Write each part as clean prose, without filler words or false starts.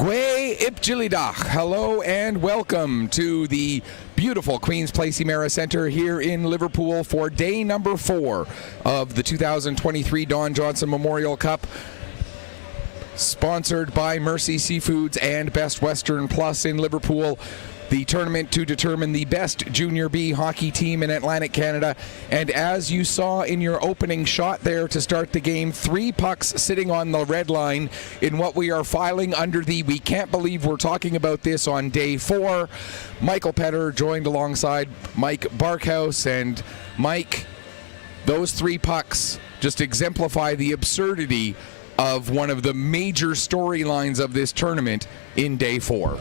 Gwe Ipjilidach. Hello and welcome to the beautiful Queen's Place Emera Centre here in Liverpool for day number 4 of the 2023 Don Johnson Memorial Cup, sponsored by Mercy Seafoods and Best Western Plus in Liverpool. The tournament to determine the best Junior B hockey team in Atlantic Canada. And as you saw in your opening shot there to start the game, 3 pucks sitting on the red line in what we are filing under the "we can't believe we're talking about this on day 4. Michael Petter joined alongside Mike Barkhouse. And Mike, those 3 pucks just exemplify the absurdity of one of the major storylines of this tournament in day 4.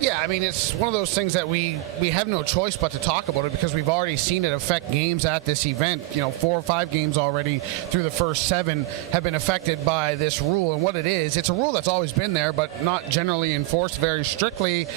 Yeah, I mean, it's one of those things that we have no choice but to talk about it because we've already seen it affect games at this event. You know, 4 or 5 games already through the first 7 have been affected by this rule. And what it is, it's a rule that's always been there, but not generally enforced very strictly.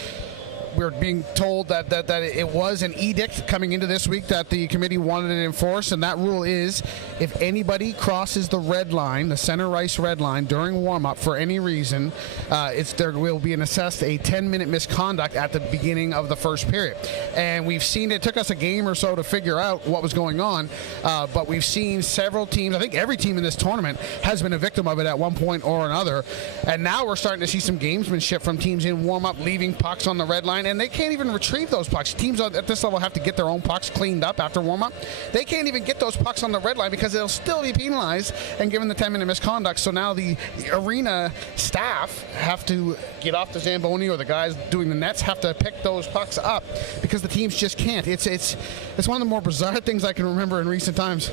We're being told that it was an edict coming into this week that the committee wanted it enforced, and that rule is if anybody crosses the red line, the center ice red line, during warm-up for any reason, there will be assessed a 10-minute misconduct at the beginning of the first period. And we've seen it took us a game or so to figure out what was going on, but we've seen several teams, I think every team in this tournament has been a victim of it at one point or another, and now we're starting to see some gamesmanship from teams in warm-up leaving pucks on the red line, and they can't even retrieve those pucks. Teams at this level have to get their own pucks cleaned up after warm-up. They can't even get those pucks on the red line because they'll still be penalized and given the 10-minute misconduct. So now the arena staff have to get off the Zamboni, or the guys doing the nets have to pick those pucks up because the teams just can't. It's one of the more bizarre things I can remember in recent times.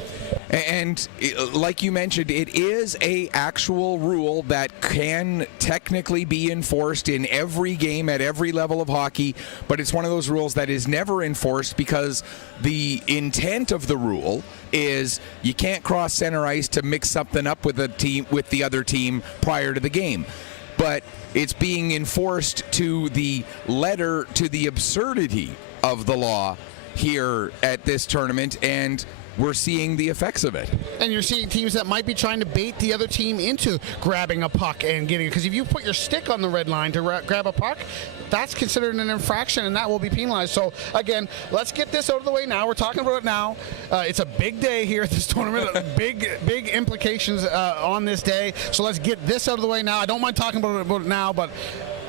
And like you mentioned, it is a actual rule that can technically be enforced in every game at every level of hockey, but it's one of those rules that is never enforced because the intent of the rule is you can't cross center ice to mix something up with the other team prior to the game. But it's being enforced to the letter, to the absurdity of the law here at this tournament, and we're seeing the effects of it. And you're seeing teams that might be trying to bait the other team into grabbing a puck and getting it. Because if you put your stick on the red line to grab a puck, that's considered an infraction, and that will be penalized. So, again, let's get this out of the way now. We're talking about it now. It's a big day here at this tournament. big implications on this day. So let's get this out of the way now. I don't mind talking about it now, but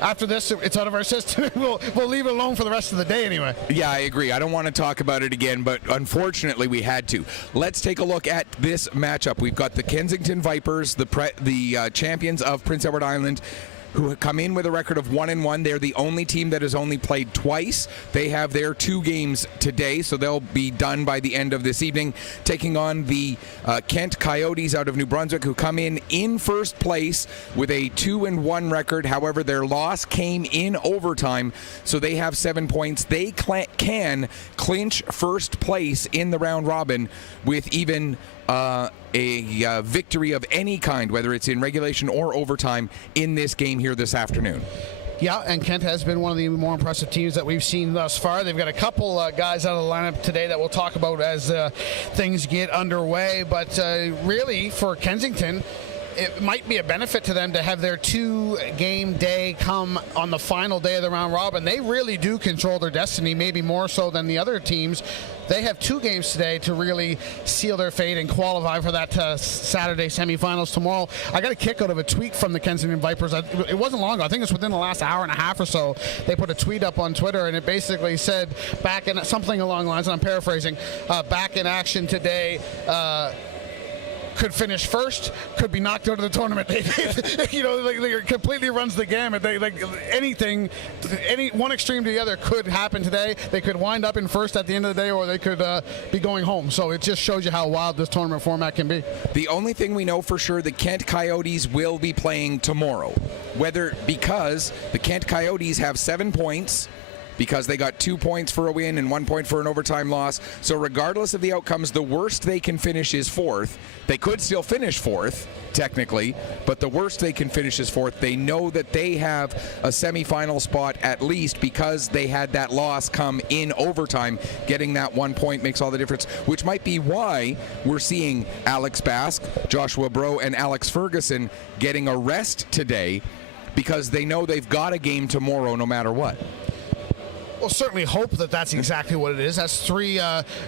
after this, it's out of our system. We'll leave it alone for the rest of the day anyway. Yeah, I agree. I don't want to talk about it again, but unfortunately we had to. Let's take a look at this matchup. We've got the Kensington Vipers, the champions of Prince Edward Island, who come in with a record of 1-1. They're the only team that has only played twice. They have their 2 games today, so they'll be done by the end of this evening, taking on the Kent Coyotes out of New Brunswick, who come in first place with a 2-1 record. However, their loss came in overtime, so they have 7 points. They can clinch first place in the round robin with even a victory of any kind, whether it's in regulation or overtime, in this game here this afternoon. Yeah, and Kent has been one of the more impressive teams that we've seen thus far. They've got a couple guys out of the lineup today that we'll talk about as things get underway. But really, for Kensington, it might be a benefit to them to have their 2-game day come on the final day of the round robin. They really do control their destiny, maybe more so than the other teams. They have 2 games today to really seal their fate and qualify for that Saturday semifinals tomorrow. I got a kick out of a tweet from the Kensington Vipers. It wasn't long ago. I think it's within the last hour and a half or so. They put a tweet up on Twitter, and it basically said, back in something along the lines, and I'm paraphrasing, back in action today, could finish first, could be knocked out of the tournament. They completely runs the gamut. Anything, one extreme to the other could happen today. They could wind up in first at the end of the day, or they could be going home. So it just shows you how wild this tournament format can be. The only thing we know for sure, the Kent Coyotes will be playing tomorrow. Because the Kent Coyotes have 7 points, because they got 2 points for a win and 1 point for an overtime loss. So regardless of the outcomes, the worst they can finish is 4th. They could still finish 4th, technically, but the worst they can finish is 4th. They know that they have a semifinal spot at least because they had that loss come in overtime. Getting that 1 point makes all the difference, which might be why we're seeing Alex Basque, Joshua Breaux, and Alex Ferguson getting a rest today, because they know they've got a game tomorrow no matter what. We'll certainly hope that that's exactly what it is. That's three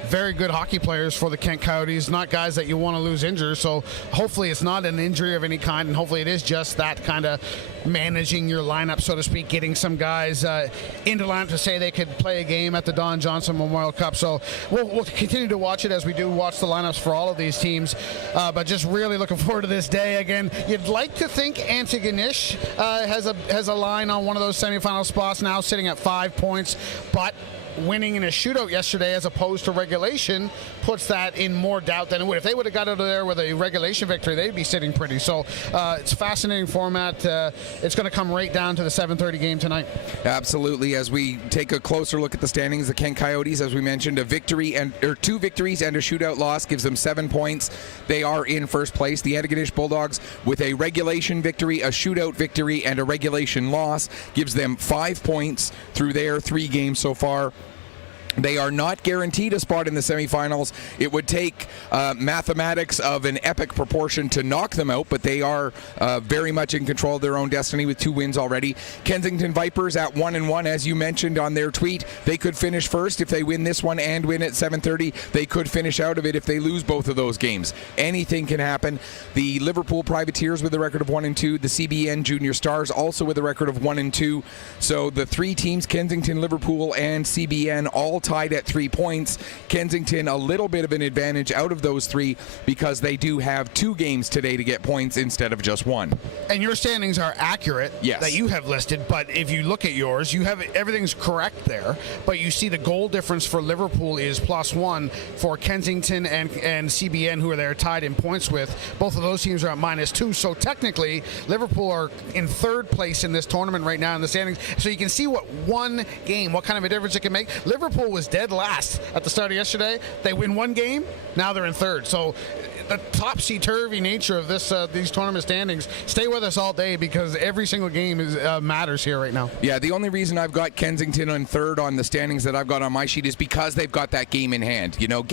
very good hockey players for the Kent Coyotes, not guys that you want to lose injured. So hopefully it's not an injury of any kind, and hopefully it is just that kind of managing your lineup, so to speak, getting some guys into lineup to say they could play a game at the Don Johnson Memorial Cup. So we'll continue to watch it as we do watch the lineups for all of these teams. But just really looking forward to this day. Again, you'd like to think Antigonish has a line on one of those semifinal spots now, sitting at 5 points. But winning in a shootout yesterday as opposed to regulation puts that in more doubt than it would. If they would have got out of there with a regulation victory, they'd be sitting pretty. So it's a fascinating format. It's going to come right down to the 7:30 game tonight. Absolutely. As we take a closer look at the standings, the Kent Coyotes, as we mentioned, two victories and a shootout loss gives them 7 points. They are in first place. The Antigonish Bulldogs, with a regulation victory, a shootout victory, and a regulation loss, gives them 5 points through their 3 games so far. They are not guaranteed a spot in the semifinals. It would take mathematics of an epic proportion to knock them out, but they are very much in control of their own destiny with 2 wins already. Kensington Vipers at 1-1, as you mentioned on their tweet. They could finish first if they win this one and win at 7:30. They could finish out of it if they lose both of those games. Anything can happen. The Liverpool Privateers with a record of 1-2. The CBN Junior Stars also with a record of 1-2. So the 3 teams, Kensington, Liverpool, and CBN, all tied at 3 points. Kensington a little bit of an advantage out of those 3 because they do have 2 games today to get points instead of just 1. And your standings are accurate, yes, that you have listed, but if you look at yours, you have everything's correct there, but you see the goal difference for Liverpool is +1, for Kensington and CBN, who are there tied in points with. Both of those teams are at -2, so technically Liverpool are in 3rd place in this tournament right now in the standings. So you can see what one game, what kind of a difference it can make. Liverpool was dead last at the start of yesterday. They win 1 game, now they're in 3rd. So the topsy-turvy nature of these tournament standings, stay with us all day because every single game matters here right now. Yeah, the only reason I've got Kensington on 3rd on the standings that I've got on my sheet is because they've got that game in hand. You know,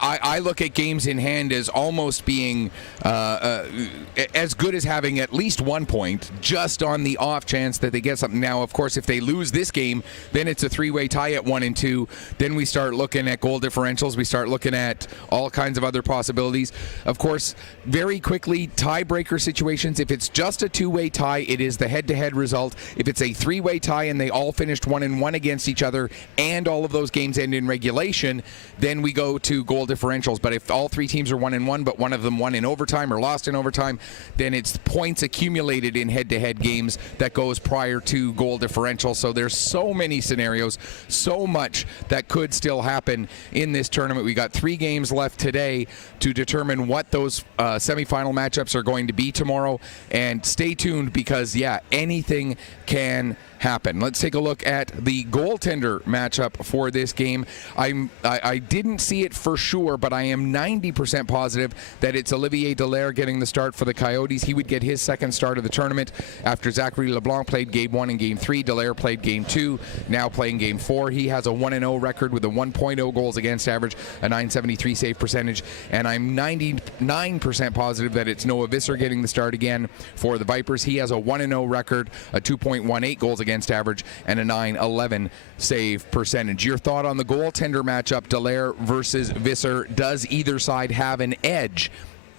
I look at games in hand as almost being as good as having at least 1 point, just on the off chance that they get something. Now, of course, if they lose this game, then it's a 3-way tie at 1-2. Then we start looking at goal differentials. We start looking at all kinds of other possibilities. Of course, very quickly, tiebreaker situations. If it's just a 2-way tie, it is the head-to-head result. If it's a 3-way tie and they all finished 1-1 against each other and all of those games end in regulation, then we go to goal differentials. But if all 3 teams are 1-1, but one of them won in overtime or lost in overtime, then it's points accumulated in head-to-head games that goes prior to goal differential. So there's so many scenarios, so much that could still happen in this tournament. We got 3 games left today to determine what those semifinal matchups are going to be tomorrow. And stay tuned because, yeah, anything can happen. Let's take a look at the goaltender matchup for this game. I didn't see it for sure, but I am 90% positive that it's Olivier Dallaire getting the start for the Coyotes. He would get his 2nd start of the tournament after Zachary LeBlanc played Game 1 and Game 3. Dallaire played Game 2, now playing Game 4. He has a 1-0 record with a 1.0 goals against average, a .973 save percentage, and I'm 99% positive that it's Noah Visser getting the start again for the Vipers. He has a 1-0 record, a 2.18 goals against average, and a .911 save percentage. Your thought on the goaltender matchup, Dallaire versus Visser? Does either side have an edge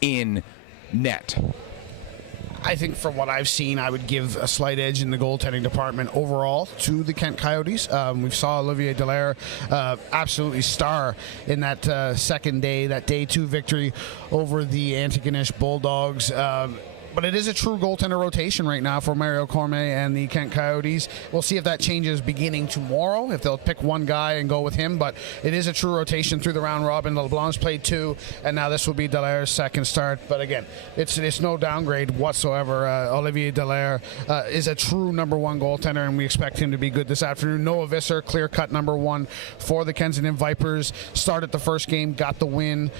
in net? I think from what I've seen, I would give a slight edge in the goaltending department overall to the Kent Coyotes. We saw Olivier Dallaire absolutely star in that second day, that day 2 victory over the Antigonish Bulldogs. But it is a true goaltender rotation right now for Mario Cormier and the Kent Coyotes. We'll see if that changes beginning tomorrow, if they'll pick one guy and go with him. But it is a true rotation through the round robin. LeBlanc's played 2, and now this will be Dallaire's 2nd start. But again, it's no downgrade whatsoever. Olivier Dallaire is a true #1 goaltender, and we expect him to be good this afternoon. Noah Visser, clear-cut #1 for the Kensington Vipers. Started the first game, got the win.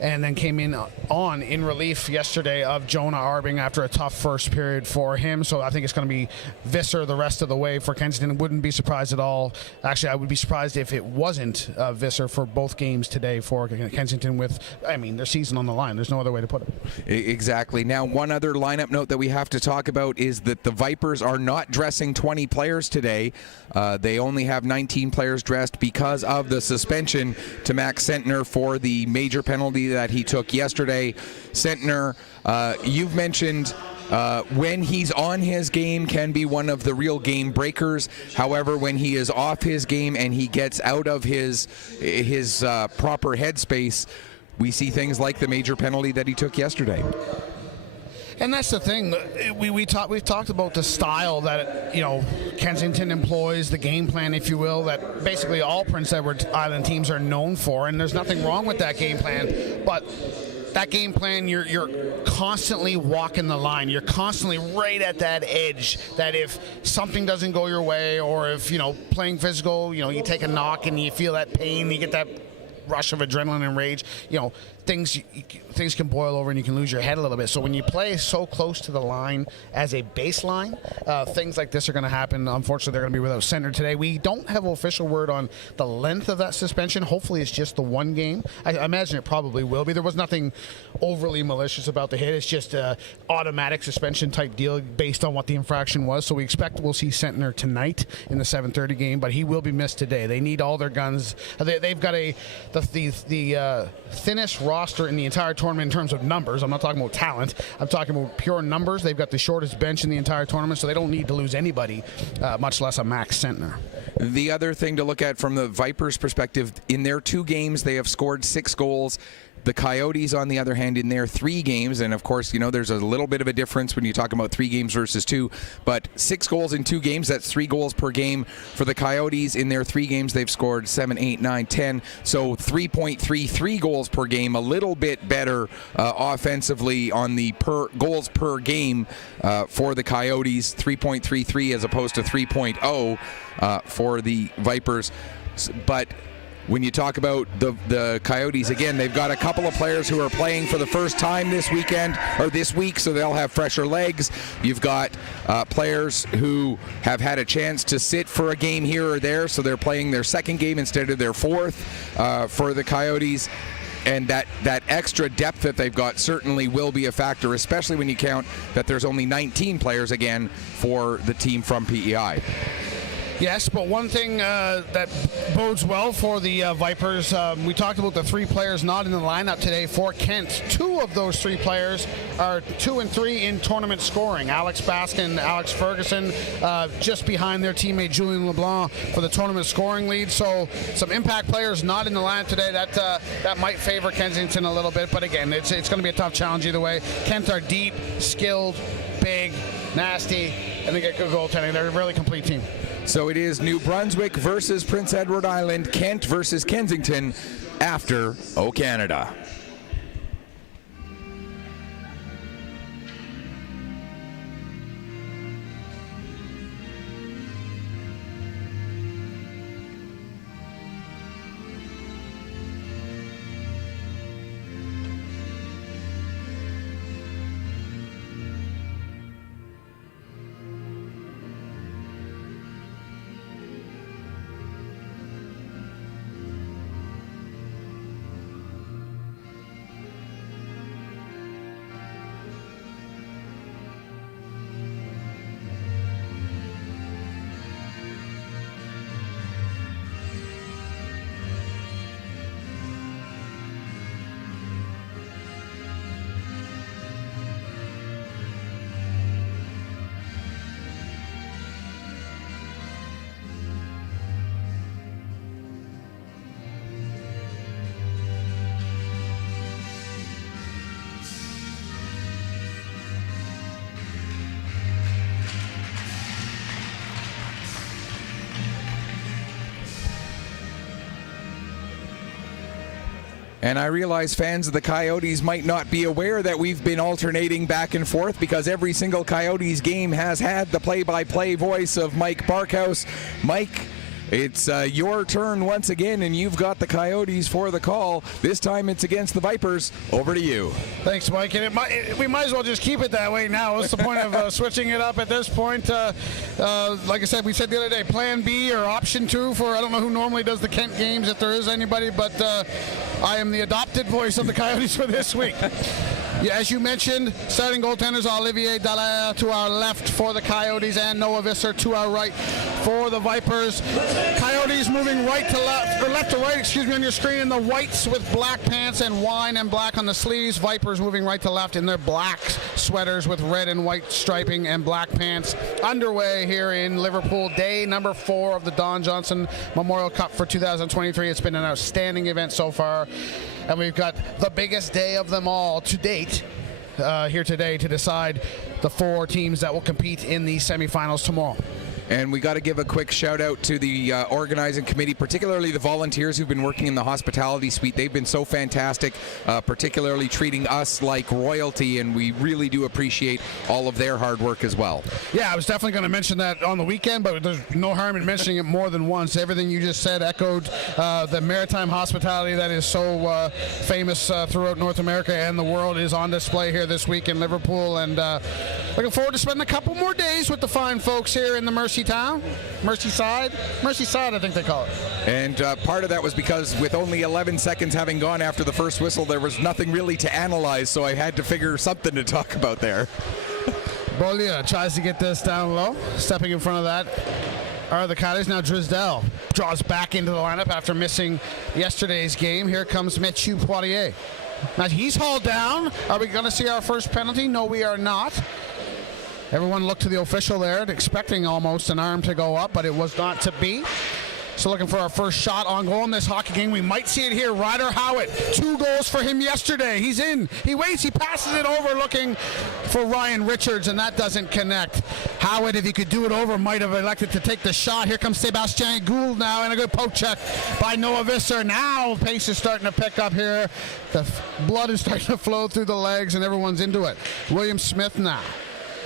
and then came in relief yesterday of Jonah Arbing after a tough first period for him. So I think it's going to be Visser the rest of the way for Kensington. Wouldn't be surprised at all. Actually, I would be surprised if it wasn't Visser for both games today for Kensington with, their season on the line. There's no other way to put it. Exactly. Now, one other lineup note that we have to talk about is that the Vipers are not dressing 20 players today. They only have 19 players dressed because of the suspension to Max Centner for the major penalty that he took yesterday. Centner, you've mentioned when he's on his game can be one of the real game breakers. However, when he is off his game and he gets out of his proper headspace, we see things like the major penalty that he took yesterday. And that's the thing. We've talked about the style that Kensington employs, the game plan, if you will, that basically all Prince Edward Island teams are known for, and there's nothing wrong with that game plan. But that game plan, you're constantly walking the line. You're constantly right at that edge. That if something doesn't go your way, or if playing physical, you take a knock and you feel that pain, you get that rush of adrenaline and rage, things can boil over and you can lose your head a little bit. So when you play so close to the line as a baseline, things like this are going to happen. Unfortunately, they're going to be without Centner today. We don't have official word on the length of that suspension. Hopefully it's just the one game. I imagine it probably will be. There was nothing overly malicious about the hit. It's just a automatic suspension type deal based on what the infraction was. So we expect we'll see Centner tonight in the 7:30 game, but he will be missed today. They need all their guns. They've got the thinnest roster in the entire tournament in terms of numbers. I'm not talking about talent. I'm talking about pure numbers. They've got the shortest bench in the entire tournament, so they don't need to lose anybody, much less a Max Centner. The other thing to look at from the Vipers' perspective, in their 2 games, they have scored 6 goals. The Coyotes, on the other hand, in their 3 games, and of course, there's a little bit of a difference when you talk about 3 games versus 2, but 6 goals in 2 games, that's 3 goals per game. For the Coyotes, in their 3 games, they've scored 7, 8, 9, 10, so 3.33 goals per game, a little bit better offensively on the goals per game for the Coyotes, 3.33 as opposed to 3.0 for the Vipers. But when you talk about the Coyotes, again, they've got a couple of players who are playing for the first time this week, so they'll have fresher legs. You've got players who have had a chance to sit for a game here or there, so they're playing their second game instead of their fourth for the Coyotes. And that extra depth that they've got certainly will be a factor, especially when you count that there's only 19 players again for the team from PEI. Yes, but one thing that bodes well for the Vipers, we talked about the 3 players not in the lineup today for Kent. 2 of those 3 players are 2 and 3 in tournament scoring. Alex Baskin, Alex Ferguson, just behind their teammate Julian LeBlanc for the tournament scoring lead. So some impact players not in the lineup today. That might favor Kensington a little bit, but again, it's going to be a tough challenge either way. Kent are deep, skilled, big, nasty, and they get good goaltending. They're a really complete team. So it is New Brunswick versus Prince Edward Island, Kent versus Kensington after O Canada. And I realize fans of the Coyotes might not be aware that we've been alternating back and forth because every single Coyotes game has had the play-by-play voice of Mike Barkhouse. Mike, It's your turn once again, and you've got the Coyotes for the call. This time it's against the Vipers. Over to you. Thanks, Mike. And we might as well just keep it that way now. What's the point of switching it up at this point? Like I said, we said the other day, Plan B or Option 2 for, I don't know who normally does the Kent games, if there is anybody, but I am the adopted voice of the Coyotes for this week. Yeah, as you mentioned, starting goaltenders Olivier Dallaire to our left for the Coyotes and Noah Visser to our right for the Vipers. Coyotes moving right to left, or left to right, excuse me, on your screen in the whites with black pants and wine and black on the sleeves. Vipers moving right to left in their black sweaters with red and white striping and black pants. Underway here in Liverpool, day number 4 of the Don Johnson Memorial Cup for 2023. It's been an outstanding event so far. And we've got the biggest day of them all to date here today to decide the 4 teams that will compete in the semifinals tomorrow. And we got to give a quick shout out to the organizing committee, particularly the volunteers who've been working in the hospitality suite. They've been so fantastic, particularly treating us like royalty, and we really do appreciate all of their hard work as well. Yeah, I was definitely going to mention that on the weekend, but there's no harm in mentioning it more than once. Everything you just said echoed the maritime hospitality that is so famous throughout North America and the world is on display here this week in Liverpool, and looking forward to spending a couple more days with the fine folks here in the Merseyside, I think they call it. And part of that was because with only 11 seconds having gone after the first whistle, there was nothing really to analyze, so I had to figure something to talk about there. Beaulieu tries to get this down low. Stepping in front of that are the Coyotes. Now Drysdale draws back into the lineup after missing yesterday's game. Here comes Mathieu Poirier. Now he's hauled down. Are we going to see our first penalty? No, we are not. Everyone looked to the official there, expecting almost an arm to go up, but it was not to be. So looking for our first shot on goal in this hockey game. We might see it here. Ryder Howitt, 2 goals for him yesterday. He's in. He waits. He passes it over looking for Ryan Richards, and that doesn't connect. Howitt, if he could do it over, might have elected to take the shot. Here comes Sebastien Gould now, and a good poke check by Noah Visser. Now pace is starting to pick up here. The blood is starting to flow through the legs, and everyone's into it. William Smith now.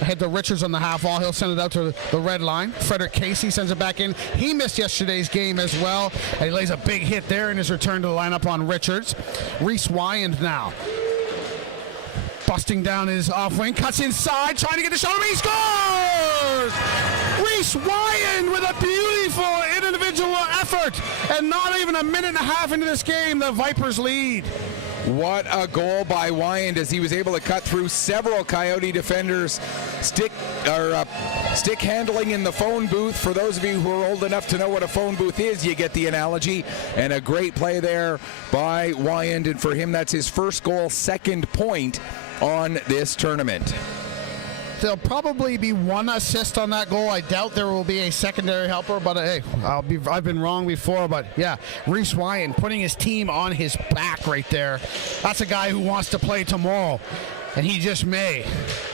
Ahead to Richards on the half wall. He'll send it out to the red line. Frederick Casey sends it back in. He missed yesterday's game as well, and he lays a big hit there in his return to the lineup on Richards. Reese Wyand now. Busting down his off wing, cuts inside, trying to get the shot. He scores! Reese Wyand with a beautiful individual effort, and not even a minute and a half into this game, the Vipers lead. What a goal by Wyand as he was able to cut through several Coyote defenders. Stick handling in the phone booth. For those of you who are old enough to know what a phone booth is, you get the analogy. And a great play there by Wyand, and for him that's his first goal, 2nd point on this tournament. There'll probably be 1 assist on that goal. I doubt there will be a secondary helper, but hey, I've been wrong before. But yeah, Reese Wyand putting his team on his back right there. That's a guy who wants to play tomorrow, and he just may.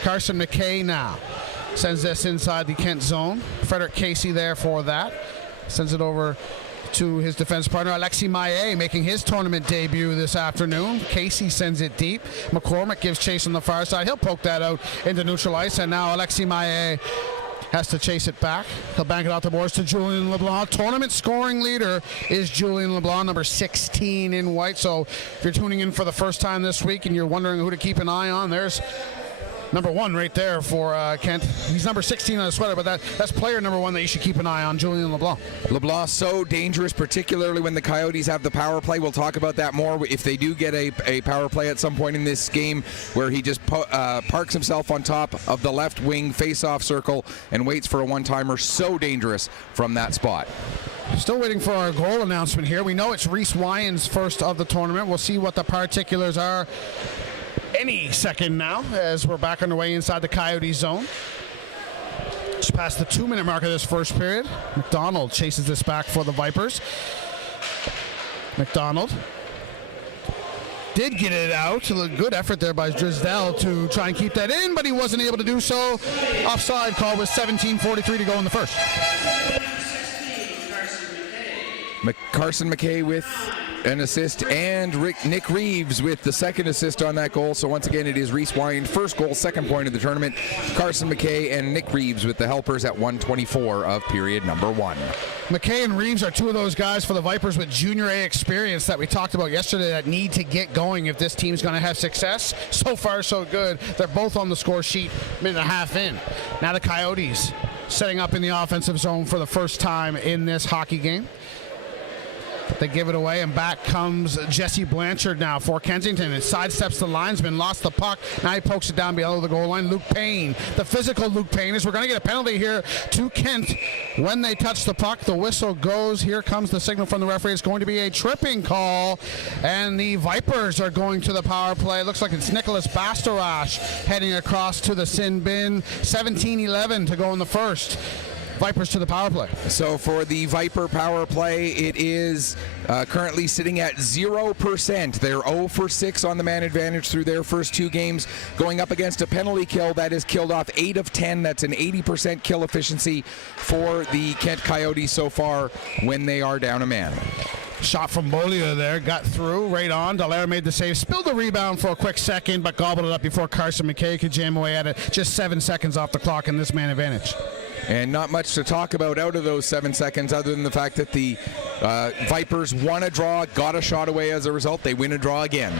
Carson McKay now sends this inside the Kent zone. Frederick Casey there for that. Sends it over to his defense partner, Alexis Maillet, making his tournament debut this afternoon. Casey sends it deep. McCormick gives chase on the far side. He'll poke that out into neutral ice, and now Alexis Maillet has to chase it back. He'll bank it out the boards to Julien LeBlanc. Tournament scoring leader is Julien LeBlanc, number 16 in white. So if you're tuning in for the first time this week and you're wondering who to keep an eye on, there's number 1 right there for Kent. He's number 16 on the sweater, but that's player number 1 that you should keep an eye on, Julien LeBlanc. LeBlanc so dangerous, particularly when the Coyotes have the power play. We'll talk about that more if they do get a power play at some point in this game, where he just parks himself on top of the left wing face-off circle and waits for a one-timer. So dangerous from that spot. Still waiting for our goal announcement here. We know it's Reese Wyand's first of the tournament. We'll see what the particulars are any second now, as we're back underway inside the Coyote zone. Just past the 2-minute mark of this first period. McDonald chases this back for the Vipers. McDonald did get it out. A good effort there by Drysdale to try and keep that in, but he wasn't able to do so. Offside call with 17:43 to go in the first. Carson McKay with an assist, and Nick Reeves with the second assist on that goal. So once again, it is Reese Wyand, first goal, second point of the tournament. Carson McKay and Nick Reeves with the helpers at 1:24 of period number 1. McKay and Reeves are two of those guys for the Vipers with junior A experience that we talked about yesterday that need to get going if this team's going to have success. So far, so good. They're both on the score sheet, minute and a half in. Now the Coyotes setting up in the offensive zone for the first time in this hockey game. They give it away, and back comes Jesse Blanchard now for Kensington. It sidesteps the linesman, lost the puck. Now he pokes it down below the goal line. Luke Payne, the physical Luke Payne, is we're going to get a penalty here to Kent when they touch the puck. The whistle goes. Here comes the signal from the referee. It's going to be a tripping call, and the Vipers are going to the power play. Looks like it's Nicholas Bastarash heading across to the sin bin. 17-11 to go in the first. Vipers to the power play. So for the Viper power play, it is currently sitting at 0%. They're 0 for 6 on the man advantage through their first 2 games, going up against a penalty kill that is killed off 8 of 10. That's an 80% kill efficiency for the Kent Coyotes so far when they are down a man. Shot from Beaulieu there, got through, right on. Dallaire made the save, spilled the rebound for a quick second, but gobbled it up before Carson McKay could jam away at it. Just 7 seconds off the clock in this man advantage. And not much to talk about out of those 7 seconds other than the fact that the Vipers won a draw, got a shot away as a result. They win a draw again.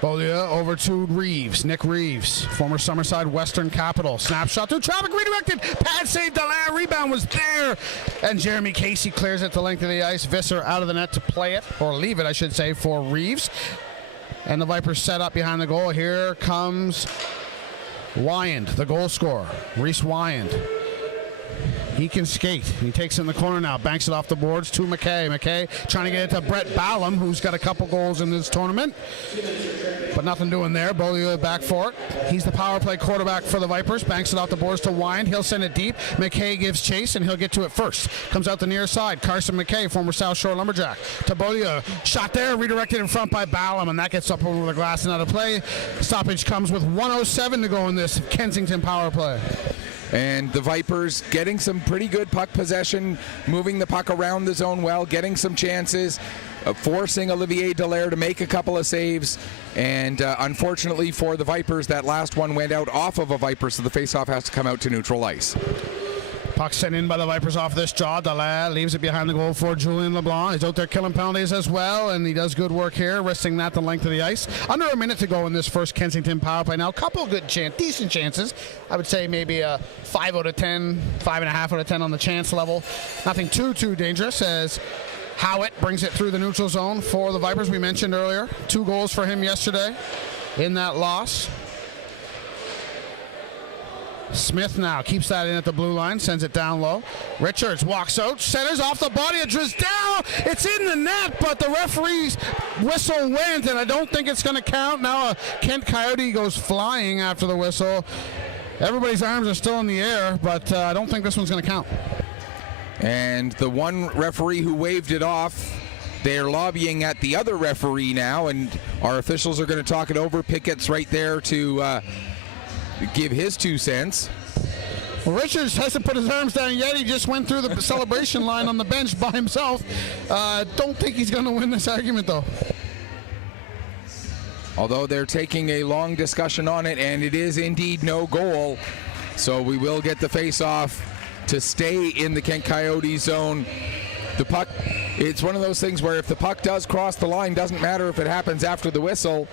Beaulieu over to Reeves. Nick Reeves, former Summerside Western Capital. Snapshot through traffic, redirected. Pad save, Dallaire. Rebound was there. And Jeremy Casey clears it the length of the ice. Visser out of the net to play it, or leave it, I should say, for Reeves. And the Vipers set up behind the goal. Here comes Wyand, the goal scorer. Reese Wyand. He can skate. He takes it in the corner now. Banks it off the boards to McKay. McKay trying to get it to Brett Ballum, who's got a couple goals in this tournament. But nothing doing there. Beaulieu back for it. He's the power play quarterback for the Vipers. Banks it off the boards to Wyand. He'll send it deep. McKay gives chase, and he'll get to it first. Comes out the near side. Carson McKay, former South Shore Lumberjack. To Beaulieu. Shot there. Redirected in front by Ballum, and that gets up over the glass and out of play. Stoppage comes with 1:07 to go in this Kensington power play. And the Vipers getting some pretty good puck possession, moving the puck around the zone well, getting some chances, forcing Olivier Dallaire to make a couple of saves. And unfortunately for the Vipers, that last one went out off of a Viper, so the faceoff has to come out to neutral ice. Puck sent in by the Vipers off this draw. Dallaire leaves it behind the goal for Julien LeBlanc. He's out there killing penalties as well, and he does good work here, wristing that the length of the ice. Under a minute to go in this first Kensington power play. Now, a couple of good decent chances. I would say maybe a 5 out of 10, 5.5 out of 10 on the chance level. Nothing too dangerous as Howitt brings it through the neutral zone for the Vipers. We mentioned earlier, 2 goals for him yesterday in that loss. Smith now keeps that in at the blue line, sends it down low. Richards walks out, centers off the body of Drisdale. It's in the net, but the referee's whistle went, and I don't think it's going to count. Now a Kent Coyote goes flying after the whistle. Everybody's arms are still in the air, but I don't think this one's going to count. And the one referee who waved it off, they're lobbying at the other referee now, and our officials are going to talk it over. Pickett's right there to give his 2 cents. Well, Richards hasn't put his arms down yet. He just went through the celebration line on the bench by himself. Don't think he's going to win this argument, though. Although they're taking a long discussion on it, and it is indeed no goal. So we will get the face-off to stay in the Kent Coyotes zone. The puck, it's one of those things where if the puck does cross the line, doesn't matter if it happens after the whistle,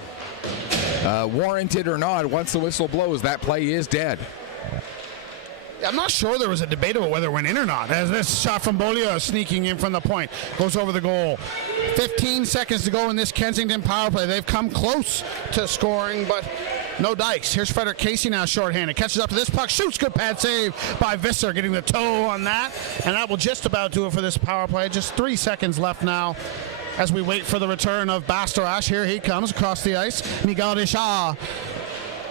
warranted or not, once the whistle blows, that play is dead. I'm not sure there was a debate about whether it went in or not. As this shot from Beaulieu sneaking in from the point goes over the goal. 15 seconds to go in this Kensington power play. They've come close to scoring, but no dice. Here's Frederick Casey now shorthanded. Catches up to this puck, shoots, good pad save by Visser, getting the toe on that. And that will just about do it for this power play. Just 3 seconds left now as we wait for the return of Bastarash. Here he comes across the ice. Miguel Deschamps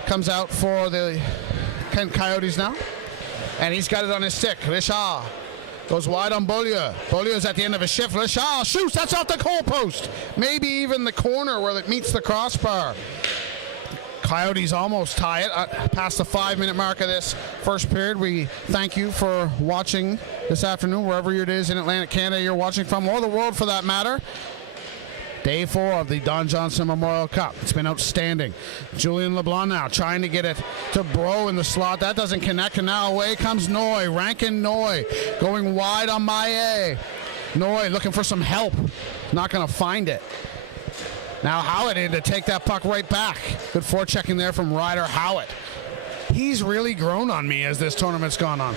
comes out for the Kent Coyotes now. And he's got it on his stick. Richard goes wide on Beaulieu. Beaulieu's at the end of his shift. Richard shoots. That's off the goal post. Maybe even the corner where it meets the crossbar. Coyotes almost tie it past the 5-minute mark of this first period. We thank you for watching this afternoon, wherever it is in Atlantic Canada you're watching from, or the world for that matter. Day 4 of the Don Johnson Memorial Cup. It's been outstanding. Julian LeBlanc now trying to get it to Bro in the slot. That doesn't connect, and now away comes Noy. Rankin Noy going wide on Maillet. Noy looking for some help. Not going to find it. Now Howitt in to take that puck right back. Good forechecking there from Ryder Howitt. He's really grown on me as this tournament's gone on.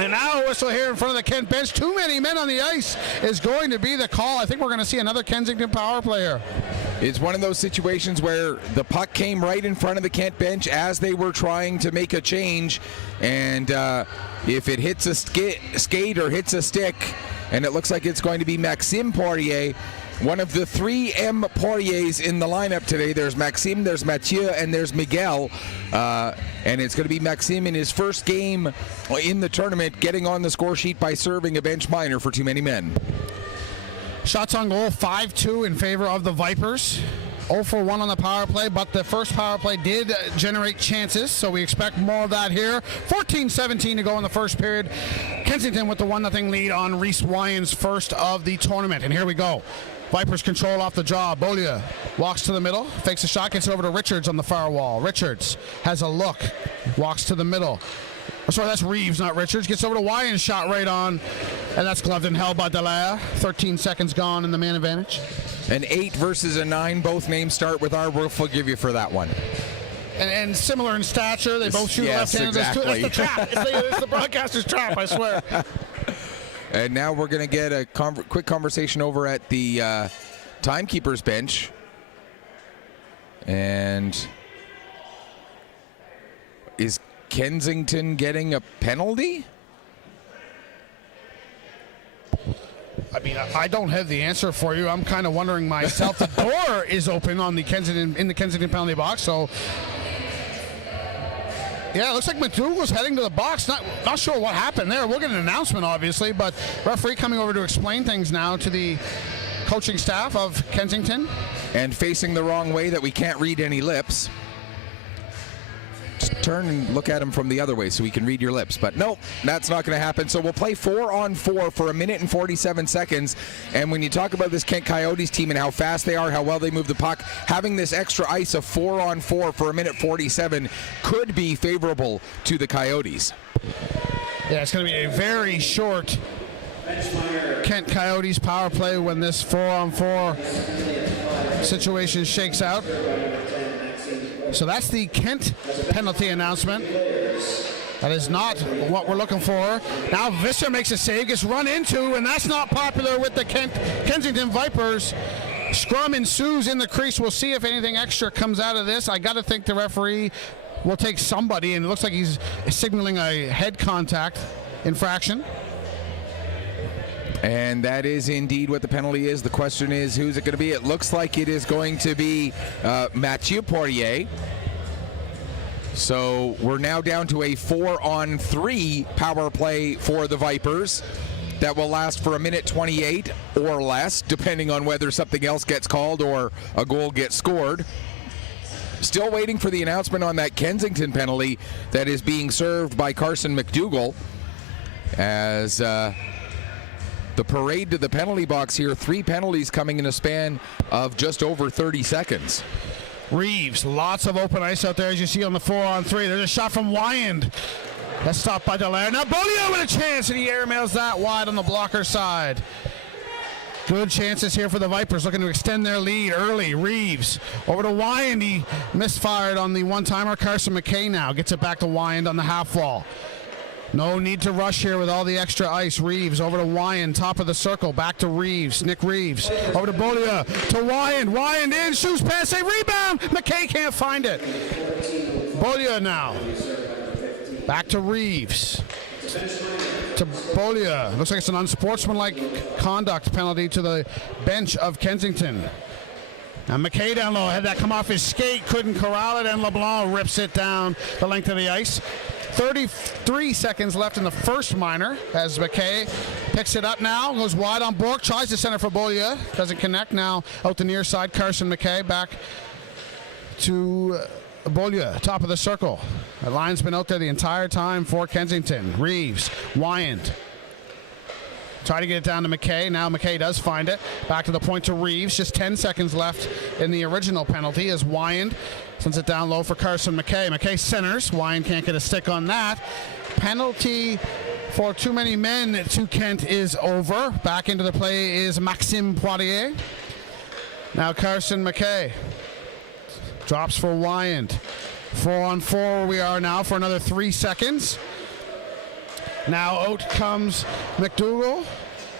And now a whistle here in front of the Kent bench. Too many men on the ice is going to be the call. I think we're going to see another Kensington power play here. It's one of those situations where the puck came right in front of the Kent bench as they were trying to make a change. And if it hits a skate or hits a stick, and it looks like it's going to be Maxime Poirier, one of the 3 M Poiriers in the lineup today. There's Maxime, there's Mathieu, and there's Miguel. And it's going to be Maxime in his first game in the tournament, getting on the score sheet by serving a bench minor for too many men. Shots on goal, 5-2 in favor of the Vipers. 0 for 1 on the power play, but the first power play did generate chances, so we expect more of that here. 14-17 to go in the first period. Kensington with the 1-0 lead on Reese Wyans' first of the tournament. And here we go. Vipers control off the draw. Beaulieu walks to the middle, fakes a shot, gets over to Richards on the far wall. Richards has a look, walks to the middle. Oh, sorry, that's Reeves, not Richards. Gets over to Wyans, shot right on, and that's gloved and held by Dallaire. 13 seconds gone in the man advantage. An 8 versus a 9. Both names start with R. We'll forgive you for that one. And similar in stature. They both shoot yes, left-handed. Exactly. That's the trap. It's the broadcaster's trap, I swear. And now we're going to get a quick conversation over at the timekeeper's bench. And is Kensington getting a penalty? I mean, I don't have the answer for you. I'm kind of wondering myself. The door is open on the Kensington penalty box, so yeah, it looks like McDougall's heading to the box. Not sure what happened there. We'll get an announcement, obviously, but referee coming over to explain things now to the coaching staff of Kensington. And facing the wrong way that we can't read any lips. Just turn and look at him from the other way so we can read your lips. But nope, that's not going to happen. So we'll play 4-on-4 for 1 minute and 47 seconds. And when you talk about this Kent Coyotes team and how fast they are, how well they move the puck, having this extra ice of 4-on-4 for 1 minute 47 could be favorable to the Coyotes. Yeah, it's going to be a very short Kent Coyotes power play when this 4-on-4 situation shakes out. So that's the Kent penalty announcement. That is not what we're looking for. Now Visser makes a save, gets run into, and that's not popular with the Kensington Vipers. Scrum ensues in the crease. We'll see if anything extra comes out of this. I got to think the referee will take somebody, and it looks like he's signaling a head contact infraction. And that is indeed what the penalty is. The question is, who's it going to be? It looks like it is going to be Mathieu Poirier. So we're now down to a 4-on-3 power play for the Vipers. That will last for 1 minute 28 or less, depending on whether something else gets called or a goal gets scored. Still waiting for the announcement on that Kensington penalty that is being served by Carson McDougall. As the parade to the penalty box here, 3 penalties coming in a span of just over 30 seconds. Reeves, lots of open ice out there as you see on the 4-on-3. There's a shot from Wyand. That's stopped by Dallaire. Now Beaulieu with a chance, and he airmails that wide on the blocker side. Good chances here for the Vipers, looking to extend their lead early. Reeves over to Wyand. He misfired on the one-timer. Carson McKay now gets it back to Wyand on the half wall. No need to rush here with all the extra ice. Reeves over to Wyand, top of the circle. Back to Reeves. Nick Reeves over to Beaulieu to Wyand. Wyand in, shoots past a rebound. McKay can't find it. Beaulieu now. Back to Reeves. To Beaulieu. Looks like it's an unsportsmanlike conduct penalty to the bench of Kensington. And McKay down low, had that come off his skate, couldn't corral it, and LeBlanc rips it down the length of the ice. 33 seconds left in the first minor as McKay picks it up now, goes wide on Bourque, tries to center for Beaulieu, doesn't connect. Now out the near side, Carson McKay back to Beaulieu, top of the circle. The line's been out there the entire time for Kensington. Reeves, Wyand. Try to get it down to McKay. Now McKay does find it. Back to the point to Reeves. Just 10 seconds left in the original penalty as Wyand sends it down low for Carson McKay. McKay centers. Wyand can't get a stick on that. Penalty for too many men to Kent is over. Back into the play is Maxime Poirier. Now Carson McKay drops for Wyand. 4-on-4 we are now for another 3 seconds. Now out comes McDougall,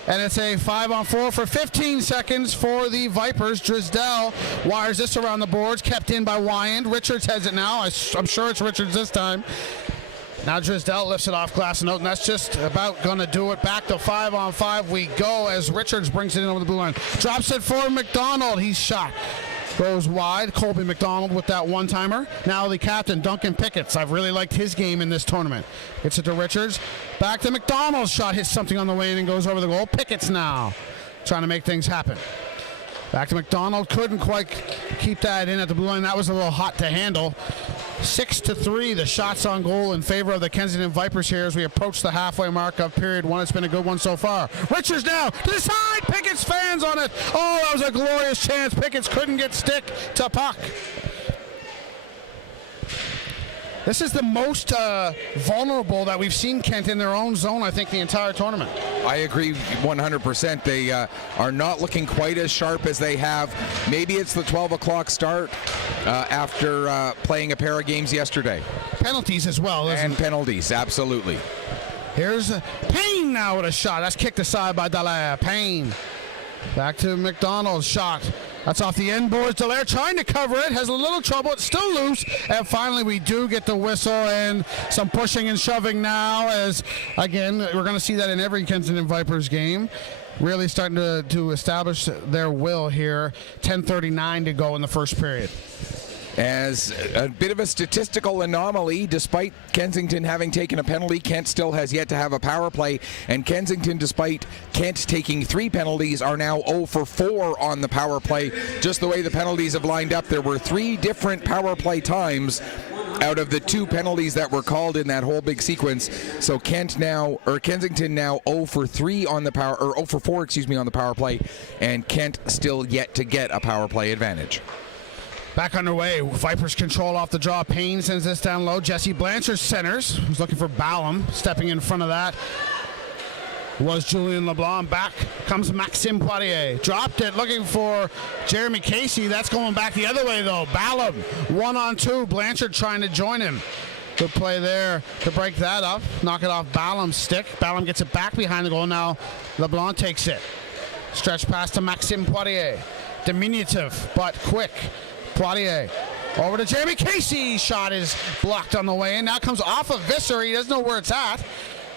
and it's a 5-on-4 for 15 seconds for the Vipers. Drisdell wires this around the boards, kept in by Wyand. Richards has it now. I'm sure it's Richards this time. Now Drisdell lifts it off glass and out, and that's just about going to do it. Back to 5-on-5 we go as Richards brings it in over the blue line. Drops it for McDonald. He's shot. Goes wide. Colby McDonald with that one-timer. Now the captain, Duncan Pickett's. I've really liked his game in this tournament. Gets it to Richards. Back to McDonald's shot. Hits something on the way in and goes over the goal. Pickett's now trying to make things happen. Back to McDonald. Couldn't quite keep that in at the blue line. That was a little hot to handle. 6-3, the shots on goal in favor of the Kensington Vipers here as we approach the halfway mark of period one. It's been a good one so far. Richards now to the side. Pickett's fans on it. Oh, that was a glorious chance. Pickett's couldn't get stick to puck. This is the most vulnerable that we've seen Kent in their own zone, I think, the entire tournament. I agree 100%. They are not looking quite as sharp as they have. Maybe it's the 12 o'clock start after playing a pair of games yesterday. Penalties as well, isn't it? Penalties, absolutely. Here's Payne now with a shot. That's kicked aside by Dallaire. Payne. Back to McDonald's shot. That's off the end boards. Dallaire trying to cover it. Has a little trouble. It's still loose. And finally we do get the whistle and some pushing and shoving now as, again, we're going to see that in every Kensington Vipers game. Really starting to establish their will here. 10:39 to go in the first period. As a bit of a statistical anomaly, despite Kensington having taken a penalty, Kent still has yet to have a power play. And Kensington, despite Kent taking 3 penalties, are now 0 for 4 on the power play. Just the way the penalties have lined up, there were 3 different power play times out of the 2 penalties that were called in that whole big sequence. So Kensington now 0 for 3 on the power, or 0 for 4, excuse me, on the power play, and Kent still yet to get a power play advantage. Back underway. Vipers control off the draw. Payne sends this down low. Jesse Blanchard centers. Who's looking for Ballum. Stepping in front of that was Julian LeBlanc. Back comes Maxime Poirier. Dropped it, looking for Jeremy Casey. That's going back the other way, though. Ballum, 1-on-2. Blanchard trying to join him. Good play there to break that up. Knock it off Ballum's stick. Ballum gets it back behind the goal. Now LeBlanc takes it. Stretch pass to Maxime Poirier. Diminutive, but quick. Poirier over to Jeremy Casey. Shot is blocked on the way in. Now comes off of Visser. He doesn't know where it's at.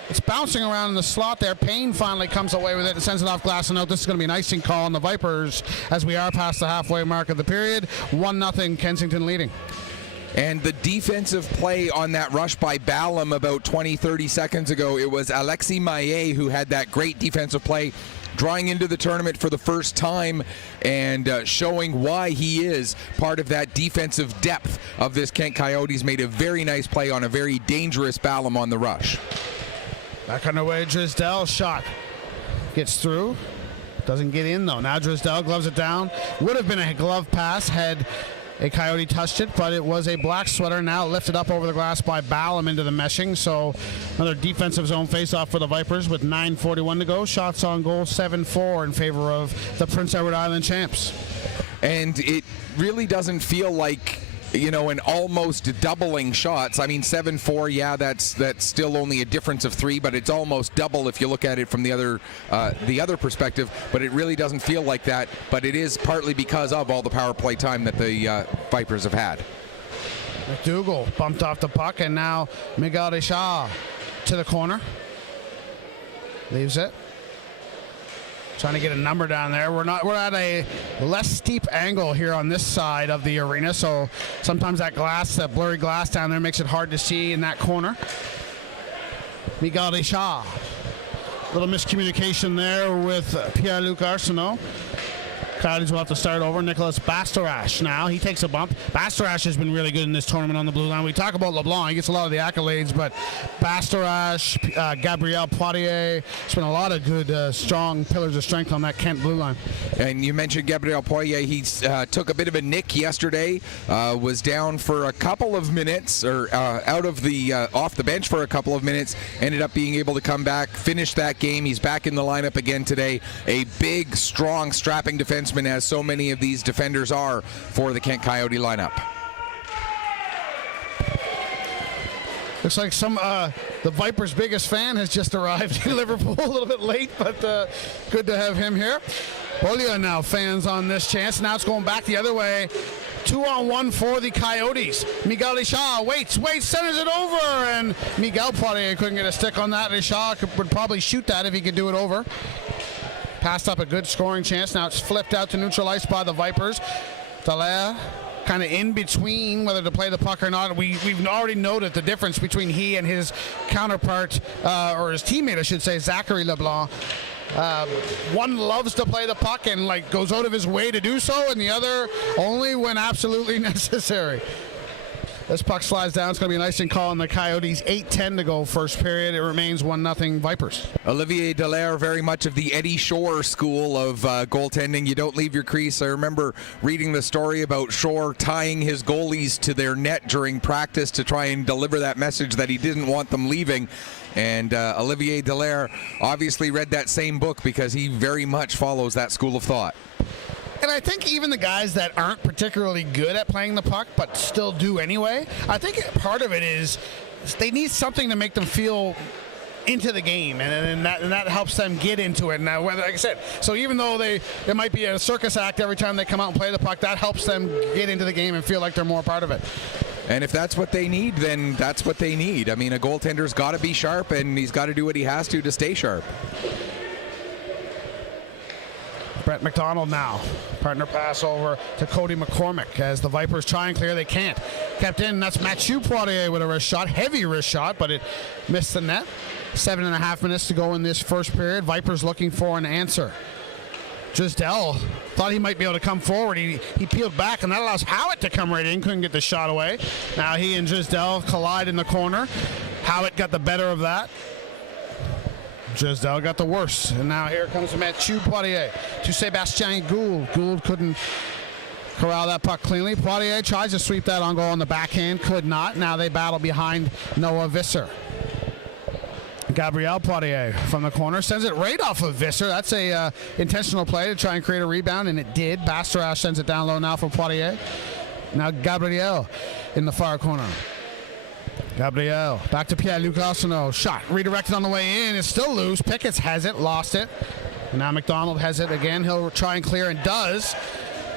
It's bouncing around in the slot there. Payne finally comes away with it and sends it off glass and out. This is going to be an icing call on the Vipers as we are past the halfway mark of the period. 1-0 Kensington leading. And the defensive play on that rush by Ballum about 20-30 seconds ago, it was Alexis Maillet who had that great defensive play, drawing into the tournament for the first time and showing why he is part of that defensive depth of this Kent Coyotes. Made a very nice play on a very dangerous Ballum on the rush. Back underway, Drisdell shot. Gets through. Doesn't get in, though. Now Drisdell gloves it down. Would have been a glove pass had a Coyote touched it, but it was a black sweater. Now lifted up over the glass by Ballum into the meshing. So another defensive zone faceoff for the Vipers with 9:41 to go. Shots on goal 7-4 in favor of the Prince Edward Island champs. And it really doesn't feel like, you know, an almost doubling shots. I mean, 7-4, yeah, that's still only a difference of 3, but it's almost double if you look at it from the other perspective. But it really doesn't feel like that. But it is partly because of all the power play time that the Vipers have had. McDougall bumped off the puck, and now Miguel Deschamps to the corner. Leaves it. Trying to get a number down there. We're at a less steep angle here on this side of the arena, so sometimes that blurry glass down there makes it hard to see in that corner. Miguel Deschamps. Little miscommunication there with Pierre-Luc Arsenault. Coyotes will have to start over. Nicholas Bastarash now. He takes a bump. Bastarash has been really good in this tournament on the blue line. We talk about LeBlanc. He gets a lot of the accolades, but Bastarash, Gabriel Poirier, it's been a lot of good, strong pillars of strength on that Kent blue line. And you mentioned Gabriel Poirier. He took a bit of a nick yesterday, was down for a couple of minutes, or out of the off the bench for a couple of minutes, ended up being able to come back, finish that game. He's back in the lineup again today. A big, strong, strapping defenseman, as so many of these defenders are for the Kent Coyote lineup. Looks like the Vipers' biggest fan has just arrived in Liverpool, a little bit late, but good to have him here. Bolia now fans on this chance. Now it's going back the other way. 2-on-1 for the Coyotes. Miguel Richard waits, centers it over, and Miguel Poirier couldn't get a stick on that. Richard would probably shoot that if he could do it over. Passed up a good scoring chance. Now it's flipped out to neutralized by the Vipers. Dallaire kind of in between whether to play the puck or not. We've already noted the difference between he and his counterpart, or his teammate, I should say, Zachary LeBlanc. One loves to play the puck and goes out of his way to do so, and the other only when absolutely necessary. This puck slides down. It's going to be an icing call on the Coyotes. 8:10 to go first period. It remains 1-0 Vipers. Olivier Dallaire, very much of the Eddie Shore school of goaltending. You don't leave your crease. I remember reading the story about Shore tying his goalies to their net during practice to try and deliver that message that he didn't want them leaving. And Olivier Dallaire obviously read that same book because he very much follows that school of thought. And I think even the guys that aren't particularly good at playing the puck but still do anyway, I think part of it is they need something to make them feel into the game, and that helps them get into it. Now, whether, like I said, so even though it might be a circus act every time they come out and play the puck, that helps them get into the game and feel like they're more part of it. And if that's what they need, then that's what they need. I mean, a goaltender's got to be sharp, and he's got to do what he has to stay sharp. Brett McDonald now. Partner pass over to Cody McCormick as the Vipers try and clear. They can't. Kept in. That's Mathieu Poirier with a wrist shot. Heavy wrist shot, but it missed the net. 7.5 minutes to go in this first period. Vipers looking for an answer. Gisdell thought he might be able to come forward. He peeled back, and that allows Howitt to come right in. Couldn't get the shot away. Now he and Gisdell collide in the corner. Howitt got the better of that. Gisdell got the worst, and now here comes Mathieu Poirier to Sebastien Gould. Gould couldn't corral that puck cleanly. Poirier tries to sweep that on goal on the backhand, could not. Now they battle behind Noah Visser. Gabriel Poirier from the corner sends it right off of Visser. That's a intentional play to try and create a rebound, and it did. Bastarash sends it down low now for Poirier. Now Gabriel in the far corner. Gabriel back to Pierre-Luc Arsenault. Shot redirected on the way in. It's still loose. Pickett has it, lost it. And now McDonald has it again. He'll try and clear, and does.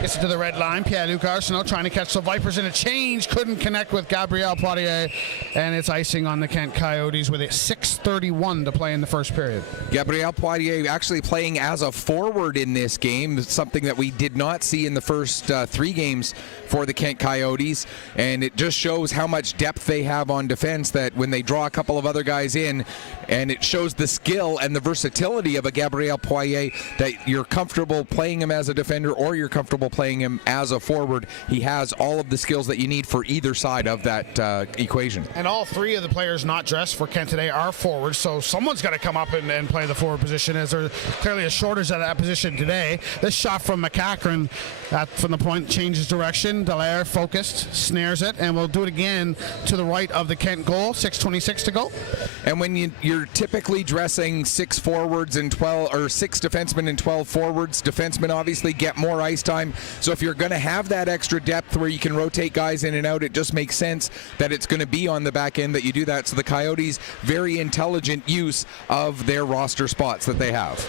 Gets it to the red line. Pierre-Luc Arsenault trying to catch the Vipers in a change. Couldn't connect with Gabriel Poirier. And it's icing on the Kent Coyotes with it 6:31 to play in the first period. Gabriel Poirier actually playing as a forward in this game, something that we did not see in the first 3 games for the Kent Coyotes. And it just shows how much depth they have on defense, that when they draw a couple of other guys in, and it shows the skill and the versatility of a Gabriel Poirier, that you're comfortable playing him as a defender or you're comfortable playing him as a forward. He has all of the skills that you need for either side of that equation. And all 3 of the players not dressed for Kent today are forwards, so someone's got to come up and play the forward position, as there's clearly a shortage at that position today. This shot from McCachran from the point changes direction. Dallaire focused, snares it, and we'll do it again to the right of the Kent goal. 6:26 to go. And when you're typically dressing 6 forwards and 12, or 6 defensemen and 12 forwards, defensemen obviously get more ice time. So if you're going to have that extra depth where you can rotate guys in and out, it just makes sense that it's going to be on the back end that you do that. So the Coyotes, very intelligent use of their roster spots that they have.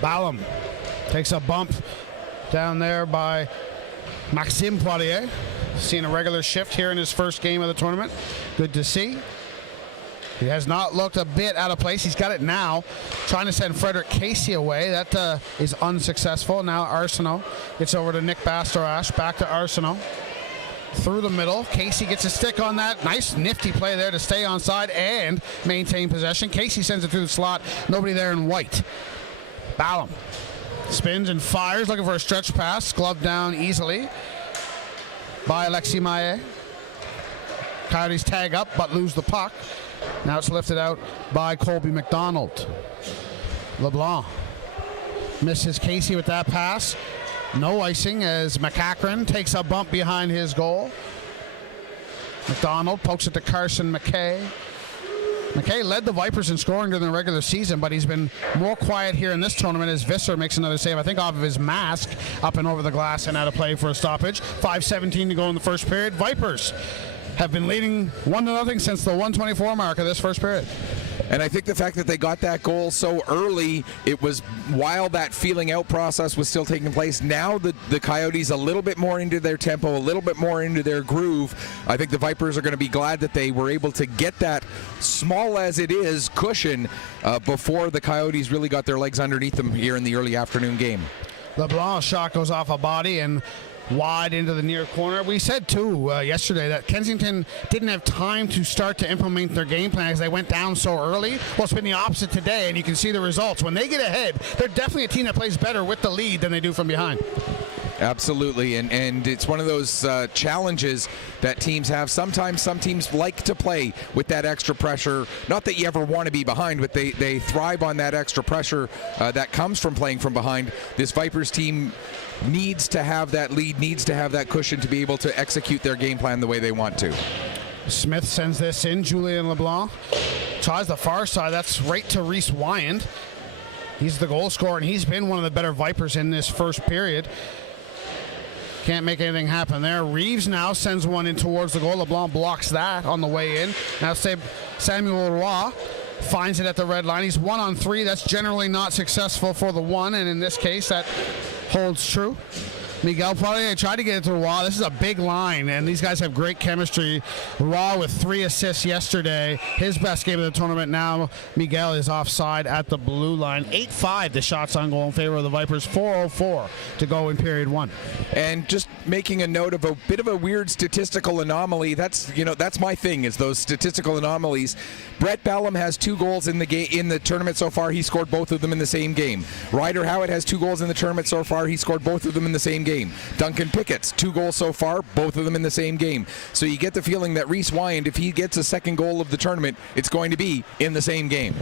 Ballum takes a bump down there by Maxime Poirier. Seeing a regular shift here in his first game of the tournament. Good to see. He has not looked a bit out of place. He's got it now. Trying to send Frederick Casey away. That is unsuccessful. Now Arsenault gets over to Nick Bastarash. Back to Arsenault. Through the middle. Casey gets a stick on that. Nice nifty play there to stay onside and maintain possession. Casey sends it through the slot. Nobody there in white. Ballum Spins and fires, looking for a stretch pass. Gloved down easily by Alexi Maillet. Coyotes tag up but lose the puck. Now it's lifted out by Colby McDonald. LeBlanc misses Casey with that pass. No icing as McCachran takes a bump behind his goal. McDonald pokes it to Carson McKay. McKay led the Vipers in scoring during the regular season, but he's been more quiet here in this tournament as Visser makes another save, I think off of his mask, up and over the glass and out of play for a stoppage. 5:17 to go in the first period. Vipers have been leading 1-0 since the 1:24 mark of this first period. And I think the fact that they got that goal so early, it was while that feeling out process was still taking place. Now the Coyotes a little bit more into their tempo, a little bit more into their groove. I think the Vipers are going to be glad that they were able to get that, small as it is, cushion before the Coyotes really got their legs underneath them here in the early afternoon game. LeBlanc shot goes off a body and wide into the near corner. We said too yesterday that Kensington didn't have time to start to implement their game plan because they went down so early. Well, it's been the opposite today, and you can see the results. When they get ahead, they're definitely a team that plays better with the lead than they do from behind. Absolutely, and it's one of those challenges that teams have. Sometimes some teams like to play with that extra pressure. Not that you ever want to be behind, but they thrive on that extra pressure that comes from playing from behind. This Vipers team needs to have that lead, needs to have that cushion to be able to execute their game plan the way they want to. Smith sends this in. Julien LeBlanc tries the far side. That's right to Reese Wyand. He's the goal scorer, and he's been one of the better Vipers in this first period. Can't make anything happen there. Reeves now sends one in towards the goal. LeBlanc blocks that on the way in. Now Samuel Roy finds it at the red line. He's 1-on-3. That's generally not successful for the one, and in this case that holds true. Miguel Poirier tried to get it to Raw. This is a big line, and these guys have great chemistry. Raw with 3 assists yesterday. His best game of the tournament. Now Miguel is offside at the blue line. 8-5 the shots on goal in favor of the Vipers. 4:04 to go in period 1. And just making a note of a bit of a weird statistical anomaly. That's my thing, is those statistical anomalies. Brett Bellum has 2 goals in the tournament so far. He scored both of them in the same game. Ryder Howitt has 2 goals in the tournament so far. He scored both of them in the same game. Duncan Pickett's 2 goals so far, both of them in the same game. So you get the feeling that Reese Wyand, if he gets a second goal of the tournament, it's going to be in the same game.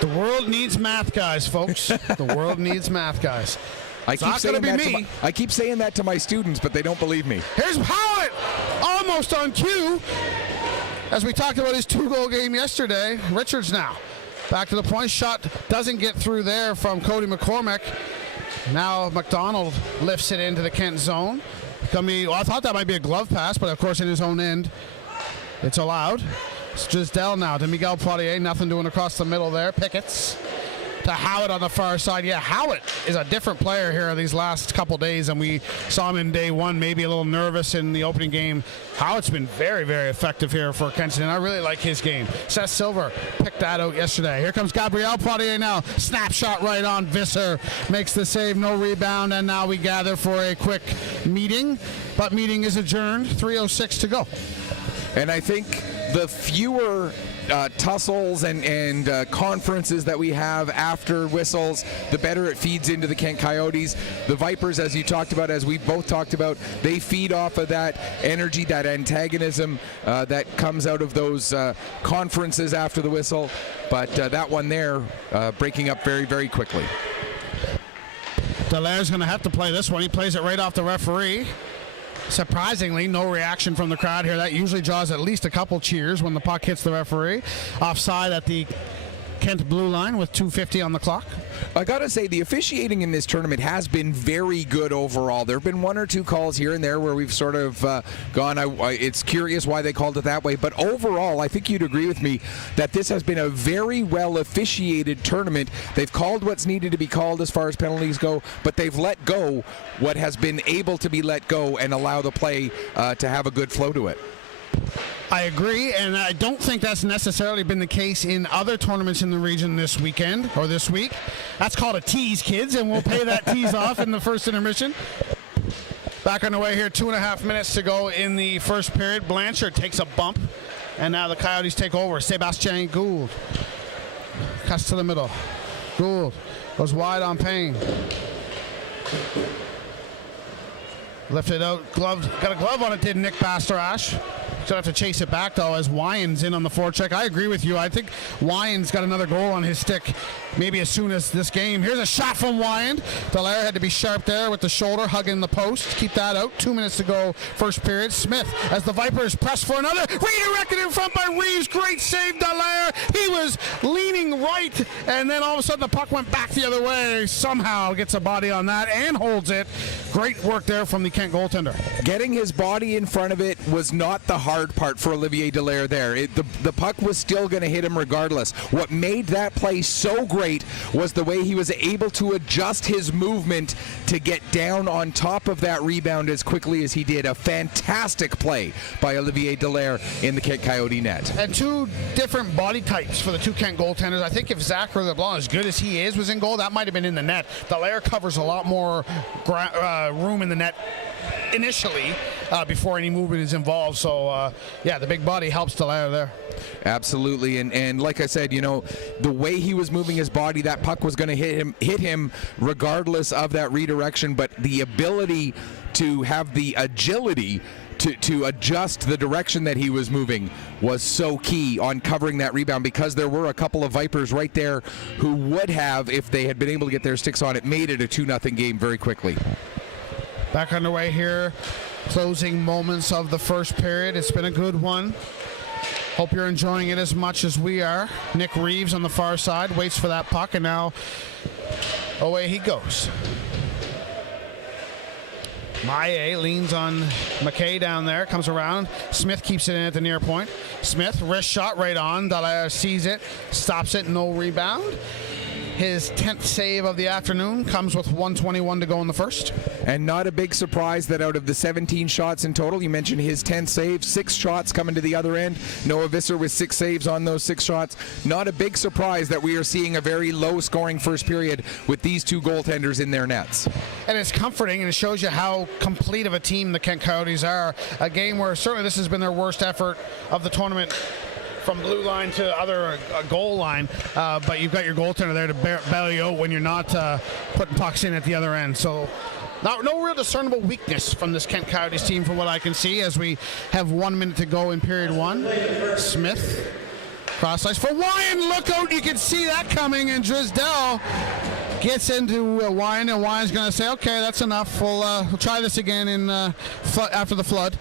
The world needs math guys, folks. The world needs math guys. I keep saying that to my students, but they don't believe me. Here's Howitt, almost on cue. As we talked about his 2-goal game yesterday, Richards now back to the point. Shot doesn't get through there from Cody McCormick. Now McDonald lifts it into the Kent zone. I thought that might be a glove pass, but of course in his own end, it's allowed. It's Gisdell now to Miguel Poirier. Nothing doing across the middle there. Pickett's to Howitt on the far side. Yeah, Howitt is a different player here these last couple days, and we saw him in day 1, maybe a little nervous in the opening game. Howitt's been very, very effective here for Kensington. I really like his game. Seth Silver picked that out yesterday. Here comes Gabriel Poirier now. Snapshot right on. Visser makes the save, no rebound, and now we gather for a quick meeting. But meeting is adjourned. 3:06 to go. And I think the fewer tussles and conferences that we have after whistles, the better it feeds into the Kent Coyotes. The Vipers, as you talked about, as we both talked about, they feed off of that energy, that antagonism that comes out of those conferences after the whistle. But that one there breaking up very, very quickly. Dallaire's going to have to play this one. He plays it right off the referee. Surprisingly, no reaction from the crowd here. That usually draws at least a couple cheers when the puck hits the referee. Offside at the Kent blue line with 2:50 on the clock. I gotta say, the officiating in this tournament has been very good overall. There have been 1 or 2 calls here and there where we've sort of gone, it's curious why they called it that way, but overall, I think you'd agree with me that this has been a very well officiated tournament. They've called what's needed to be called as far as penalties go, but they've let go what has been able to be let go and allow the play to have a good flow to it. I agree, and I don't think that's necessarily been the case in other tournaments in the region this weekend or this week. That's called a tease, kids, and we'll pay that tease off in the first intermission. Back on the way here, 2.5 minutes to go in the first period. Blanchard takes a bump, and now the Coyotes take over. Sebastien Gould cuts to the middle. Gould goes wide on Payne. Lifted out, glove, got a glove on it, did Nick Bastarash. Gonna have to chase it back though as Wyand's in on the forecheck. I agree with you. I think Wyand's got another goal on his stick maybe as soon as this game. Here's a shot from Wyand. Dallaire had to be sharp there with the shoulder, hugging the post. Keep that out. 2 minutes to go, first period. Smith, as the Vipers press for another. Redirected in front by Reeves. Great save, Dallaire. He was leaning right, and then all of a sudden the puck went back the other way. Somehow gets a body on that and holds it. Great work there from the Kent goaltender. Getting his body in front of it was not the hard part for Olivier Dallaire there. The puck was still going to hit him regardless. What made that play so great was the way he was able to adjust his movement to get down on top of that rebound as quickly as he did. A fantastic play by Olivier Dallaire in the Kent Coyote net. And two different body types for the two Kent goaltenders. I think if Zachary LeBlanc, as good as he is, was in goal, that might have been in the net. Dallaire covers a lot more room in the net initially before any movement is involved. So, yeah, the big body helps Dallaire there. Absolutely, and like I said, you know, the way he was moving his body, that puck was going to hit him regardless of that redirection, but the ability to have the agility to adjust the direction that he was moving was so key on covering that rebound, because there were a couple of Vipers right there who would have, if they had been able to get their sticks on it, made it a 2-0 game very quickly. Back underway here, closing moments of the first period. It's been a good one. Hope you're enjoying it as much as we are. Nick Reeves on the far side waits for that puck, and now away he goes. Maillet leans on McKay down there, comes around. Smith keeps it in at the near point. Smith, wrist shot right on. Dallaire sees it, stops it, no rebound. His 10th save of the afternoon comes with 1:21 to go in the first. And not a big surprise that out of the 17 shots in total, you mentioned his 10th save, 6 shots coming to the other end. Noah Visser with 6 saves on those 6 shots. Not a big surprise that we are seeing a very low-scoring first period with these two goaltenders in their nets. And it's comforting, and it shows you how complete of a team the Kent Coyotes are. A game where certainly this has been their worst effort of the tournament, from blue line to other goal line, but you've got your goaltender there to bail you out when you're not putting pucks in at the other end. So no real discernible weakness from this Kent Coyotes team from what I can see, as we have 1 minute to go in period one. Smith, cross ice for Wyand, look out, you can see that coming, and Drysdale gets into Wyand, and Wyand's going to say, okay, that's enough, we'll try this again in after the flood.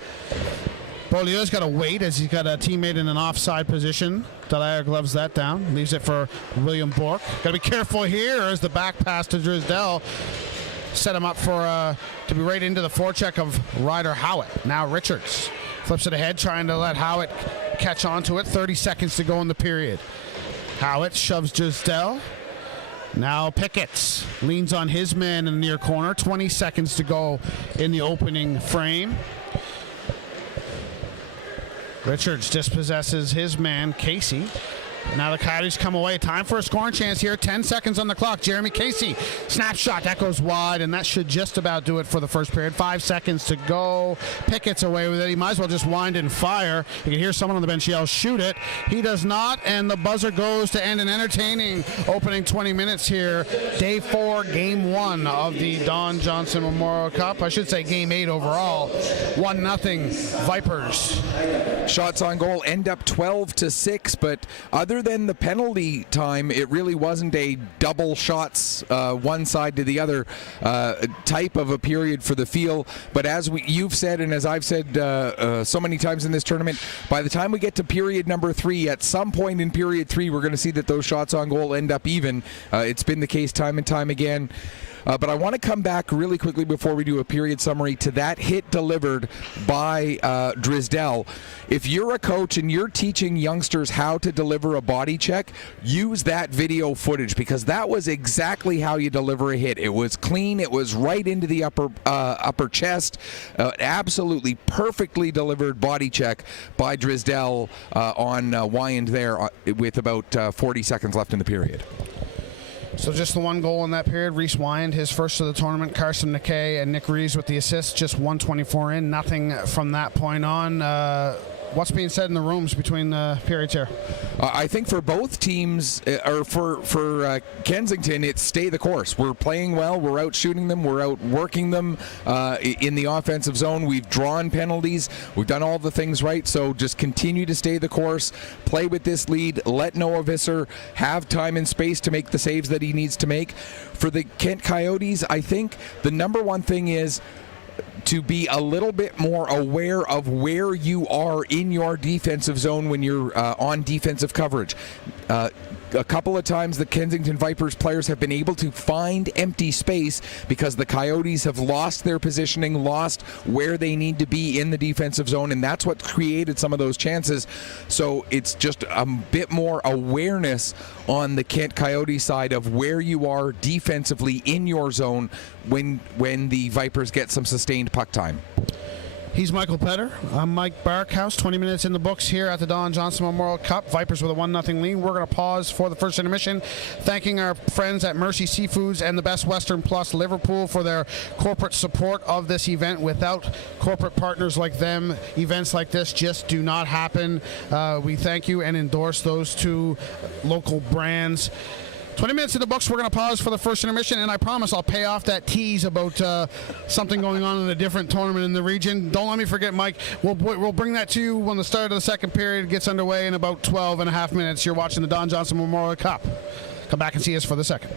Beaulieu's got to wait as he's got a teammate in an offside position. Dallaire gloves that down, leaves it for William Bourque. Got to be careful here as the back pass to Drysdale set him up for to be right into the forecheck of Ryder Howitt. Now Richards flips it ahead, trying to let Howitt catch onto it. 30 seconds to go in the period. Howitt shoves Drysdale. Now Pickett leans on his man in the near corner. 20 seconds to go in the opening frame. Richards dispossesses his man, Casey. Now the Coyotes come away. Time for a scoring chance here. 10 seconds on the clock. Jeremy Casey, snapshot. That goes wide, and that should just about do it for the first period. 5 seconds to go. Pickett's away with it. He might as well just wind and fire. You can hear someone on the bench yell, shoot it. He does not, and the buzzer goes to end an entertaining opening 20 minutes here. Day 4, game 1 of the Don Johnson Memorial Cup. I should say game 8 overall. 1-0 Vipers. Shots on goal end up 12-6, but other than the penalty time, it really wasn't a double shots one side to the other type of a period for the feel. But as you've said, and as I've said so many times in this tournament, by the time we get to period number 3, at some point in period 3, we're going to see that those shots on goal end up even. It's been the case time and time again. But I want to come back really quickly before we do a period summary to that hit delivered by Drysdale. If you're a coach and you're teaching youngsters how to deliver a body check, use that video footage, because that was exactly how you deliver a hit. It was clean. It was right into the upper chest. Absolutely perfectly delivered body check by Drysdale on Wyand there with about 40 seconds left in the period. So just the one goal in that period. Reese Wyand, his first of the tournament. Carson McKay and Nick Reeves with the assists. Just 124 in. Nothing from that point on. what's being said in the rooms between the periods here? I think for both teams, or for Kensington, it's stay the course. We're playing well. We're out shooting them. We're out working them in the offensive zone. We've drawn penalties. We've done all the things right. So just continue to stay the course. Play with this lead. Let Noah Visser have time and space to make the saves that he needs to make. For the Kent Coyotes, I think the number one thing is to be a little bit more aware of where you are in your defensive zone when you're on defensive coverage. A couple of times the Kensington Vipers players have been able to find empty space because the Coyotes have lost their positioning, lost where they need to be in the defensive zone, and that's what created some of those chances. So it's just a bit more awareness on the Kent Coyote side of where you are defensively in your zone when the Vipers get some sustained puck time. He's Michael Petter. I'm Mike Barkhouse. 20 minutes in the books here at the Don Johnson Memorial Cup. Vipers with a 1-0 lead. We're going to pause for the first intermission, thanking our friends at Mercy Seafoods and the Best Western Plus Liverpool for their corporate support of this event. Without corporate partners like them, events like this just do not happen. We thank you and endorse those two local brands. 20 minutes in the books. We're going to pause for the first intermission, and I promise I'll pay off that tease about something going on in a different tournament in the region. Don't let me forget, Mike. We'll bring that to you when the start of the second period gets underway in about 12 and a half minutes. You're watching the Don Johnson Memorial Cup. Come back and see us for the second.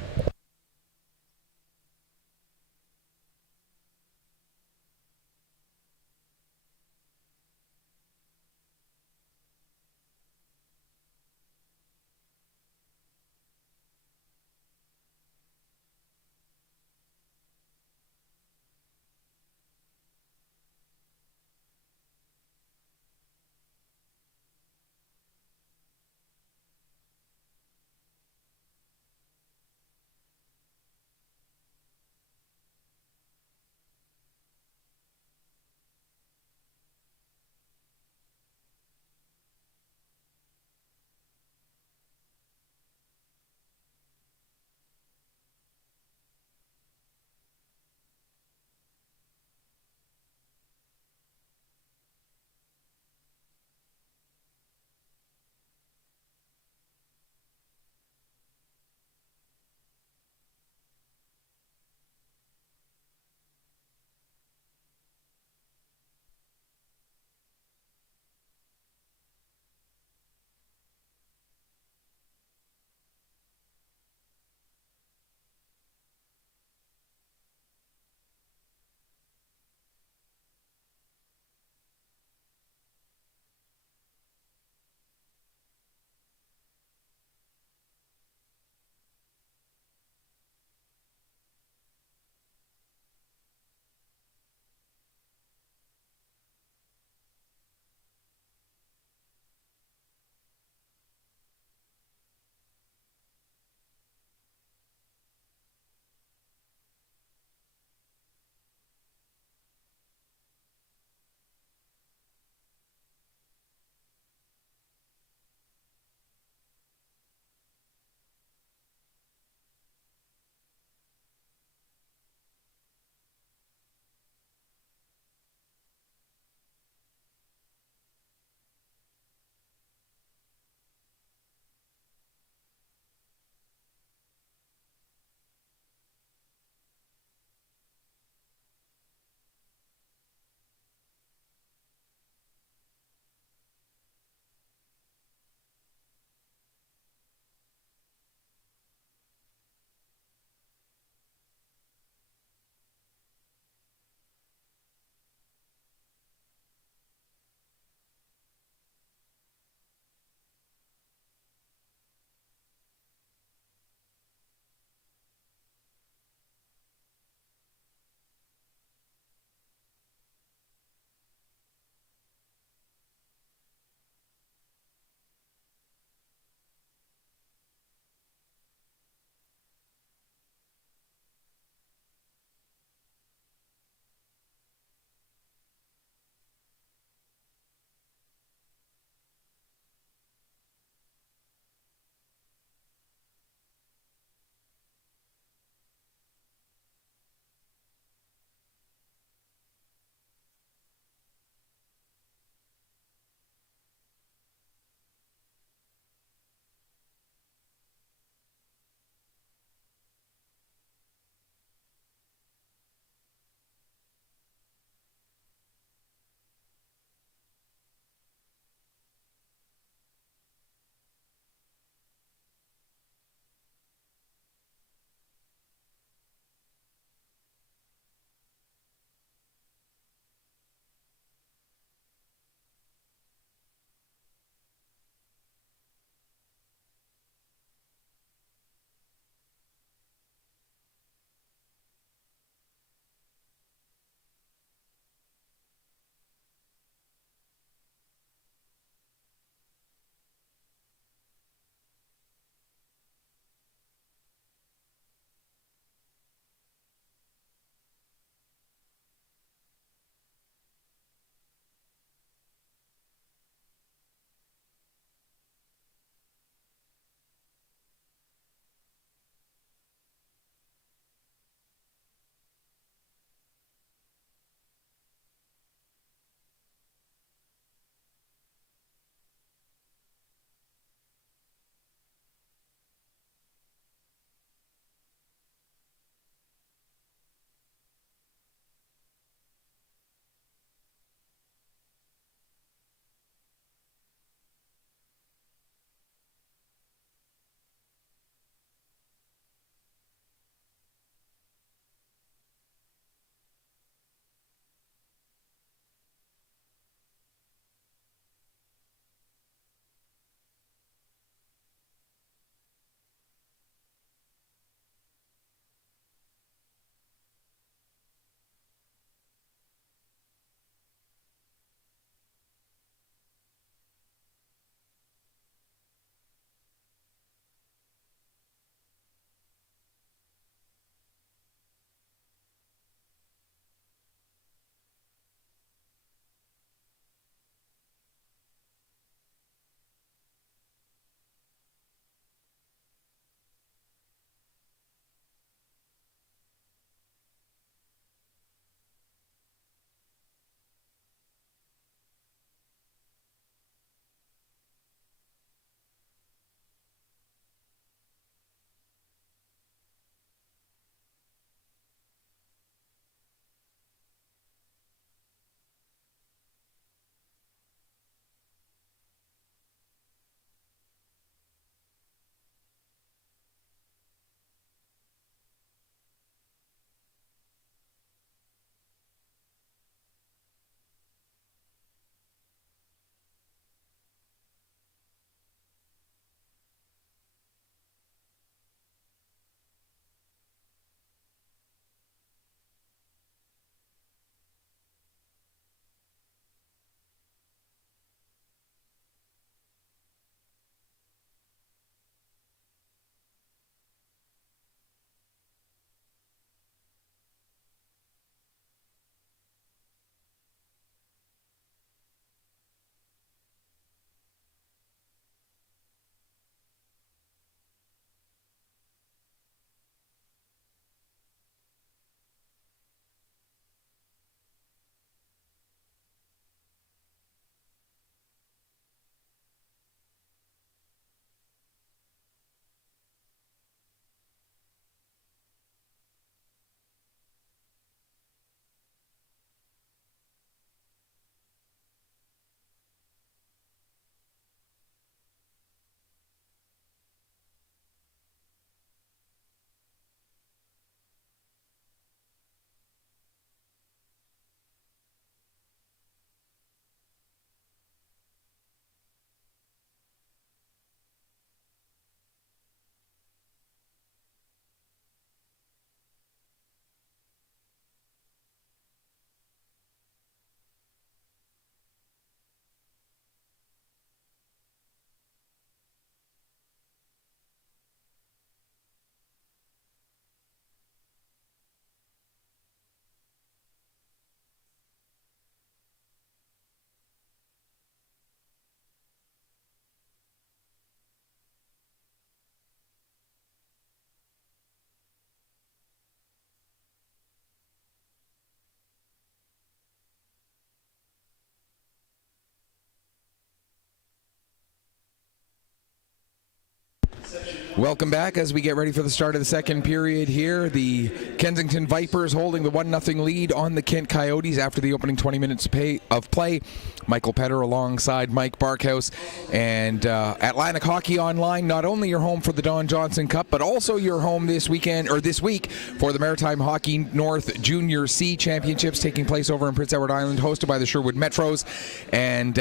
Welcome back as we get ready for the start of the second period here. The Kensington Vipers holding the 1-0 lead on the Kent Coyotes after the opening 20 minutes of play. Michael Petter alongside Mike Barkhouse. And Atlantic Hockey Online, not only your home for the Don Johnson Cup, but also your home this week for the Maritime Hockey North Junior C Championships taking place over in Prince Edward Island, hosted by the Sherwood Metros. And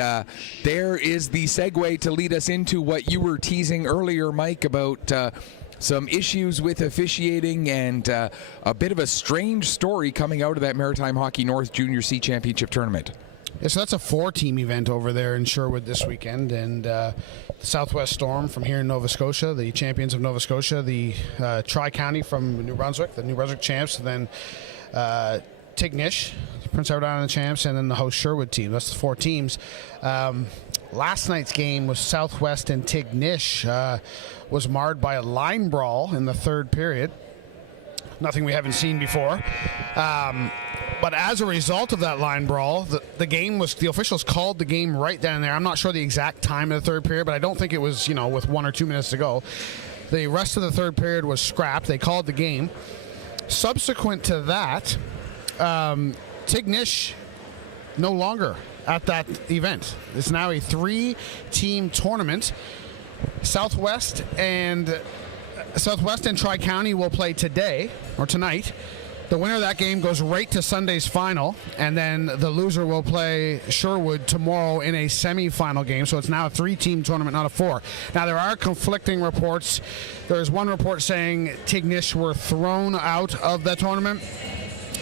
there is the segue to lead us into what you were teasing earlier, Mike, about some issues with officiating and a bit of a strange story coming out of that Maritime Hockey North Junior C Championship tournament. Yeah, so that's a 4-team event over there in Sherwood this weekend, and the Southwest Storm from here in Nova Scotia, the champions of Nova Scotia, the Tri-County from New Brunswick, the New Brunswick champs, and then Tignish, Prince Edward Island champs, and then the host Sherwood team. That's the 4 teams. Last night's game was Southwest and Tignish was marred by a line brawl in the third period. Nothing we haven't seen before. But as a result of that line brawl, the officials called the game right then and there. I'm not sure the exact time of the third period, but I don't think it was, with 1 or 2 minutes to go. The rest of the third period was scrapped. They called the game. Subsequent to that, Tignish no longer at that event. It's now a 3-team tournament. Southwest and Tri-County will play today or tonight. The winner of that game goes right to Sunday's final, and then the loser will play Sherwood tomorrow in a semi-final game. So it's now a 3-team tournament, not a 4. Now, there are conflicting reports. There's one report saying Tignish were thrown out of the tournament,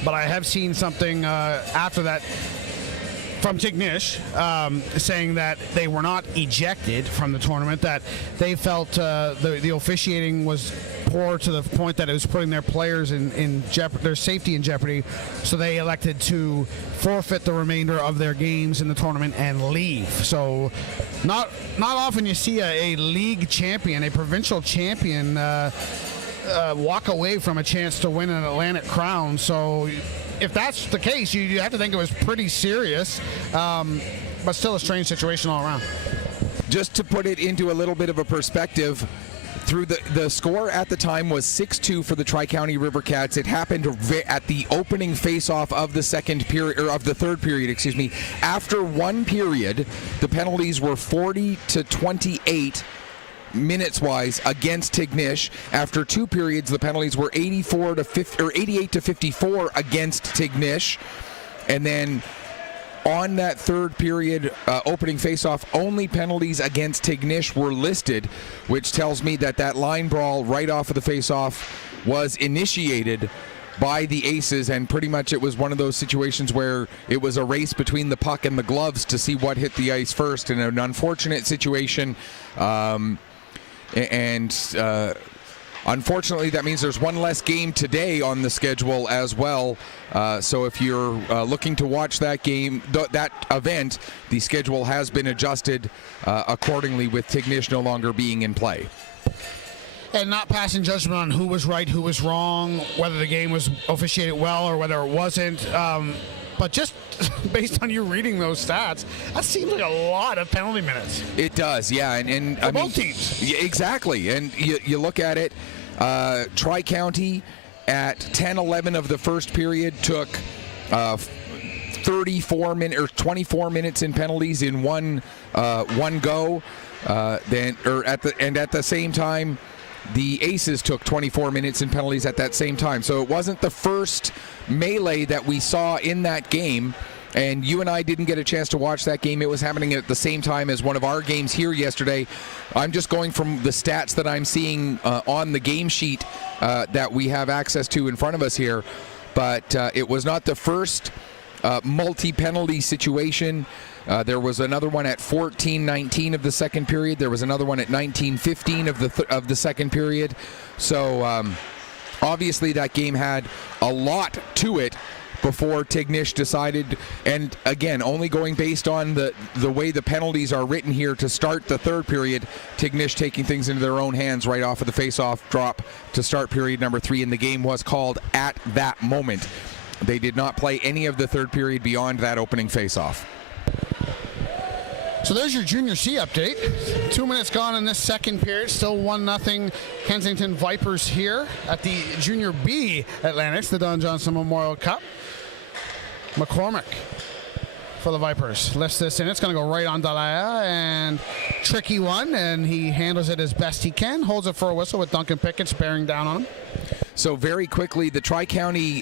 but I have seen something after that from Tignish saying that they were not ejected from the tournament, that they felt the officiating was poor to the point that it was putting their players in jeopardy, their safety in jeopardy, so they elected to forfeit the remainder of their games in the tournament and leave. So not often you see a league champion, a provincial champion, walk away from a chance to win an Atlantic crown. So if that's the case, you have to think it was pretty serious, but still a strange situation all around. Just to put it into a little bit of a perspective, through the score at the time was 6-2 for the Tri-County River Cats. It happened at the opening face-off of the third period. After one period, the penalties were 40-28. Minutes-wise against Tignish. After 2 periods, the penalties were 88-54 against Tignish, and then on that third period opening face-off, only penalties against Tignish were listed, which tells me that line brawl right off of the face-off was initiated by the Aces, and pretty much it was one of those situations where it was a race between the puck and the gloves to see what hit the ice first, in an unfortunate situation. Unfortunately, that means there's one less game today on the schedule as well. So if you're looking to watch that game, that event, the schedule has been adjusted accordingly, with Tignish no longer being in play. And not passing judgment on who was right, who was wrong, whether the game was officiated well or whether it wasn't. But just based on you reading those stats, that seems like a lot of penalty minutes. It does, yeah. And for both teams. Yeah, exactly. And you look at it, Tri-County at 10-11 of the first period took 24 minutes in penalties in one go. At the same time, the Aces took 24 minutes in penalties at that same time. So it wasn't the first melee that we saw in that game, and you and I didn't get a chance to watch that game. It was happening at the same time as one of our games here yesterday. I'm just going from the stats that I'm seeing on the game sheet that we have access to in front of us here, but it was not the first multi-penalty situation. There was another one at 14-19 of the second period. There was another one at 19-15 of the second period. So obviously that game had a lot to it before Tignish decided, and again, only going based on the way the penalties are written here to start the third period, Tignish taking things into their own hands right off of the face-off drop to start period number 3, and the game was called at that moment. They did not play any of the third period beyond that opening face-off. So there's your Junior C update. 2 minutes gone in this second period. Still 1-0 Kensington Vipers here at the Junior B Atlantics, the Don Johnson Memorial Cup. McCormick for the Vipers lifts this in. It's going to go right on Dalaya, and tricky one, and he handles it as best he can. Holds it for a whistle with Duncan Pickett bearing down on him. So very quickly, the Tri-County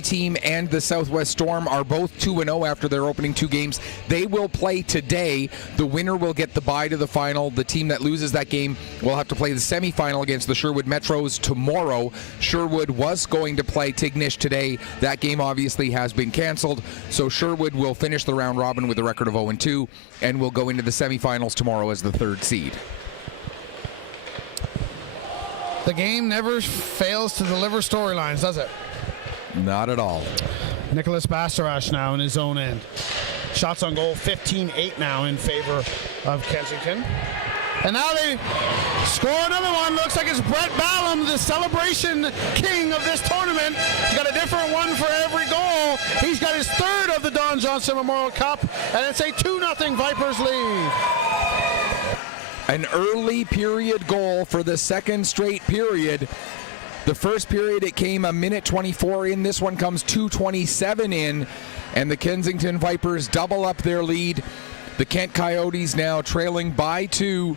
team and the Southwest Storm are both 2-0 after their opening 2 games. They will play today. The winner will get the bye to the final. The team that loses that game will have to play the semifinal against the Sherwood Metros tomorrow. Sherwood was going to play Tignish today. That game obviously has been canceled. So Sherwood will finish the round robin with a record of 0-2 and will go into the semifinals tomorrow as the 3rd seed. The game never fails to deliver storylines, does it? Not at all. Nicholas Bastarash now in his own end. Shots on goal, 15-8 now in favor of Kensington. And now they score another one. Looks like it's Brett Ballum, the celebration king of this tournament. He's got a different one for every goal. He's got his 3rd of the Don Johnson Memorial Cup, and it's a 2-0 Vipers lead. An early period goal for the 2nd straight period. The first period, it came a minute 24 in. This one comes 2:27 in, and the Kensington Vipers double up their lead. The Kent Coyotes now trailing by 2,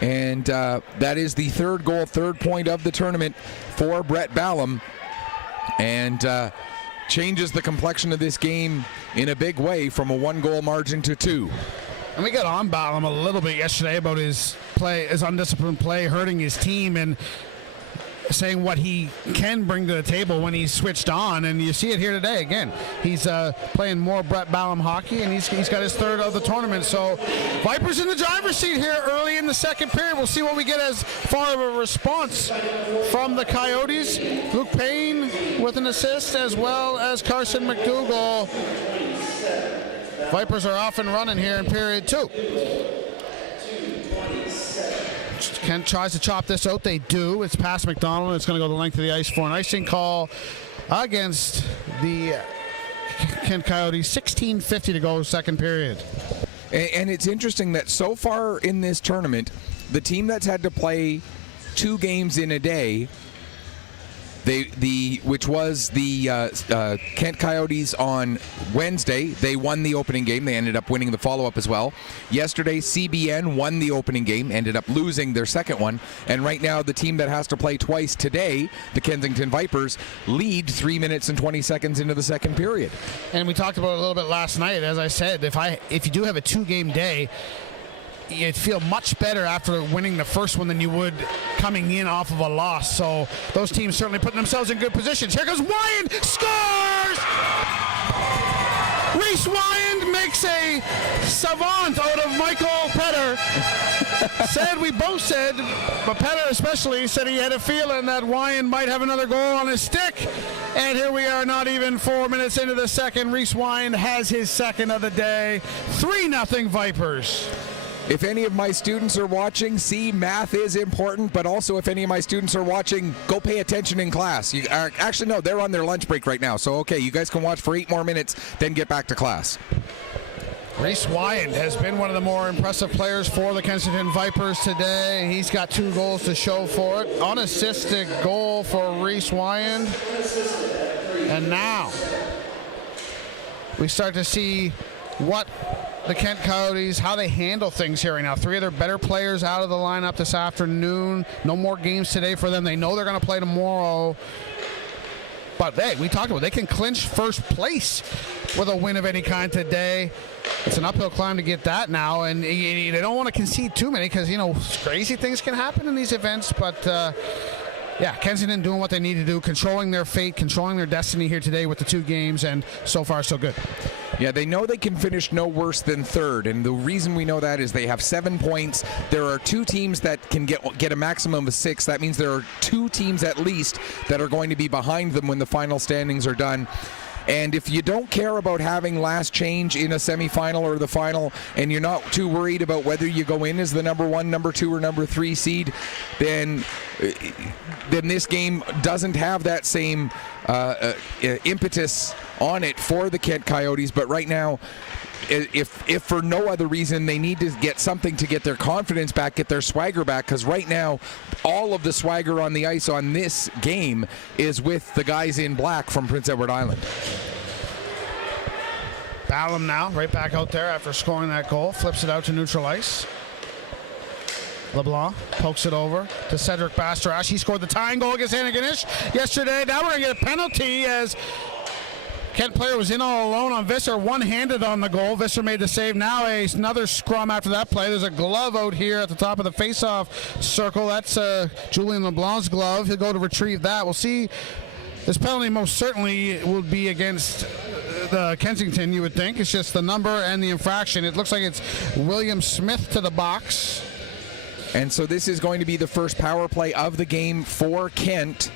and that is the 3rd goal, 3rd point of the tournament for Brett Ballum, and changes the complexion of this game in a big way from a 1-goal margin to 2. And we got on Ballum a little bit yesterday about his play, his undisciplined play hurting his team, and saying what he can bring to the table when he's switched on, and you see it here today again. He's playing more Brett Ballum hockey, and he's got his 3rd of the tournament. So Vipers in the driver's seat here early in the second period. We'll see what we get as far of a response from the Coyotes. Luke Payne with an assist, as well as Carson McDougall. Vipers are off and running here in period 2. Kent tries to chop this out. They do. It's past McDonald. It's going to go the length of the ice for an icing call against the Kent Coyotes. 16:50 to go, second period. And it's interesting that so far in this tournament, the team that's had to play 2 games in a day, which was the Kent Coyotes on Wednesday. They won the opening game. They ended up winning the follow-up as well. Yesterday, CBN won the opening game, ended up losing their second one. And right now, the team that has to play twice today, the Kensington Vipers, lead 3 minutes and 20 seconds into the second period. And we talked about it a little bit last night. As I said, if you do have a 2-game day, you'd feel much better after winning the first one than you would coming in off of a loss. So those teams certainly putting themselves in good positions. Here goes Wyand, scores! Reese Wyand makes a savant out of Michael Petter. We both said, but Petter especially said he had a feeling that Wyand might have another goal on his stick. And here we are, not even 4 minutes into the second. Reese Wyand has his 2nd of the day. 3-0 Vipers. If any of my students are watching, see, math is important, but also if any of my students are watching, go pay attention in class. Actually, no, they're on their lunch break right now. So, okay, you guys can watch for 8 more minutes, then get back to class. Reese Wyand has been one of the more impressive players for the Kensington Vipers today. He's got 2 goals to show for it. Unassisted goal for Reese Wyand. And now we start to see what the Kent Coyotes, how they handle things here right now. 3 of their better players out of the lineup this afternoon. No more games today for them. They know they're going to play tomorrow. But hey, we talked about they can clinch first place with a win of any kind today. It's an uphill climb to get that now, and they don't want to concede too many because, crazy things can happen in these events. But yeah, Kensington doing what they need to do, controlling their fate, controlling their destiny here today with the 2 games, and so far so good. Yeah, they know they can finish no worse than 3rd, and the reason we know that is they have 7 points. There are 2 teams that can get a maximum of 6. That means there are 2 teams at least that are going to be behind them when the final standings are done. And if you don't care about having last change in a semifinal or the final, and you're not too worried about whether you go in as the number 1, number 2, or number 3 seed, then this game doesn't have that same impetus on it for the Kent Coyotes. But right now, if for no other reason, they need to get something to get their confidence back, get their swagger back, because right now, all of the swagger on the ice on this game is with the guys in black from Prince Edward Island. Ballum now, right back out there after scoring that goal. Flips it out to neutral ice. LeBlanc pokes it over to Cedric Bastarache. He scored the tying goal against Antigonish yesterday. Now we're going to get a penalty as Kent player was in all alone on Visser, one-handed on the goal. Visser made the save. Now another scrum after that play. There's a glove out here at the top of the face-off circle. That's Julien LeBlanc's glove. He'll go to retrieve that. We'll see. This penalty most certainly will be against the Kensington, you would think. It's just the number and the infraction. It looks like it's William Smith to the box. And so this is going to be the first power play of the game for Kent.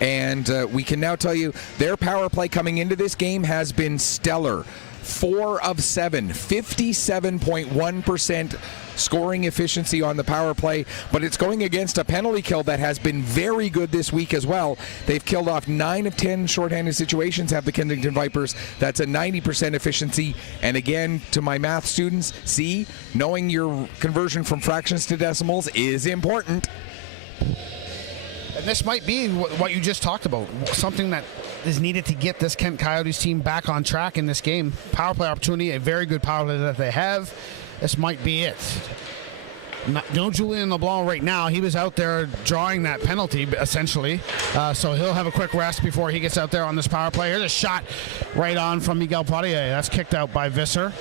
And we can now tell you their power play coming into this game has been stellar. 4 of 7, 57.1% scoring efficiency on the power play, but it's going against a penalty kill that has been very good this week as well. They've killed off 9 of 10 shorthanded situations, have the Kensington Vipers. That's a 90% efficiency. And again, to my math students, see, knowing your conversion from fractions to decimals is important. And this might be what you just talked about, something that is needed to get this Kent Coyotes team back on track in this game. Power play opportunity, a very good power play that they have. This might be it. No Julien LeBlanc right now. He was out there drawing that penalty, essentially. So he'll have a quick rest before he gets out there on this power play. Here's a shot right on from Miguel Poirier. That's kicked out by Visser.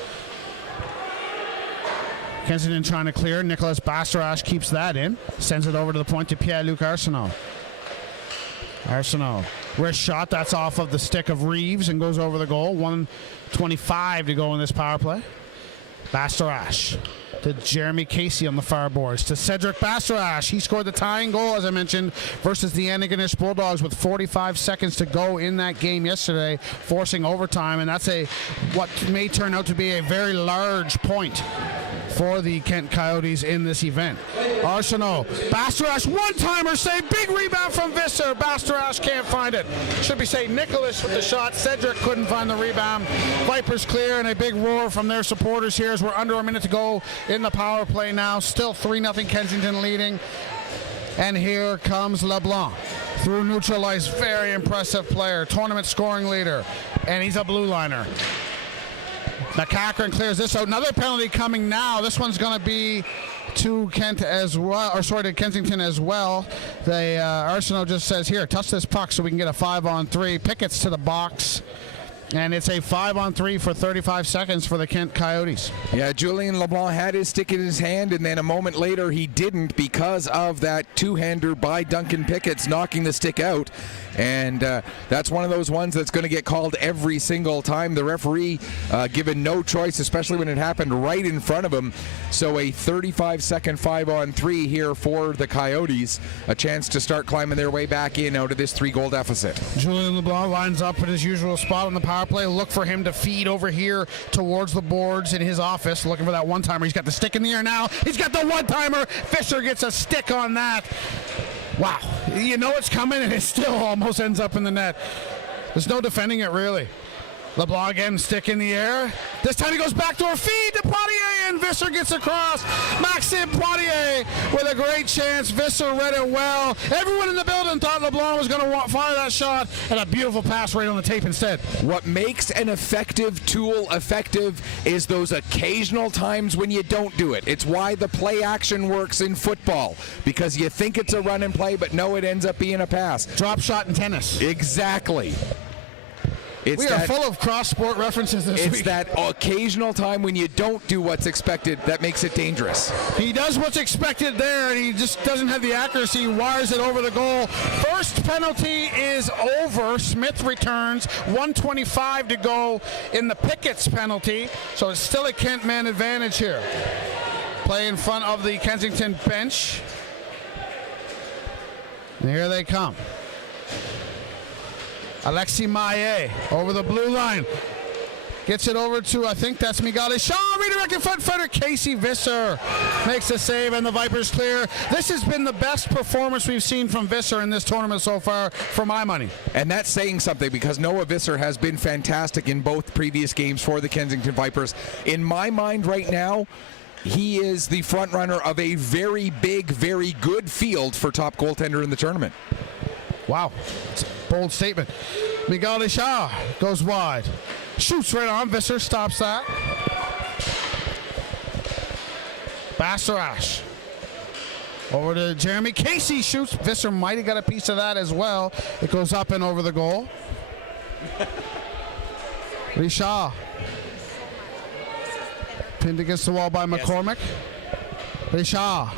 Kensington trying to clear. Nicholas Bastarache keeps that in. Sends it over to the point to Pierre-Luc Arsenault. Arsenault. Wrist shot. That's off of the stick of Reeves and goes over the goal. 1:25 to go in this power play. Bastarache to Jeremy Casey on the far boards. To Cedric Bastarache. He scored the tying goal, as I mentioned, versus the Antigonish Bulldogs with 45 seconds to go in that game yesterday, forcing overtime. And that's what may turn out to be a very large point for the Kent Coyotes in this event. Arsenault, Bastarache, one-timer save, big rebound from Visser. Bastarache can't find it. Should be saying Nicholas with the shot. Cedric couldn't find the rebound. Vipers clear, and a big roar from their supporters here as we're under a minute to go in the power play now. Still 3-0 Kensington leading. And here comes LeBlanc through neutral ice. Very impressive player, tournament scoring leader, and he's a blue liner. McCachran clears this out. Another penalty coming now. This one's going to be to Kent as well, or sorry, to Kensington as well. The Arsenault just says, here, touch this puck so we can get a 5-on-3. Pickett's to the box. And it's a 5-on-3 for 35 seconds for the Kent Coyotes. Yeah, Julien LeBlanc had his stick in his hand, and then a moment later he didn't because of that two-hander by Duncan Pickett's knocking the stick out. And that's one of those ones that's going to get called every single time. The referee given no choice, especially when it happened right in front of him. So a 35-second 5-on-3 here for the Coyotes. A chance to start climbing their way back in out of this 3-goal deficit. Julien LeBlanc lines up at his usual spot on the power play. Look for him to feed over here towards the boards in his office, looking for that one-timer. He's got the stick in the air now. He's got the one-timer. Fisher gets a stick on that. Wow. You know it's coming, and it still almost ends up in the net. There's no defending it, really. LeBlanc again, stick in the air. This time he goes back to her feet to Poirier, and Visser gets across. Maxime Poirier with a great chance. Visser read it well. Everyone in the building thought LeBlanc was going to fire that shot, and a beautiful pass right on the tape instead. What makes an effective tool effective is those occasional times when you don't do it. It's why the play action works in football, because you think it's a run and play, but no, it ends up being a pass. Drop shot in tennis. Exactly. We are full of cross-sport references this week. It's that occasional time when you don't do what's expected that makes it dangerous. He does what's expected there, and he just doesn't have the accuracy. He wires it over the goal. First penalty is over. Smith returns. 1:25 to go in the Pickett's penalty. So it's still a Kent man advantage here. Play in front of the Kensington bench. And here they come. Alexis Maillet over the blue line. Gets it over to, I think that's Miguel Shaw. Redirected front footer. Casey Visser makes a save, and the Vipers clear. This has been the best performance we've seen from Visser in this tournament so far, for my money. And that's saying something, because Noah Visser has been fantastic in both previous games for the Kensington Vipers. In my mind right now, he is the front runner of a very big, very good field for top goaltender in the tournament. Wow, it's a bold statement. Miguel Shaw goes wide. Shoots right on. Visser stops that. Bastarash. Over to Jeremy. Casey shoots. Visser might have got a piece of that as well. It goes up and over the goal. Shaw. Pinned against the wall by McCormick. Shaw.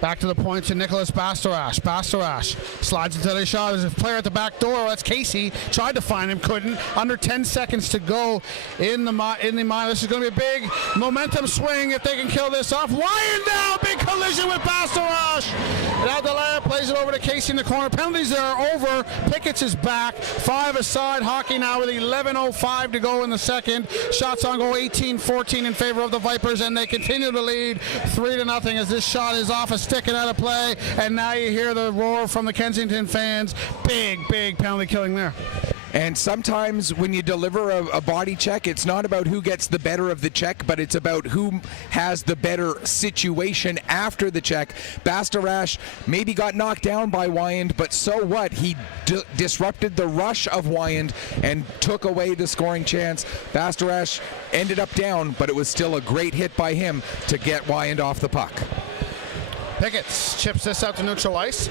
Back to the point to Nicholas Bastarash. Bastarash slides into the shot. There's a player at the back door. That's Casey. Tried to find him, couldn't. Under 10 seconds to go in the mile. This is going to be a big momentum swing if they can kill this off. Wyatt now, big collision with Bastarash. Now Dallaire plays it over to Casey in the corner. Penalties are over. Pickett's is back. 5 aside. Hockey now with 11:05 to go in the second. Shots on goal 18-14 in favor of the Vipers, and they continue to lead 3-0 as this shot is off a stick and out of play, and now you hear the roar from the Kensington fans. Big penalty killing there. And sometimes when you deliver a body check, it's not about who gets the better of the check, but it's about who has the better situation after the check. Bastarash maybe got knocked down by Wyand, but so what? He disrupted the rush of Wyand and took away the scoring chance. Bastarash ended up down, but it was still a great hit by him to get Wyand off the puck. Pickett chips this out to neutral ice.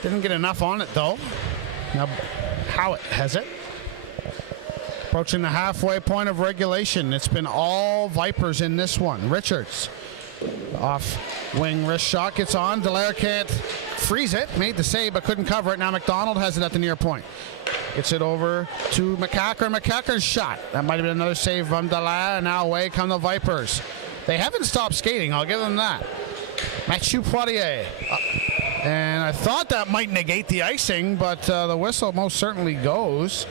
Didn't get enough on it, though. Now Howitt has it. Approaching the halfway point of regulation. It's been all Vipers in this one. Richards off wing wrist shot gets on. Dallaire can't freeze it. Made the save but couldn't cover it. Now McDonald has it at the near point. Gets it over to McCacker. McCacker's shot. That might have been another save from Dallaire. Now away come the Vipers. They haven't stopped skating. I'll give them that. Mathieu Poirier. And I thought that might negate the icing, but the whistle most certainly goes.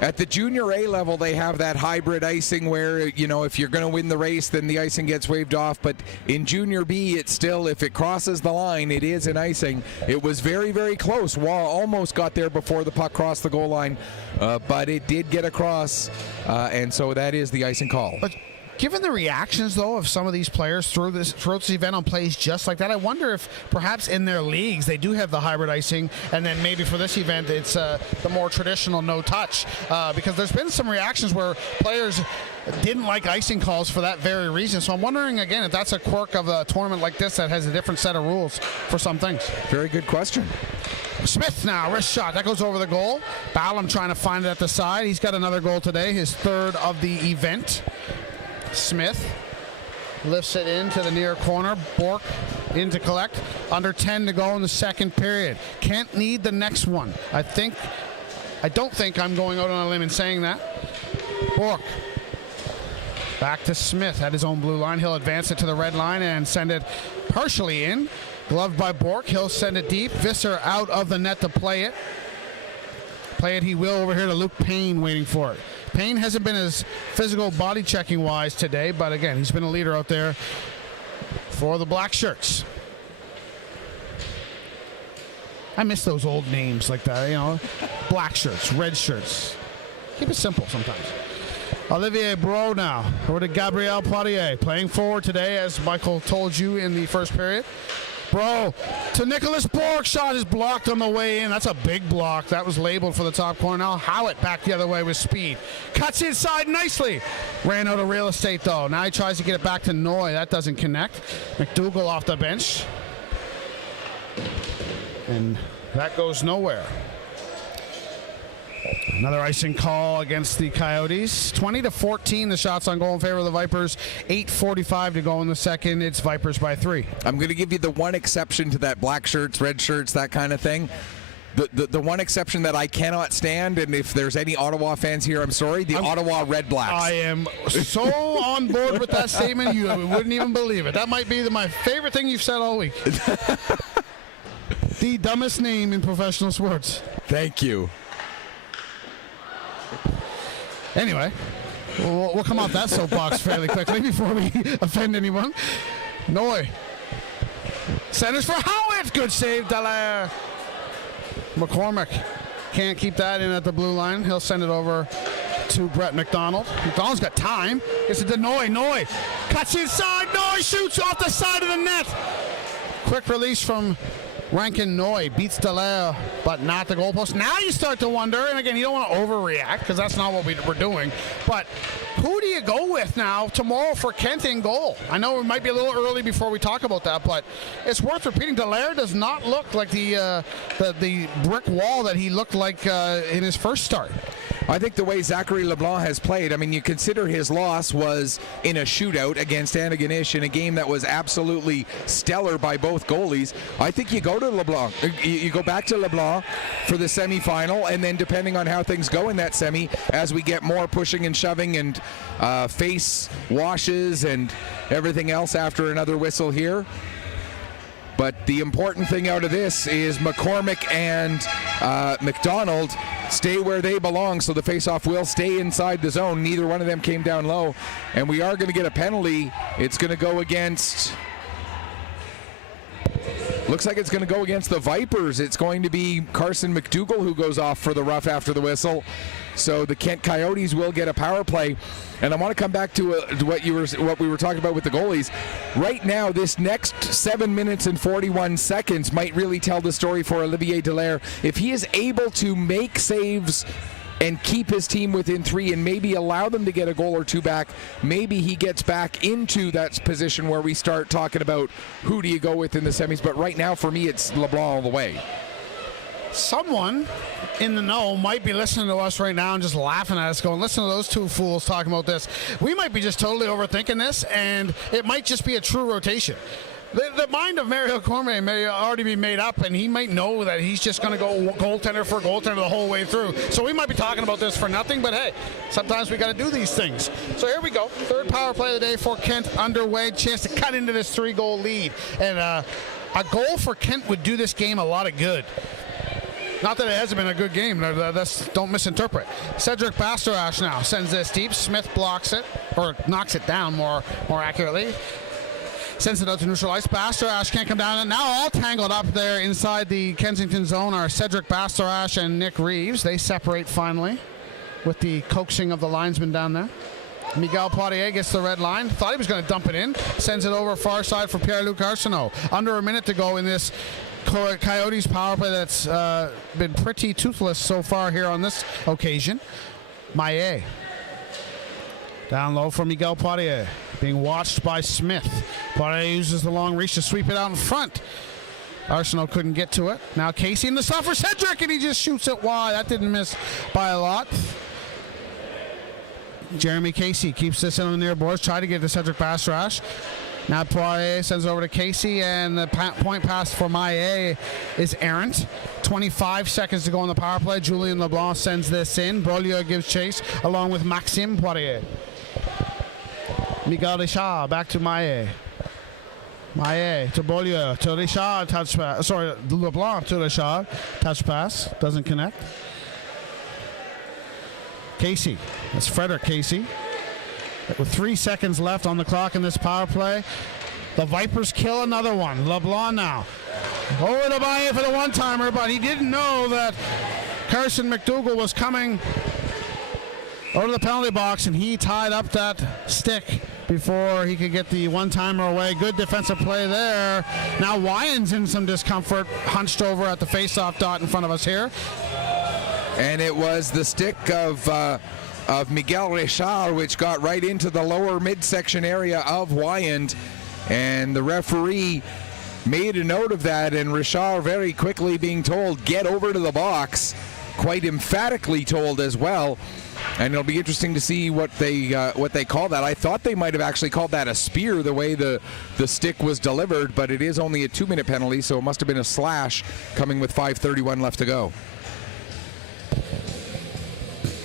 At the junior A level, they have that hybrid icing where, you know, if you're going to win the race, then the icing gets waved off. But in junior B, it's still, if it crosses the line, it is an icing. It was very, very close. Wall almost got there before the puck crossed the goal line, but it did get across, and so that is the icing call. But given the reactions, though, of some of these players throughout this event on plays just like that, I wonder if perhaps in their leagues they do have the hybrid icing, and then maybe for this event it's the more traditional no touch, because there's been some reactions where players didn't like icing calls for that very reason. So I'm wondering, again, if that's a quirk of a tournament like this that has a different set of rules for some things. Very good question. Smith now, wrist shot. That goes over the goal. Ballum trying to find it at the side. He's got another goal today, his third of the event. Smith lifts it into the near corner. Bork in to collect. Under 10 to go in the second period. Kent need the next one. I don't think I'm going out on a limb in saying that. Bork back to Smith at his own blue line. He'll advance it to the red line and send it partially in. Gloved by Bork. He'll send it deep. Visser out of the net to play it. Play it he will over here to Luke Payne waiting for it. Payne hasn't been as physical body checking wise today, but again, he's been a leader out there for the Black Shirts. I miss those old names like that, you know, Black Shirts, Red Shirts. Keep it simple sometimes. Olivier Bro now over to Gabriel Poirier, playing forward today, as Michael told you in the first period. Bro to Nicholas Bork. Shot is blocked on the way in. That's a big block. That was labeled for the top corner. Now Howitt back the other way with speed. Cuts inside nicely. Ran out of real estate, though. Now he tries to get it back to Noy. That doesn't connect. McDougall off the bench. And that goes nowhere. Another icing call against the Coyotes. 20-14 the shots on goal in favor of the Vipers. 8:45 to go in the second. It's Vipers by 3. I'm going to give you the one exception to that black shirts, red shirts, that kind of thing. The one exception that I cannot stand, and if there's any Ottawa fans here, I'm sorry, the Ottawa Red Blacks. I am so on board with that statement, you wouldn't even believe it. That might be my favorite thing you've said all week. The dumbest name in professional sports. Thank you. Anyway, we'll come off that soapbox fairly quickly before we offend anyone. Noy. Centers for Howitt. Good save, Dallaire. McCormick can't keep that in at the blue line. He'll send it over to Brett McDonald. McDonald's got time. Gets it to Noy. Noy cuts inside. Noy shoots off the side of the net. Quick release from Rankin. Noy beats Dallaire, but not the goalpost. Now you start to wonder, and again, you don't want to overreact because that's not what we're doing, but who do you go with now tomorrow for Kent in goal? I know it might be a little early before we talk about that, but it's worth repeating. Dallaire does not look like the brick wall that he looked like in his first start. I think the way Zachary LeBlanc has played, I mean, you consider his loss was in a shootout against Antigonish in a game that was absolutely stellar by both goalies. I think you go to LeBlanc. You go back to LeBlanc for the semifinal, and then depending on how things go in that semi, as we get more pushing and shoving and face washes and everything else after another whistle here. But the important thing out of this is McCormick and McDonald stay where they belong, so the faceoff will stay inside the zone. Neither one of them came down low, and we are going to get a penalty. It's going to go against... Looks like it's going to go against the Vipers. It's going to be Carson McDougall who goes off for the rough after the whistle. So the Kent Coyotes will get a power play. And I want to come back to what we were talking about with the goalies. Right now, this next 7 minutes and 41 seconds might really tell the story for Olivier Dallaire. If he is able to make saves and keep his team within 3 and maybe allow them to get a goal or 2 back, maybe he gets back into that position where we start talking about who do you go with in the semis. But right now, for me, it's LeBlanc all the way. Someone in the know might be listening to us right now and just laughing at us going, listen to those two fools talking about this. We might be just totally overthinking this, and it might just be a true rotation. The mind of Mario Cormier may already be made up, and he might know that he's just going to go goaltender for goaltender the whole way through. So we might be talking about this for nothing, but hey, sometimes we got to do these things. So here we go. Third power play of the day for Kent underway. Chance to cut into this 3-goal lead. And a goal for Kent would do this game a lot of good. Not that it hasn't been a good game. Don't misinterpret. Cedric Bastarache now sends this deep. Smith blocks it, or knocks it down more accurately. Sends it out to neutral ice. Bastarache can't come down. And now all tangled up there inside the Kensington zone are Cedric Bastarache and Nick Reeves. They separate finally with the coaxing of the linesman down there. Miguel Poirier gets the red line. Thought he was going to dump it in. Sends it over far side for Pierre-Luc Arsenault. Under a minute to go in this Coyotes power play that's been pretty toothless so far here on this occasion. Maillet. Down low for Miguel Poirier. Being watched by Smith. Poirier uses the long reach to sweep it out in front. Arsenault couldn't get to it. Now Casey in the stop for Cedric, and he just shoots it wide. That didn't miss by a lot. Jeremy Casey keeps this in on the near boards. Try to get to Cedric Bastarache. Now Poirier sends it over to Casey, and the point pass for Maillet is errant. 25 seconds to go on the power play. Julien LeBlanc sends this in. Beaulieu gives chase along with Maxime Poirier. Miguel Richard back to Maillet. Maillet to Beaulieu to Richard, touch pass. Sorry, LeBlanc to Richard, touch pass, doesn't connect. Casey, that's Frederick Casey. With 3 seconds left on the clock in this power play, the Vipers kill another one. LeBlanc now over to Maillet for the one-timer, but he didn't know that Carson McDougall was coming over to the penalty box, and he tied up that stick before he could get the one-timer away. Good defensive play there. Now Wyand's in some discomfort, hunched over at the face-off dot in front of us here. And it was the stick of Miguel Richard, which got right into the lower midsection area of Wyand, and the referee made a note of that, and Richard very quickly being told, get over to the box, quite emphatically told as well. And it'll be interesting to see what they call that. I thought they might have actually called that a spear, the way the stick was delivered, but it is only a 2-minute penalty, so it must have been a slash coming with 5:31 left to go.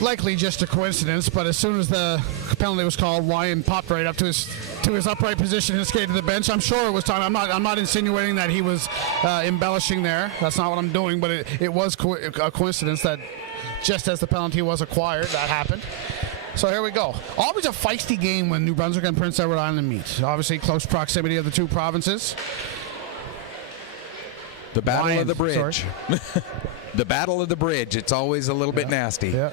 Likely just a coincidence, but as soon as the penalty was called, Wyand popped right up to his upright position and skated to the bench. I'm sure it was time. I'm not insinuating that he was embellishing there. That's not what I'm doing, but it was a coincidence that just as the penalty was acquired, that happened. So here we go. Always a feisty game when New Brunswick and Prince Edward Island meet. Obviously, close proximity of the two provinces. The Battle of the Bridge. The Battle of the Bridge. It's always a little bit nasty. Yeah.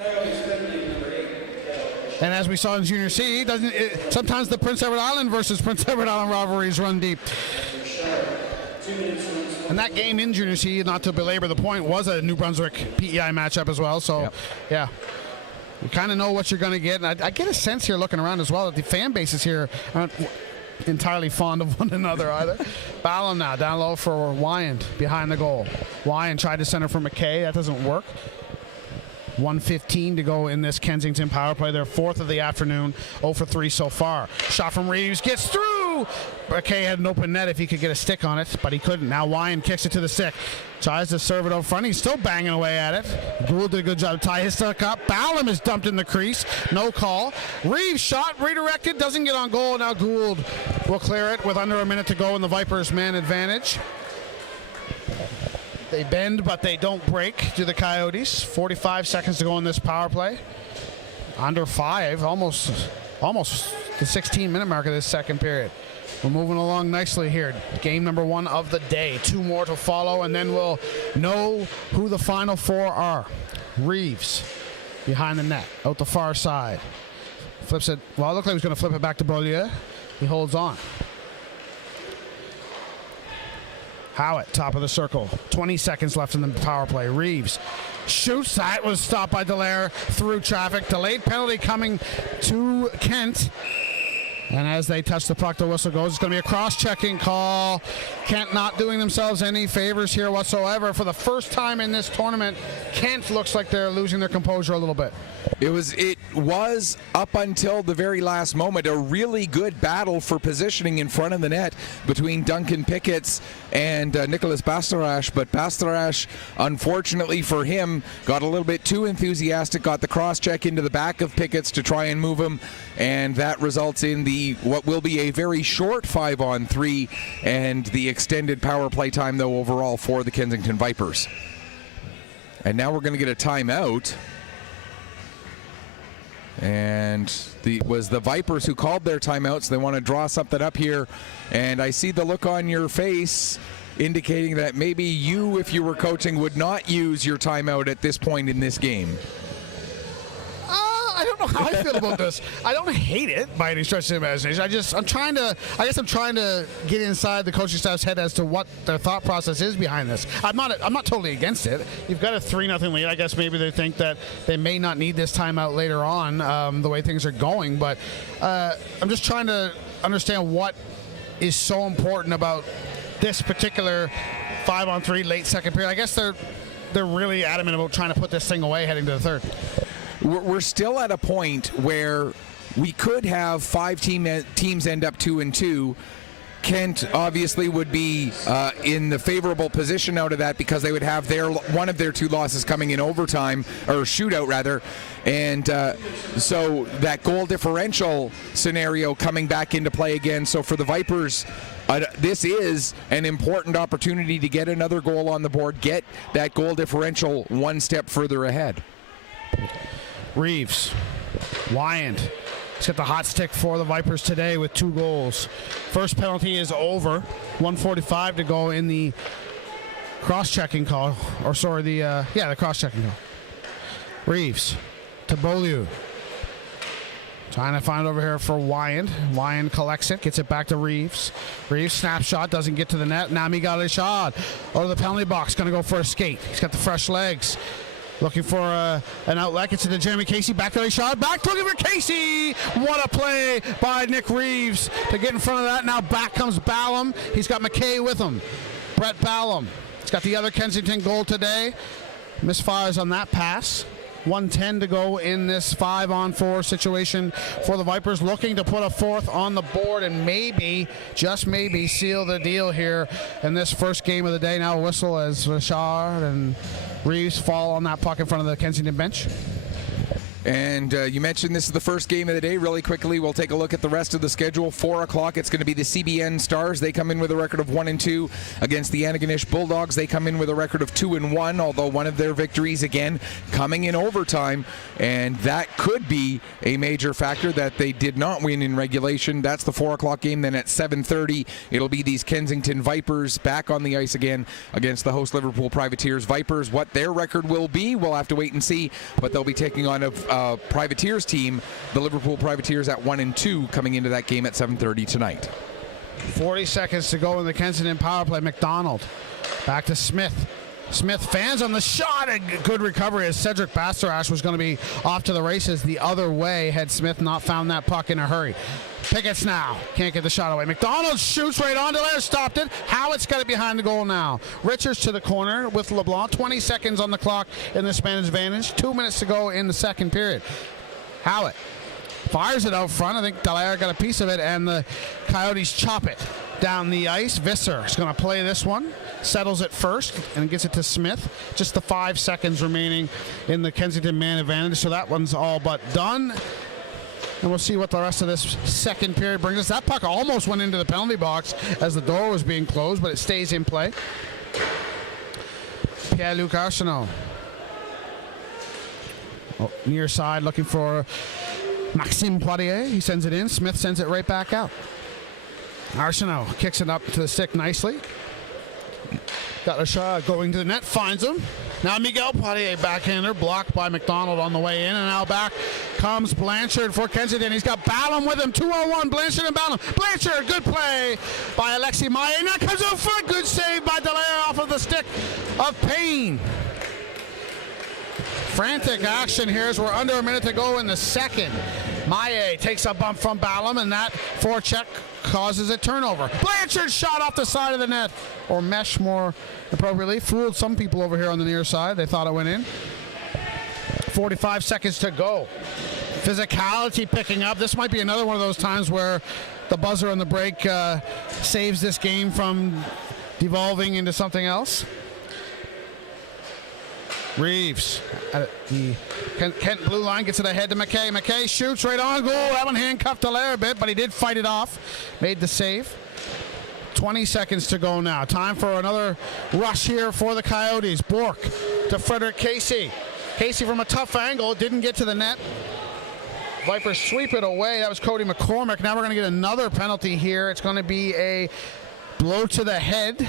And as we saw in Junior C, sometimes the Prince Edward Island versus Prince Edward Island rivalries run deep. And that game in Junior C, not to belabor the point, was a New Brunswick PEI matchup as well. So, yeah. You kind of know what you're going to get. And I get a sense here looking around as well that the fan bases here aren't entirely fond of one another either. Ballum now down low for Wyand behind the goal. Wyand tried to center for McKay. That doesn't work. 1:15 to go in this Kensington power play. Their fourth of the afternoon. 0 for 3 so far. Shot from Reeves gets through. McKay had an open net if he could get a stick on it, but he couldn't. Now Wyand kicks it to the stick. Tries to serve it up front. He's still banging away at it. Gould did a good job to tie his stick up. Ballum is dumped in the crease. No call. Reeves shot redirected. Doesn't get on goal. Now Gould will clear it with under a minute to go in the Vipers' man advantage. They bend, but they don't break to the Coyotes. 45 seconds to go in this power play. Under 5, almost the 16-minute mark of this second period. We're moving along nicely here. Game number 1 of the day. 2 more to follow, and then we'll know who the final 4 are. Reeves behind the net, out the far side. Flips it. Well, it looked like he was going to flip it back to Beaulieu. He holds on. Howitt, top of the circle. 20 seconds left in the power play. Reeves shoots. That was stopped by Dallaire through traffic. Delayed penalty coming to Kent. And as they touch the puck, the whistle goes. It's going to be a cross-checking call. Kent not doing themselves any favors here whatsoever. For the first time in this tournament, Kent looks like they're losing their composure a little bit. It was up until the very last moment a really good battle for positioning in front of the net between Duncan Picketts and Nicholas Bastarache, but Bastarache, unfortunately for him, got a little bit too enthusiastic, got the cross-check into the back of Picketts to try and move him, and that results in what will be a very short 5-on-3 and the extended power play time, though, overall for the Kensington Vipers. And now we're going to get a timeout. And it was the Vipers who called their timeouts. They want to draw something up here. And I see the look on your face indicating that maybe you, if you were coaching, would not use your timeout at this point in this game. I don't know how I feel about this. I don't hate it by any stretch of the imagination. I'm trying to get inside the coaching staff's head as to what their thought process is behind this. I'm not totally against it. You've got a 3-0 lead. I guess maybe they think that they may not need this timeout later on, the way things are going. But I'm just trying to understand what is so important about this particular 5-on-3 late second period. I guess they're really adamant about trying to put this thing away heading to the third. We're still at a point where we could have 5 teams end up 2-2. Kent obviously would be in the favorable position out of that because they would have one of their 2 losses coming in overtime, or shootout rather, and so that goal differential scenario coming back into play again. So for the Vipers, this is an important opportunity to get another goal on the board, get that goal differential one step further ahead. Reeves, Wyand. He's got the hot stick for the Vipers today with 2 goals. First penalty is over. 1:45 to go in the cross-checking call. Or sorry, the cross-checking call. Reeves to Beaulieu. Trying to find it over here for Wyand. Wyand collects it, gets it back to Reeves. Reeves snapshot, doesn't get to the net. Now Miguel shot out of the penalty box. Going to go for a skate. He's got the fresh legs. Looking for an outlet. Gets it to Jeremy Casey. Back to the shot. Back looking for Casey. What a play by Nick Reeves to get in front of that. Now back comes Ballum. He's got McKay with him. Brett Ballum. He's got the other Kensington goal today. Misfires on that pass. 1:10 to go in this 5-on-4 situation for the Vipers, looking to put a 4th on the board and maybe, just maybe, seal the deal here in this first game of the day. Now a whistle as Richard and Reeves fall on that puck in front of the Kensington bench. And you mentioned this is the first game of the day. Really quickly, we'll take a look at the rest of the schedule. 4 o'clock, it's going to be the CBN Stars. They come in with a record of 1-2 against the Antigonish Bulldogs. They come in with a record of 2-1, although one of their victories, again, coming in overtime. And that could be a major factor that they did not win in regulation. That's the 4 o'clock game. Then at 7:30, it'll be these Kensington Vipers back on the ice again against the host Liverpool Privateers. Vipers, what their record will be, we'll have to wait and see. But they'll be taking on a Privateers team, the Liverpool Privateers, at 1-2 coming into that game at 7:30 tonight. 40 seconds to go in the Kensington power play. McDonald back to Smith. Smith fans on the shot. A good recovery as Cedric Bastarash was going to be off to the races the other way had Smith not found that puck in a hurry. Pickett's now. Can't get the shot away. McDonald shoots right on. Delaire stopped it. Howitt's got it behind the goal now. Richards to the corner with LeBlanc. 20 seconds on the clock in the Spanish advantage. 2 minutes to go in the second period. Howitt fires it out front. I think Delaire got a piece of it, and the Coyotes chop it down the ice. Visser is going to play this one. Settles it first and gets it to Smith. Just the 5 seconds remaining in the Kensington man advantage, so that one's all but done. And we'll see what the rest of this second period brings us. That puck almost went into the penalty box as the door was being closed, but it stays in play. Pierre-Luc Arsenault. Oh, near side looking for Maxime Poirier. He sends it in. Smith sends it right back out. Arsenault kicks it up to the stick nicely. Got a shot going to the net, finds him. Now Miguel Poirier, backhander, blocked by McDonald on the way in, and now back comes Blanchard for Kensington. He's got Ballum with him, 2-on-1, Blanchard and Ballum. Blanchard, good play by Alexi Maillet, and that comes out front, good save by Delaire off of the stick of Payne. Frantic action here as we're under a minute to go in the second. Maillet takes a bump from Ballum, and that forecheck causes a turnover. Blanchard shot off the side of the net, or mesh more appropriately. Fooled some people over here on the near side. They thought it went in. 45 seconds to go. Physicality picking up. This might be another one of those times where the buzzer on the break saves this game from devolving into something else. Reeves at the Kent blue line gets it ahead to McKay. McKay shoots right on goal. That one handcuffed Delaire a bit, but he did fight it off. Made the save. 20 seconds to go now. Time for another rush here for the Coyotes. Bork to Frederick Casey. Casey from a tough angle, didn't get to the net. Vipers sweep it away. That was Cody McCormick. Now we're going to get another penalty here. It's going to be a blow to the head.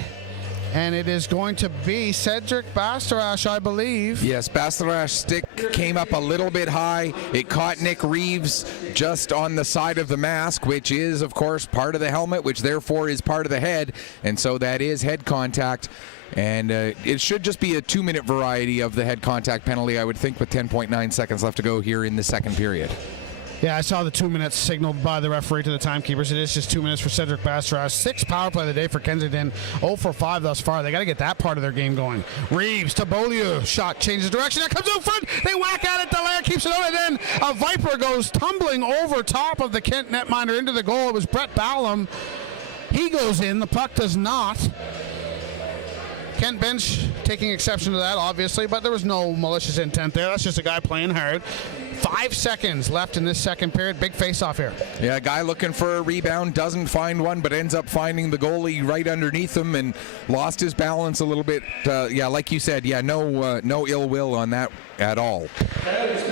And it is going to be Cedric Bastarash, I believe. Yes, Bastarash's stick came up a little bit high. It caught Nick Reeves just on the side of the mask, which is, of course, part of the helmet, which therefore is part of the head. And so that is head contact. And it should just be a 2-minute variety of the head contact penalty, I would think, with 10.9 seconds left to go here in the second period. Yeah, I saw the 2 minutes signaled by the referee to the timekeepers. It is just 2 minutes for Cedric Bastarash. 6 power play of the day for Kensington. 0 for 5 thus far. They got to get that part of their game going. Reeves to Beaulieu. Shot changes direction. That comes out front. They whack at it. Delaire keeps it out. And then a Viper goes tumbling over top of the Kent netminder into the goal. It was Brett Ballum. He goes in. The puck does not. Kent bench taking exception to that, obviously, but there was no malicious intent there. That's just a guy playing hard. 5 seconds left in this second period. Big face-off here. Yeah, a guy looking for a rebound, doesn't find one, but ends up finding the goalie right underneath him and lost his balance a little bit. Yeah, like you said, yeah, no ill will on that at all.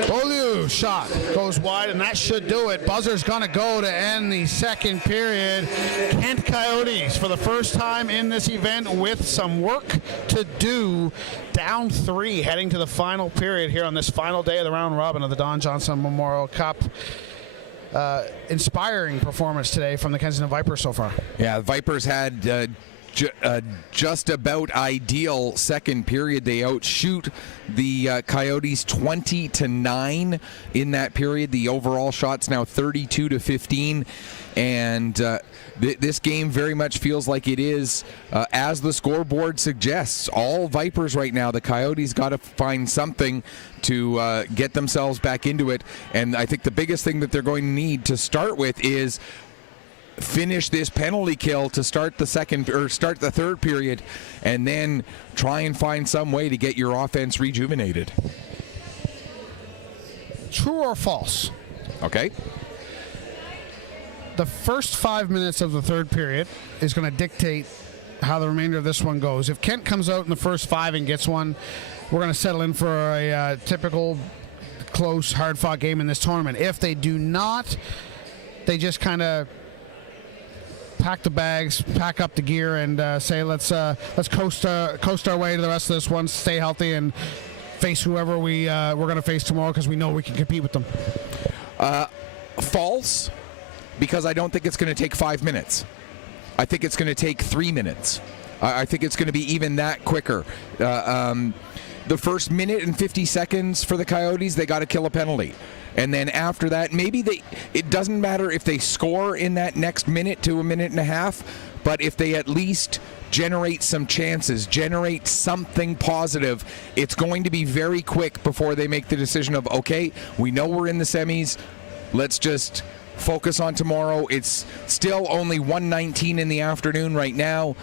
Beaulieu shot goes wide, and that should do it. Buzzer's going to go to end the second period. Kent Coyotes, for the first time in this event, with some work to do. Down 3, heading to the final period here on this final day of the round robin of the Don Johnson Memorial Cup. Inspiring performance today from the Kensington Vipers so far. Yeah, the Vipers had just about ideal second period. They outshoot the Coyotes 20-9 in that period. The overall shots now 32-15, and this game very much feels like it is, as the scoreboard suggests, all Vipers right now. The Coyotes got to find something to get themselves back into it, and I think the biggest thing that they're going to need to start with is finish this penalty kill to start the third period, and then try and find some way to get your offense rejuvenated. True or false? Okay. The first 5 minutes of the third period is going to dictate how the remainder of this one goes. If Kent comes out in the first 5 and gets one, we're going to settle in for a typical close, hard-fought game in this tournament. If they do not, they just kind of pack the bags, pack up the gear, and say, let's coast our way to the rest of this one, stay healthy, and face whoever we're going to face tomorrow because we know we can compete with them. False, because I don't think it's going to take 5 minutes. I think it's going to take 3 minutes. I think it's going to be even that quicker. The first minute and 50 seconds for the Coyotes, they got to kill a penalty. And then after that, maybe it doesn't matter if they score in that next minute to a minute and a half, but if they at least generate some chances, generate something positive, it's going to be very quick before they make the decision of, okay, we know we're in the semis, let's just focus on tomorrow. It's still only 1:19 in the afternoon right now.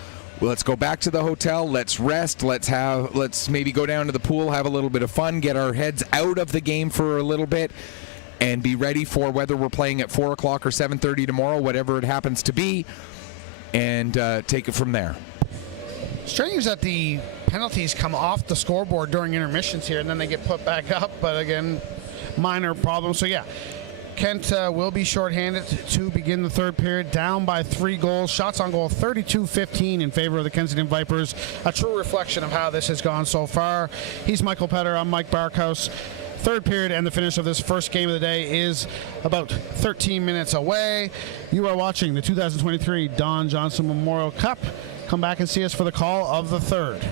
Let's go back to the hotel. Let's rest. Let's maybe go down to the pool, have a little bit of fun, get our heads out of the game for a little bit, and be ready for whether we're playing at 4 o'clock or 7:30 tomorrow, whatever it happens to be, and take it from there. Strange that the penalties come off the scoreboard during intermissions here, and then they get put back up. But again, minor problems. So yeah. Kent will be shorthanded to begin the third period, down by 3 goals. Shots on goal 32-15 in favor of the Kensington Vipers. A true reflection of how this has gone so far. He's Michael Petter. I'm Mike Barkhouse. Third period and the finish of this first game of the day is about 13 minutes away. You are watching the 2023 Don Johnson Memorial Cup. Come back and see us for the call of the third.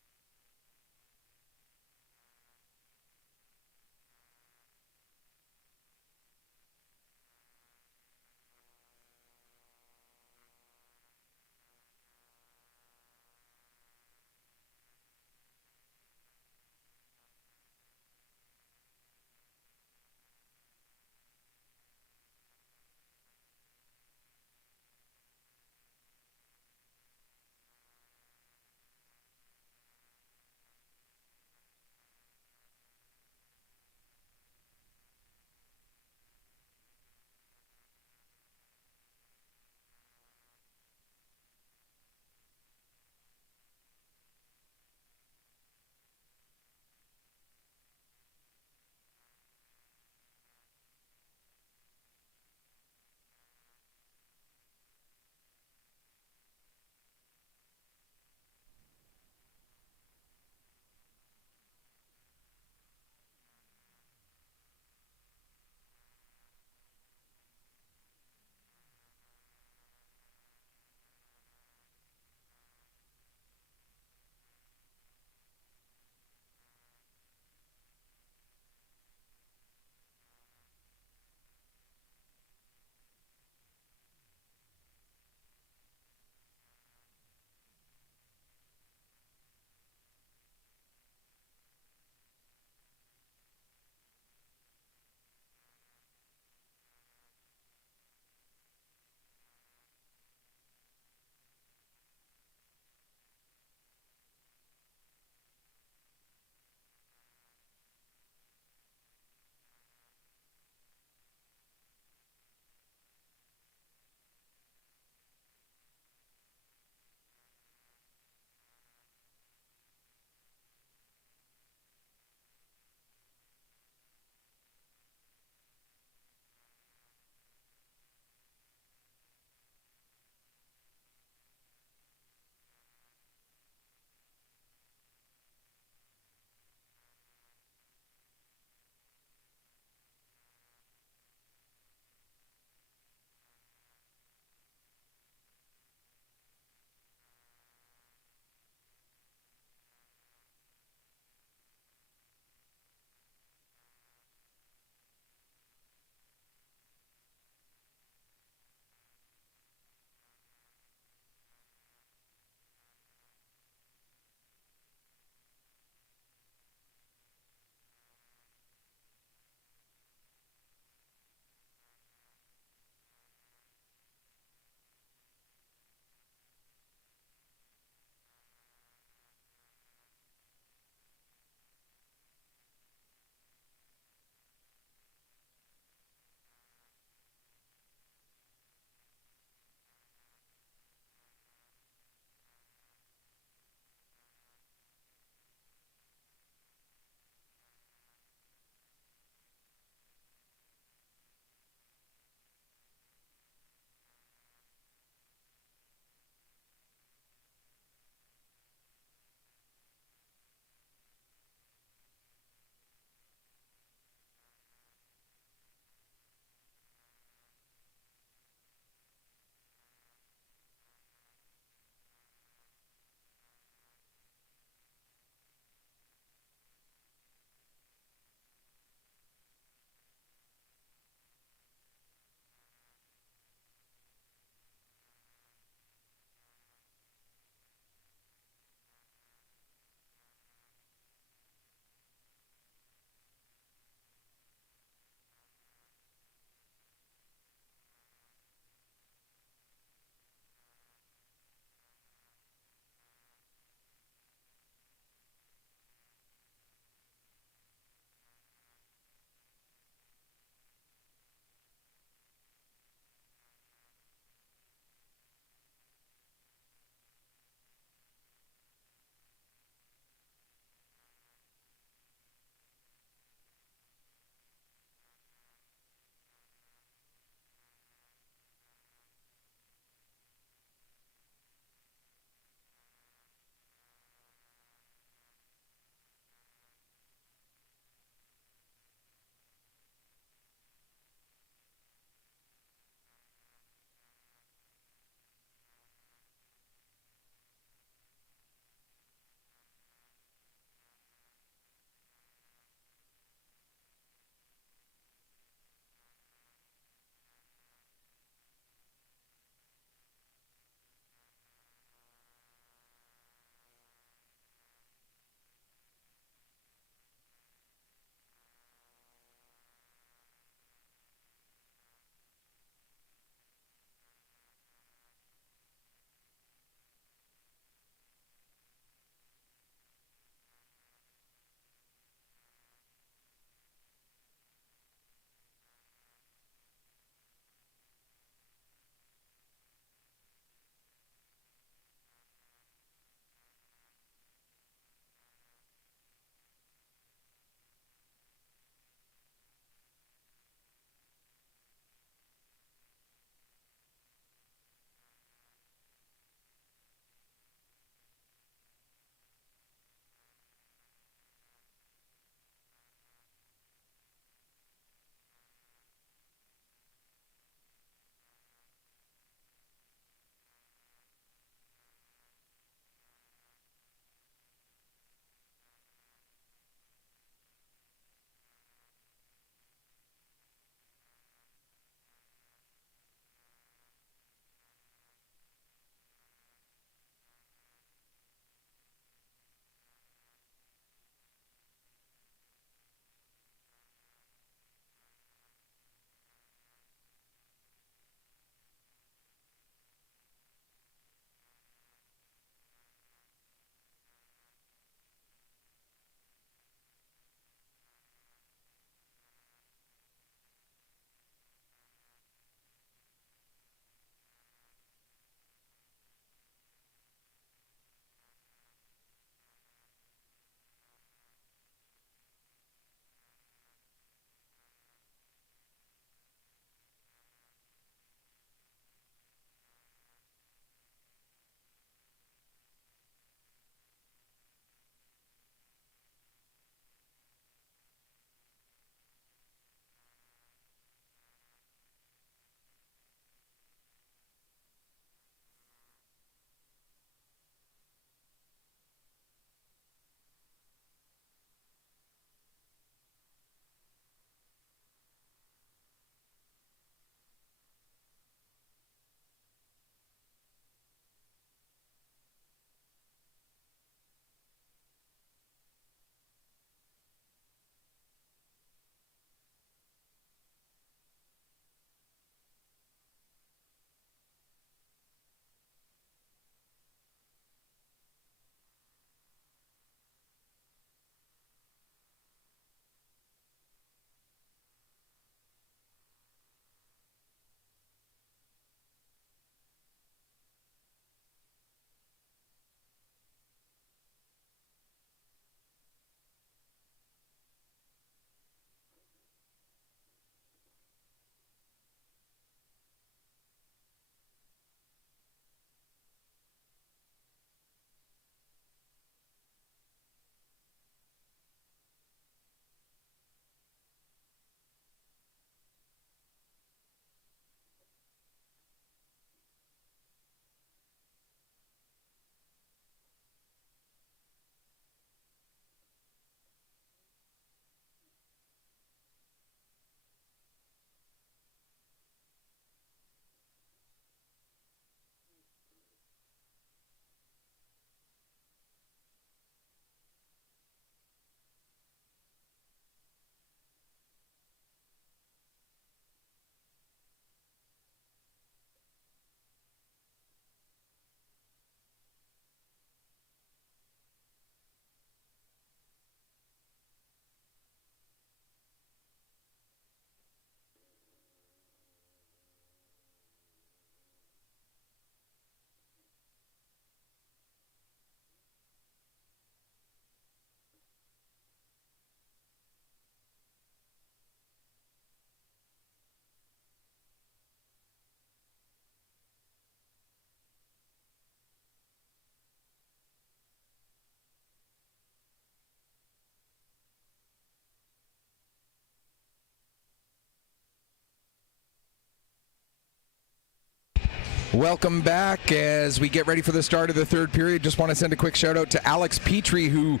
Welcome back as we get ready for the start of the third period. Just want to send a quick shout out to Alex Petrie, who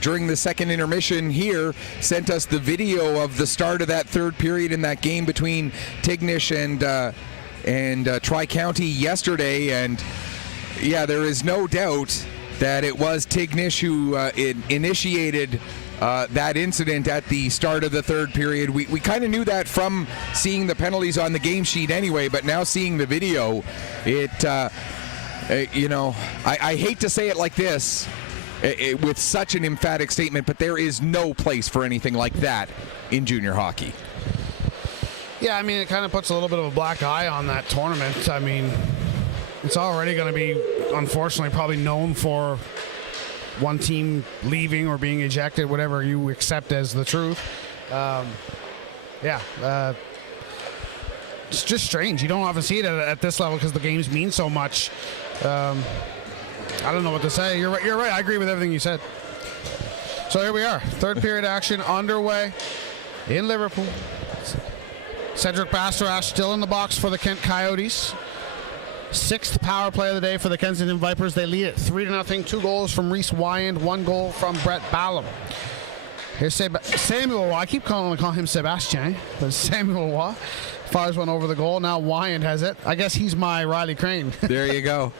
during the second intermission here sent us the video of the start of that third period in that game between Tignish and Tri-County yesterday. And yeah, there is no doubt that it was Tignish who initiated that incident at the start of the third period. We kind of knew that from seeing the penalties on the game sheet anyway, but now seeing the video, I hate to say it like this with such an emphatic statement, but there is no place for anything like that in junior hockey. Yeah, I mean, it kind of puts a little bit of a black eye on that tournament. I mean, it's already going to be, unfortunately, probably known for one team leaving or being ejected, whatever you accept as the truth. It's just strange. You don't often see it at this level because the games mean so much. I don't know what to say. You're right. I agree with everything you said. So here we are. Third period action underway in Liverpool. Cedric Bastarash still in the box for the Kent Coyotes. Sixth power play of the day for the Kensington Vipers. They lead it 3-0. 2 goals from Reese Wyand, 1 goal from Brett Ballum. Here's Samuel Waugh. I keep calling him Sebastien, but Samuel Waugh fires one over the goal. Now Wyand has it. I guess he's my Riley Crane. There you go.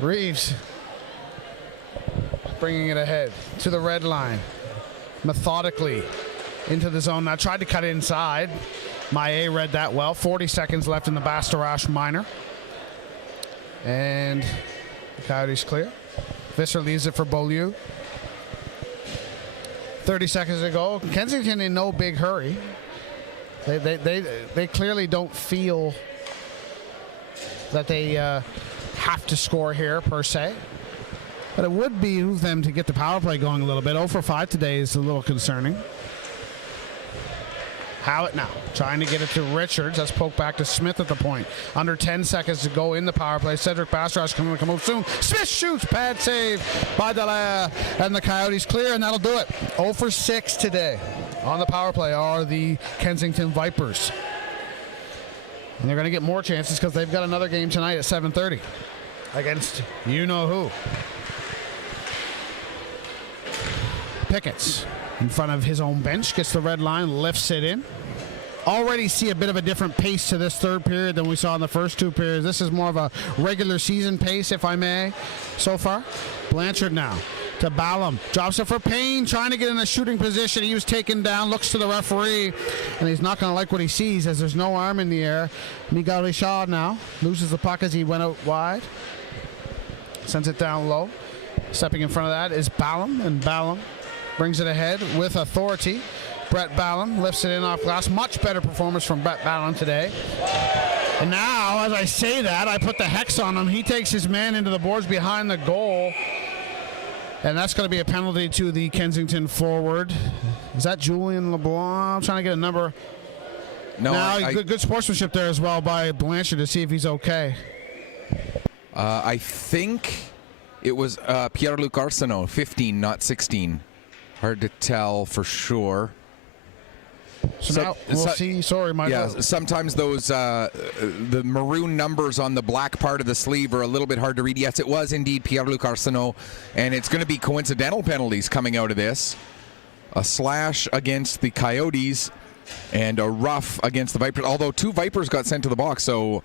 Reeves bringing it ahead to the red line. Methodically into the zone. Now tried to cut it inside. Maillet read that well. 40 seconds left in the Bastarash minor. And the Coyotes clear. Visser leaves it for Beaulieu. 30 seconds to go. Kensington in no big hurry. They clearly don't feel that they have to score here per se. But it would behoove them to get the power play going a little bit. 0 for 5 today is a little concerning. Howitt now trying to get it to Richards. That's poked back to Smith at the point. Under 10 seconds to go in the power play. Cedric Bastarash coming to come up soon. Smith shoots. Pad save by Dallaire. And the Coyotes clear, and that'll do it. 0 for 6 today on the power play are the Kensington Vipers. And they're going to get more chances because they've got another game tonight at 7:30 against you-know-who. Pickett's in front of his own bench, gets the red line, lifts it in. Already see a bit of a different pace to this third period than we saw in the first 2 periods. This is more of a regular season pace, if I may, so far. Blanchard now to Ballum. Drops it for Payne, trying to get in a shooting position. He was taken down, looks to the referee, and he's not going to like what he sees as there's no arm in the air. Miguel Richard now loses the puck as he went out wide. Sends it down low. Stepping in front of that is Ballum, and Ballum brings it ahead with authority. Brett Ballum lifts it in off glass. Much better performance from Brett Ballum today. And now, as I say that, I put the hex on him. He takes his man into the boards behind the goal. And that's going to be a penalty to the Kensington forward. Is that Julian LeBlanc? I'm trying to get a number. No, good sportsmanship there as well by Blanchard to see if he's okay. I think it was Pierre-Luc Arsenault, 15, not 16. Hard to tell for sure. So now we'll see. Sorry, Michael. Yeah, sometimes those the maroon numbers on the black part of the sleeve are a little bit hard to read. Yes, it was indeed Pierre-Luc Arsenault, and it's going to be coincidental penalties coming out of this. A slash against the Coyotes and a rough against the Vipers, although 2 Vipers got sent to the box, so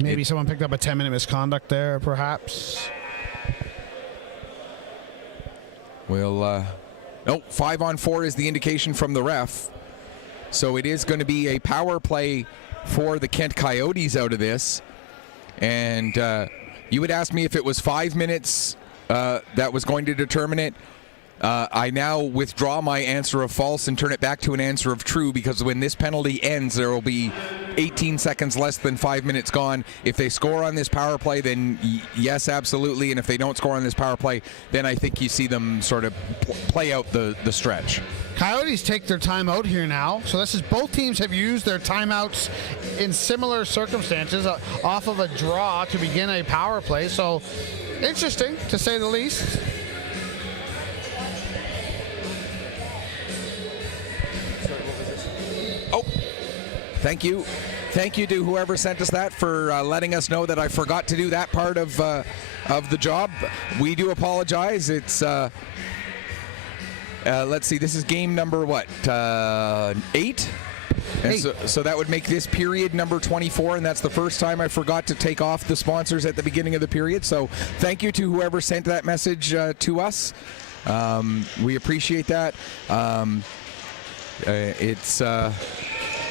maybe someone picked up a 10-minute misconduct there, perhaps. We'll, no, 5-on-4 is the indication from the ref. So it is going to be a power play for the Kent Coyotes out of this. And you would ask me if it was 5 minutes that was going to determine it. I now withdraw my answer of false and turn it back to an answer of true, because when this penalty ends, there will be 18 seconds less than 5 minutes gone. If they score on this power play, then yes, absolutely. And if they don't score on this power play, then I think you see them sort of play out the stretch. Coyotes take their timeout here now. So this is both teams have used their timeouts in similar circumstances off of a draw to begin a power play. So interesting, to say the least. Oh, thank you. thank you to whoever sent us that for letting us know that I forgot to do that part of the job. We do apologize. It's let's see, this is game number what, 8? And so that would make this period number 24, and that's the first time I forgot to take off the sponsors at the beginning of the period. So thank you to whoever sent that message to us. We appreciate that. It's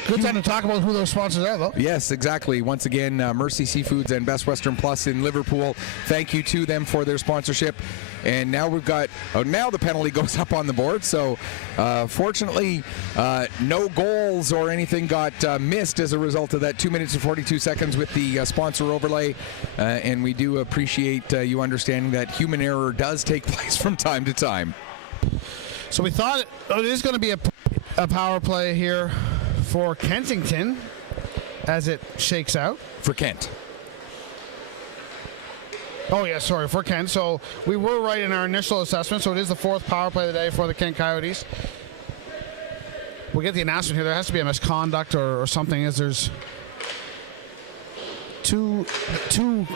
good time to talk about who those sponsors are, though. Yes, exactly. Once again, Mercy Seafoods and Best Western Plus in Liverpool. Thank you to them for their sponsorship. And now we've got, now the penalty goes up on the board. So fortunately, no goals or anything got missed as a result of that 2 minutes and 42 seconds with the sponsor overlay. And we do appreciate you understanding that human error does take place from time to time. So we thought it is going to be a power play here for Kensington as it shakes out. For Kent. Oh, yeah, sorry, for Kent. So we were right in our initial assessment, so it is the 4th power play of the day for the Kent Coyotes. We'll get the announcement here. There has to be a misconduct or something, as there's two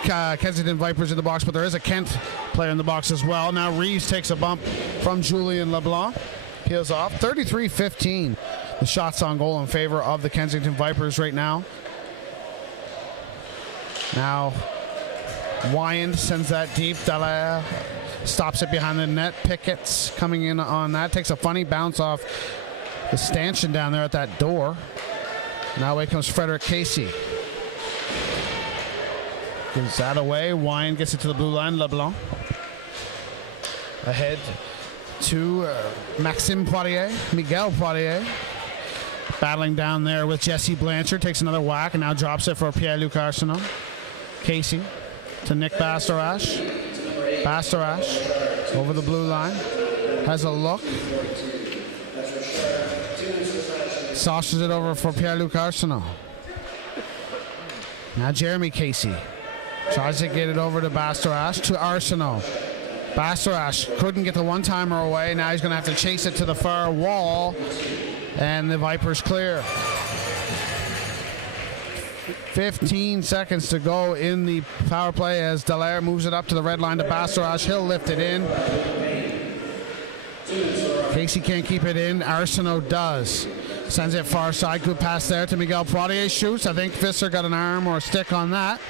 Kensington Vipers in the box, but there is a Kent player in the box as well. Now Reeves takes a bump from Julien LeBlanc. Peels off. 33-15. The shots on goal in favor of the Kensington Vipers right now. Now Wyand sends that deep. Dallaire stops it behind the net. Pickett's coming in on that. Takes a funny bounce off the stanchion down there at that door. Now away comes Frederick Casey. Gives that away. Wyand gets it to the blue line. LeBlanc. Ahead to Maxime Poirier. Miguel Poirier. Battling down there with Jesse Blanchard. Takes another whack and now drops it for Pierre-Luc Arsenault. Casey to Nick Bastarache. Bastarache over the blue line. Has a look. Sauces it over for Pierre-Luc Arsenault. Now Jeremy Casey tries to get it over to Bastarache to Arsenault. Bastarache couldn't get the one-timer away. Now he's going to have to chase it to the far wall. And the Vipers clear. 15 seconds to go in the power play as Dallaire moves it up to the red line to Bastarache. He'll lift it in. Casey can't keep it in. Arsenault does. Sends it far side. Good pass there to Miguel Poirier. Shoots. I think Visser got an arm or a stick on that.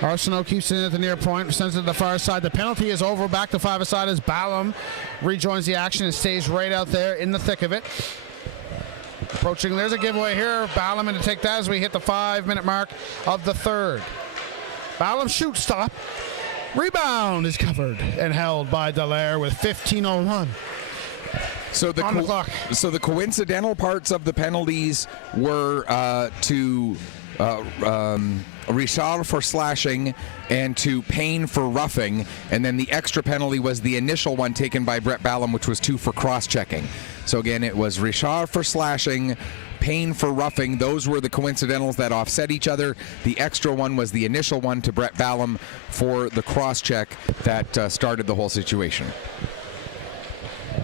Arsenault keeps it in at the near point, sends it to the far side. The penalty is over. Back to 5-a-side as Ballum rejoins the action and stays right out there in the thick of it. Approaching, there's a giveaway here. Ballum in to take that as we hit the 5-minute mark of the 3rd. Ballum shoots, stop. Rebound is covered and held by Dallaire with 15:01. So the coincidental parts of the penalties were to Richard for slashing and to Payne for roughing, and then the extra penalty was the initial one taken by Brett Ballum, which was 2 for cross-checking. So again, it was Richard for slashing, Payne for roughing. Those were the coincidentals that offset each other. The extra one was the initial one to Brett Ballum for the cross-check that started the whole situation.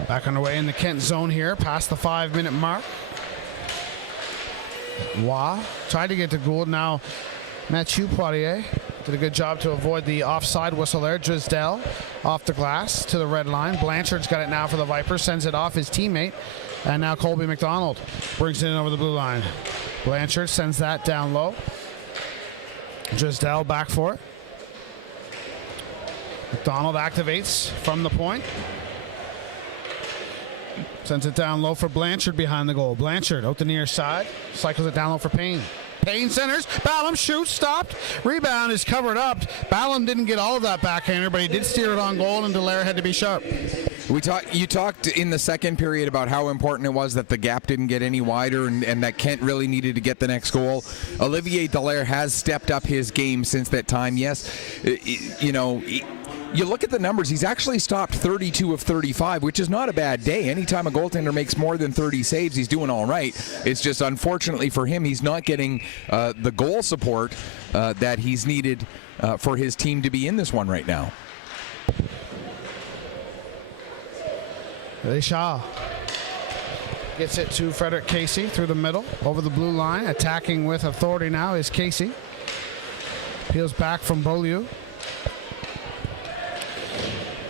Back underway in the Kent zone here, past the 5-minute mark. Waugh tried to get to Gould. Now Mathieu Poirier did a good job to avoid the offside whistle there. Drisdell off the glass to the red line. Blanchard's got it now for the Vipers. Sends it off his teammate. And now Colby McDonald brings it in over the blue line. Blanchard sends that down low. Drisdell back for it. McDonald activates from the point. Sends it down low for Blanchard behind the goal. Blanchard out the near side. Cycles it down low for Payne. Payne centers. Ballum shoots. Stopped. Rebound is covered up. Ballum didn't get all of that backhander, but he did steer it on goal, and Dallaire had to be sharp. You talked in the second period about how important it was that the gap didn't get any wider and that Kent really needed to get the next goal. Olivier Dallaire has stepped up his game since that time. Yes, you look at the numbers, he's actually stopped 32 of 35, which is not a bad day. Anytime a goaltender makes more than 30 saves, he's doing all right. It's just, unfortunately for him, he's not getting the goal support that he's needed for his team to be in this one right now. Richard Gets it to Frederick Casey through the middle, over the blue line. Attacking with authority now is Casey. Peels back from Beaulieu.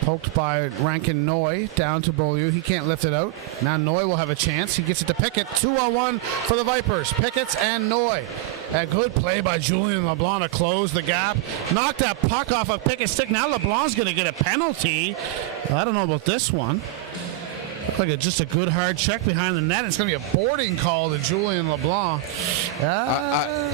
Poked by Rankin Noy down to Beaulieu. He can't lift it out. Now Noy will have a chance. He gets it to Pickett. 2-on-1 for the Vipers. Pickett and Noy. A good play by Julian LeBlanc to close the gap. Knocked that puck off of Pickett's stick. Now LeBlanc's going to get a penalty. I don't know about this one. Looked like just a good hard check behind the net. It's going to be a boarding call to Julian LeBlanc.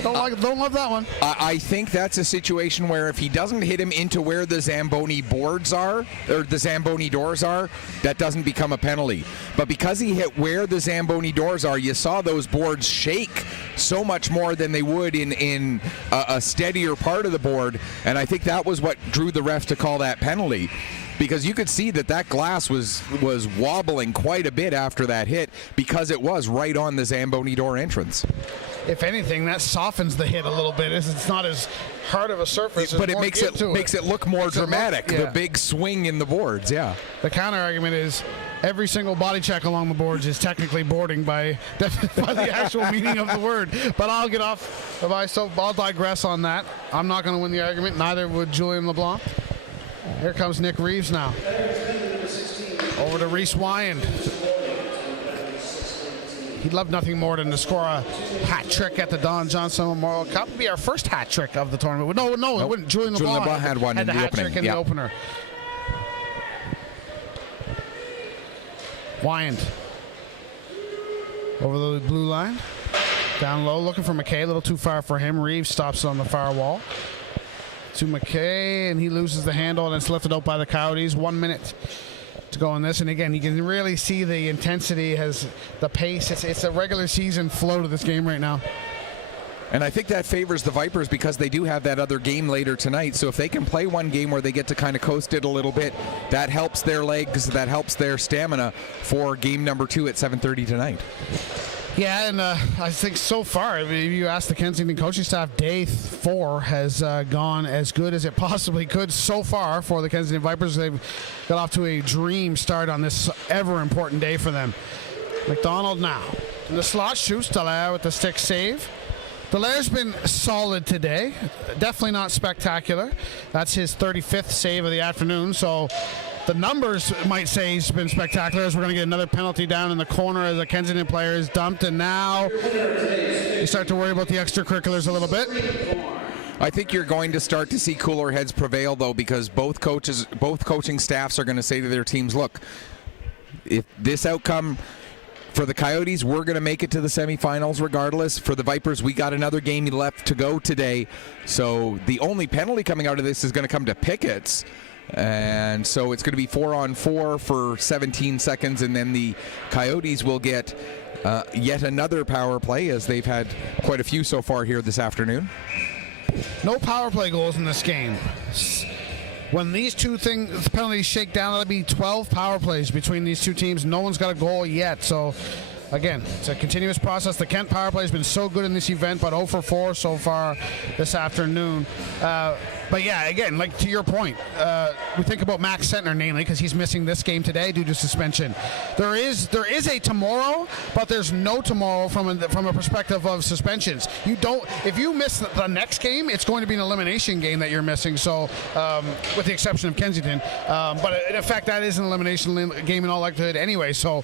Don't love that one. I think that's a situation where if he doesn't hit him into where the Zamboni boards are, or the Zamboni doors are, that doesn't become a penalty. But because he hit where the Zamboni doors are, you saw those boards shake so much more than they would in a steadier part of the board, and I think that was what drew the ref to call that penalty. Because you could see that glass was wobbling quite a bit after that hit because it was right on the Zamboni door entrance. If anything, that softens the hit a little bit. It's not as hard of a surface. But it makes it look more dramatic. The big swing in the boards, yeah. The counter argument is every single body check along the boards is technically boarding by the actual meaning of the word. But I'll get off of I'll digress on that. I'm not going to win the argument. Neither would Julian LeBlanc. Here comes Nick Reeves now. Over to Reese Wyand. He'd love nothing more than to score a hat trick at the Don Johnson Memorial Cup. It'd be our first hat trick of the tournament. No, it wouldn't. Julian LeBlanc had one in the hat opening. Trick in the opener. Wyand. Over the blue line. Down low, looking for McKay. A little too far for him. Reeves stops it on the far wall. To McKay, and he loses the handle, and it's lifted out by the Coyotes. 1 minute to go in this, and again, you can really see the intensity, has the pace. It's a regular season flow to this game right now. And I think that favors the Vipers because they do have that other game later tonight. So if they can play one game where they get to kind of coast it a little bit, that helps their legs, that helps their stamina for game number 2 at 7:30 tonight. Yeah, and I think so far, if you ask the Kensington coaching staff, day 4 has gone as good as it possibly could so far for the Kensington Vipers. They've got off to a dream start on this ever-important day for them. McDonald now. In the slot, shoots. Dallaire with the stick save. Dallaire's been solid today. Definitely not spectacular. That's his 35th save of the afternoon, so the numbers might say he's been spectacular, as we're going to get another penalty down in the corner as a Kensington player is dumped, and now you start to worry about the extracurriculars a little bit. I think you're going to start to see cooler heads prevail, though, because both coaching staffs are going to say to their teams, look, if this outcome for the Coyotes, we're going to make it to the semifinals regardless. For the Vipers, we got another game left to go today, so the only penalty coming out of this is going to come to Pickett's. And so it's going to be 4-on-4 for 17 seconds, and then the Coyotes will get yet another power play, as they've had quite a few so far here this afternoon. No power play goals in this game. When these two penalties shake down, that'll be 12 power plays between these two teams. No one's got a goal yet, so again, it's a continuous process. The Kent power play has been so good in this event, but 0 for 4 so far this afternoon. But yeah, again, like to your point, we think about Max Sentner namely because he's missing this game today due to suspension. There is a tomorrow, but there's no tomorrow from a perspective of suspensions. If you miss the next game, it's going to be an elimination game that you're missing. So, with the exception of Kensington, but in effect, that is an elimination game in all likelihood anyway. So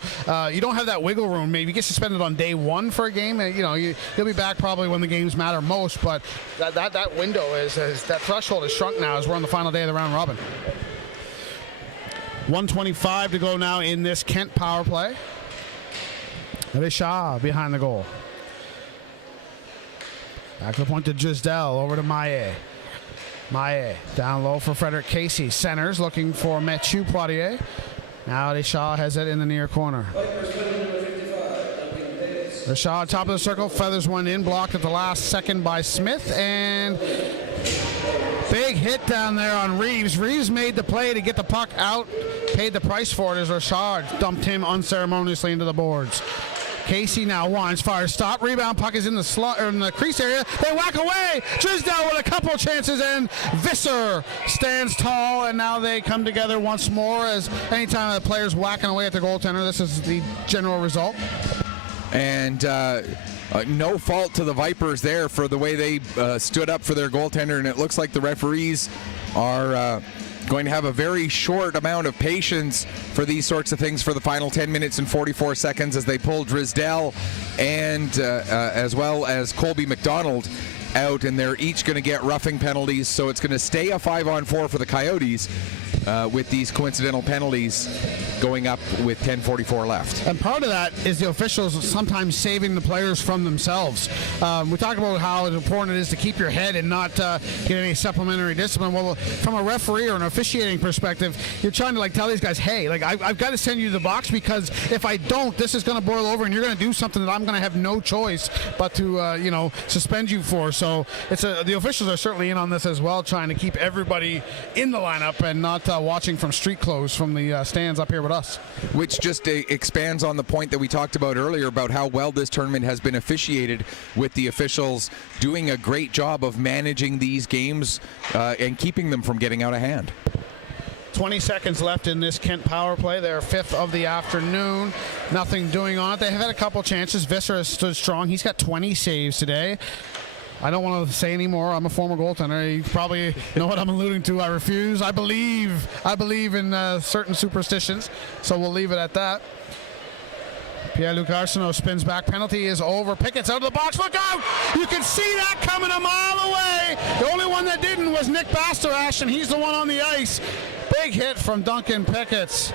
you don't have that wiggle room. Maybe you get suspended on day 1 for a game. You'll be back probably when the games matter most. But that window is that threshold is shrunk now as we're on the final day of the round robin. 1:25 to go now in this Kent power play. Richard behind the goal. Back to the point to Gisdell, over to Maillet. Maillet down low for Frederick Casey. Centers looking for Mathieu Poirier. Now Richard has it in the near corner. Richard, top of the circle, feathers one in, blocked at the last second by Smith, and big hit down there on Reeves. Reeves made the play to get the puck out, paid the price for it as Richard dumped him unceremoniously into the boards. Casey now wants fire stop. Rebound puck is in the slot or in the crease area. They whack away. Gisdell with a couple chances, and Visser stands tall, and now they come together once more. As anytime the player's whacking away at the goaltender, this is the general result. And no fault to the Vipers there for the way they stood up for their goaltender, and it looks like the referees are going to have a very short amount of patience for these sorts of things for the final 10 minutes and 44 seconds as they pull Drysdale and as well as Colby McDonald out, and they're each going to get roughing penalties, so it's going to stay a 5-on-4 for the Coyotes with these coincidental penalties going up with 10:44 left. And part of that is the officials sometimes saving the players from themselves. We talk about how important it is to keep your head and not get any supplementary discipline. Well, from a referee or an officiating perspective, you're trying to tell these guys, hey, I've got to send you to the box, because if I don't, this is going to boil over and you're going to do something that I'm going to have no choice but to suspend you for. So the officials are certainly in on this as well, trying to keep everybody in the lineup and not watching from street clothes from the stands up here with us. Which just expands on the point that we talked about earlier about how well this tournament has been officiated, with the officials doing a great job of managing these games and keeping them from getting out of hand. 20 seconds left in this Kent power play. They're 5th of the afternoon. Nothing doing on it. They have had a couple chances. Visser has stood strong. He's got 20 saves today. I don't want to say anymore. I'm a former goaltender. You probably know what I'm alluding to. I refuse. I believe in certain superstitions, so we'll leave it at that. Pierre-Luc Arsenault spins back. Penalty is over. Pickett's out of the box. Look out! You can see that coming a mile away. The only one that didn't was Nick Bastarash, and he's the one on the ice. Big hit from Duncan Pickett.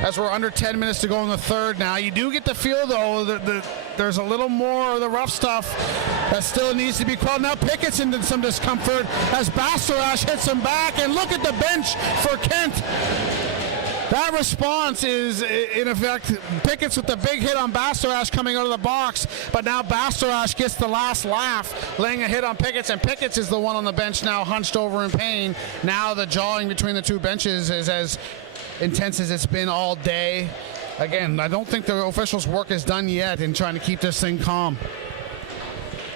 As we're under 10 minutes to go in the third now. You do get the feel, though, that there's a little more of the rough stuff that still needs to be called. Now Pickett's into some discomfort as Bastarash hits him back. And look at the bench for Kent. That response is, in effect, Pickett's with the big hit on Bastarash coming out of the box, but now Bastarash gets the last laugh, laying a hit on Pickett's, and Pickett's is the one on the bench now hunched over in pain. Now the jawing between the two benches is as intense as it's been all day. Again, I don't think the officials' work is done yet in trying to keep this thing calm.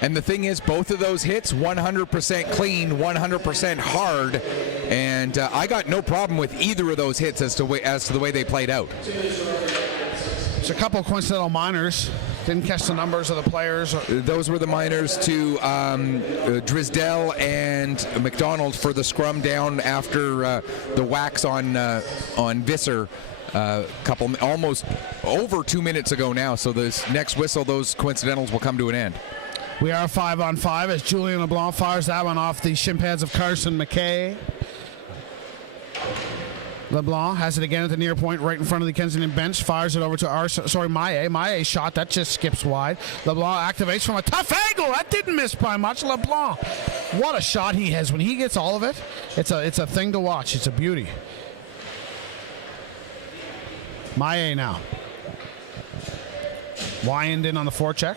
And the thing is, both of those hits, 100% clean, 100% hard, and I got no problem with either of those hits as to the way they played out. There's a couple of coincidental minors. Didn't catch the numbers of the players. Those were the minors to Drysdale and McDonald for the scrum down after the whacks on Visser. Couple almost over 2 minutes ago now. So this next whistle, those coincidentals will come to an end. We are 5-on-5 as Julien LeBlanc fires that one off the shin pads of Carson McKay. LeBlanc has it again at the near point right in front of the Kensington bench. Fires it over to Maillet. Maillet shot. That just skips wide. LeBlanc activates from a tough angle. That didn't miss by much. LeBlanc. What a shot he has. When he gets all of it, it's a thing to watch. It's a beauty. Maillet now. Wyand on the forecheck.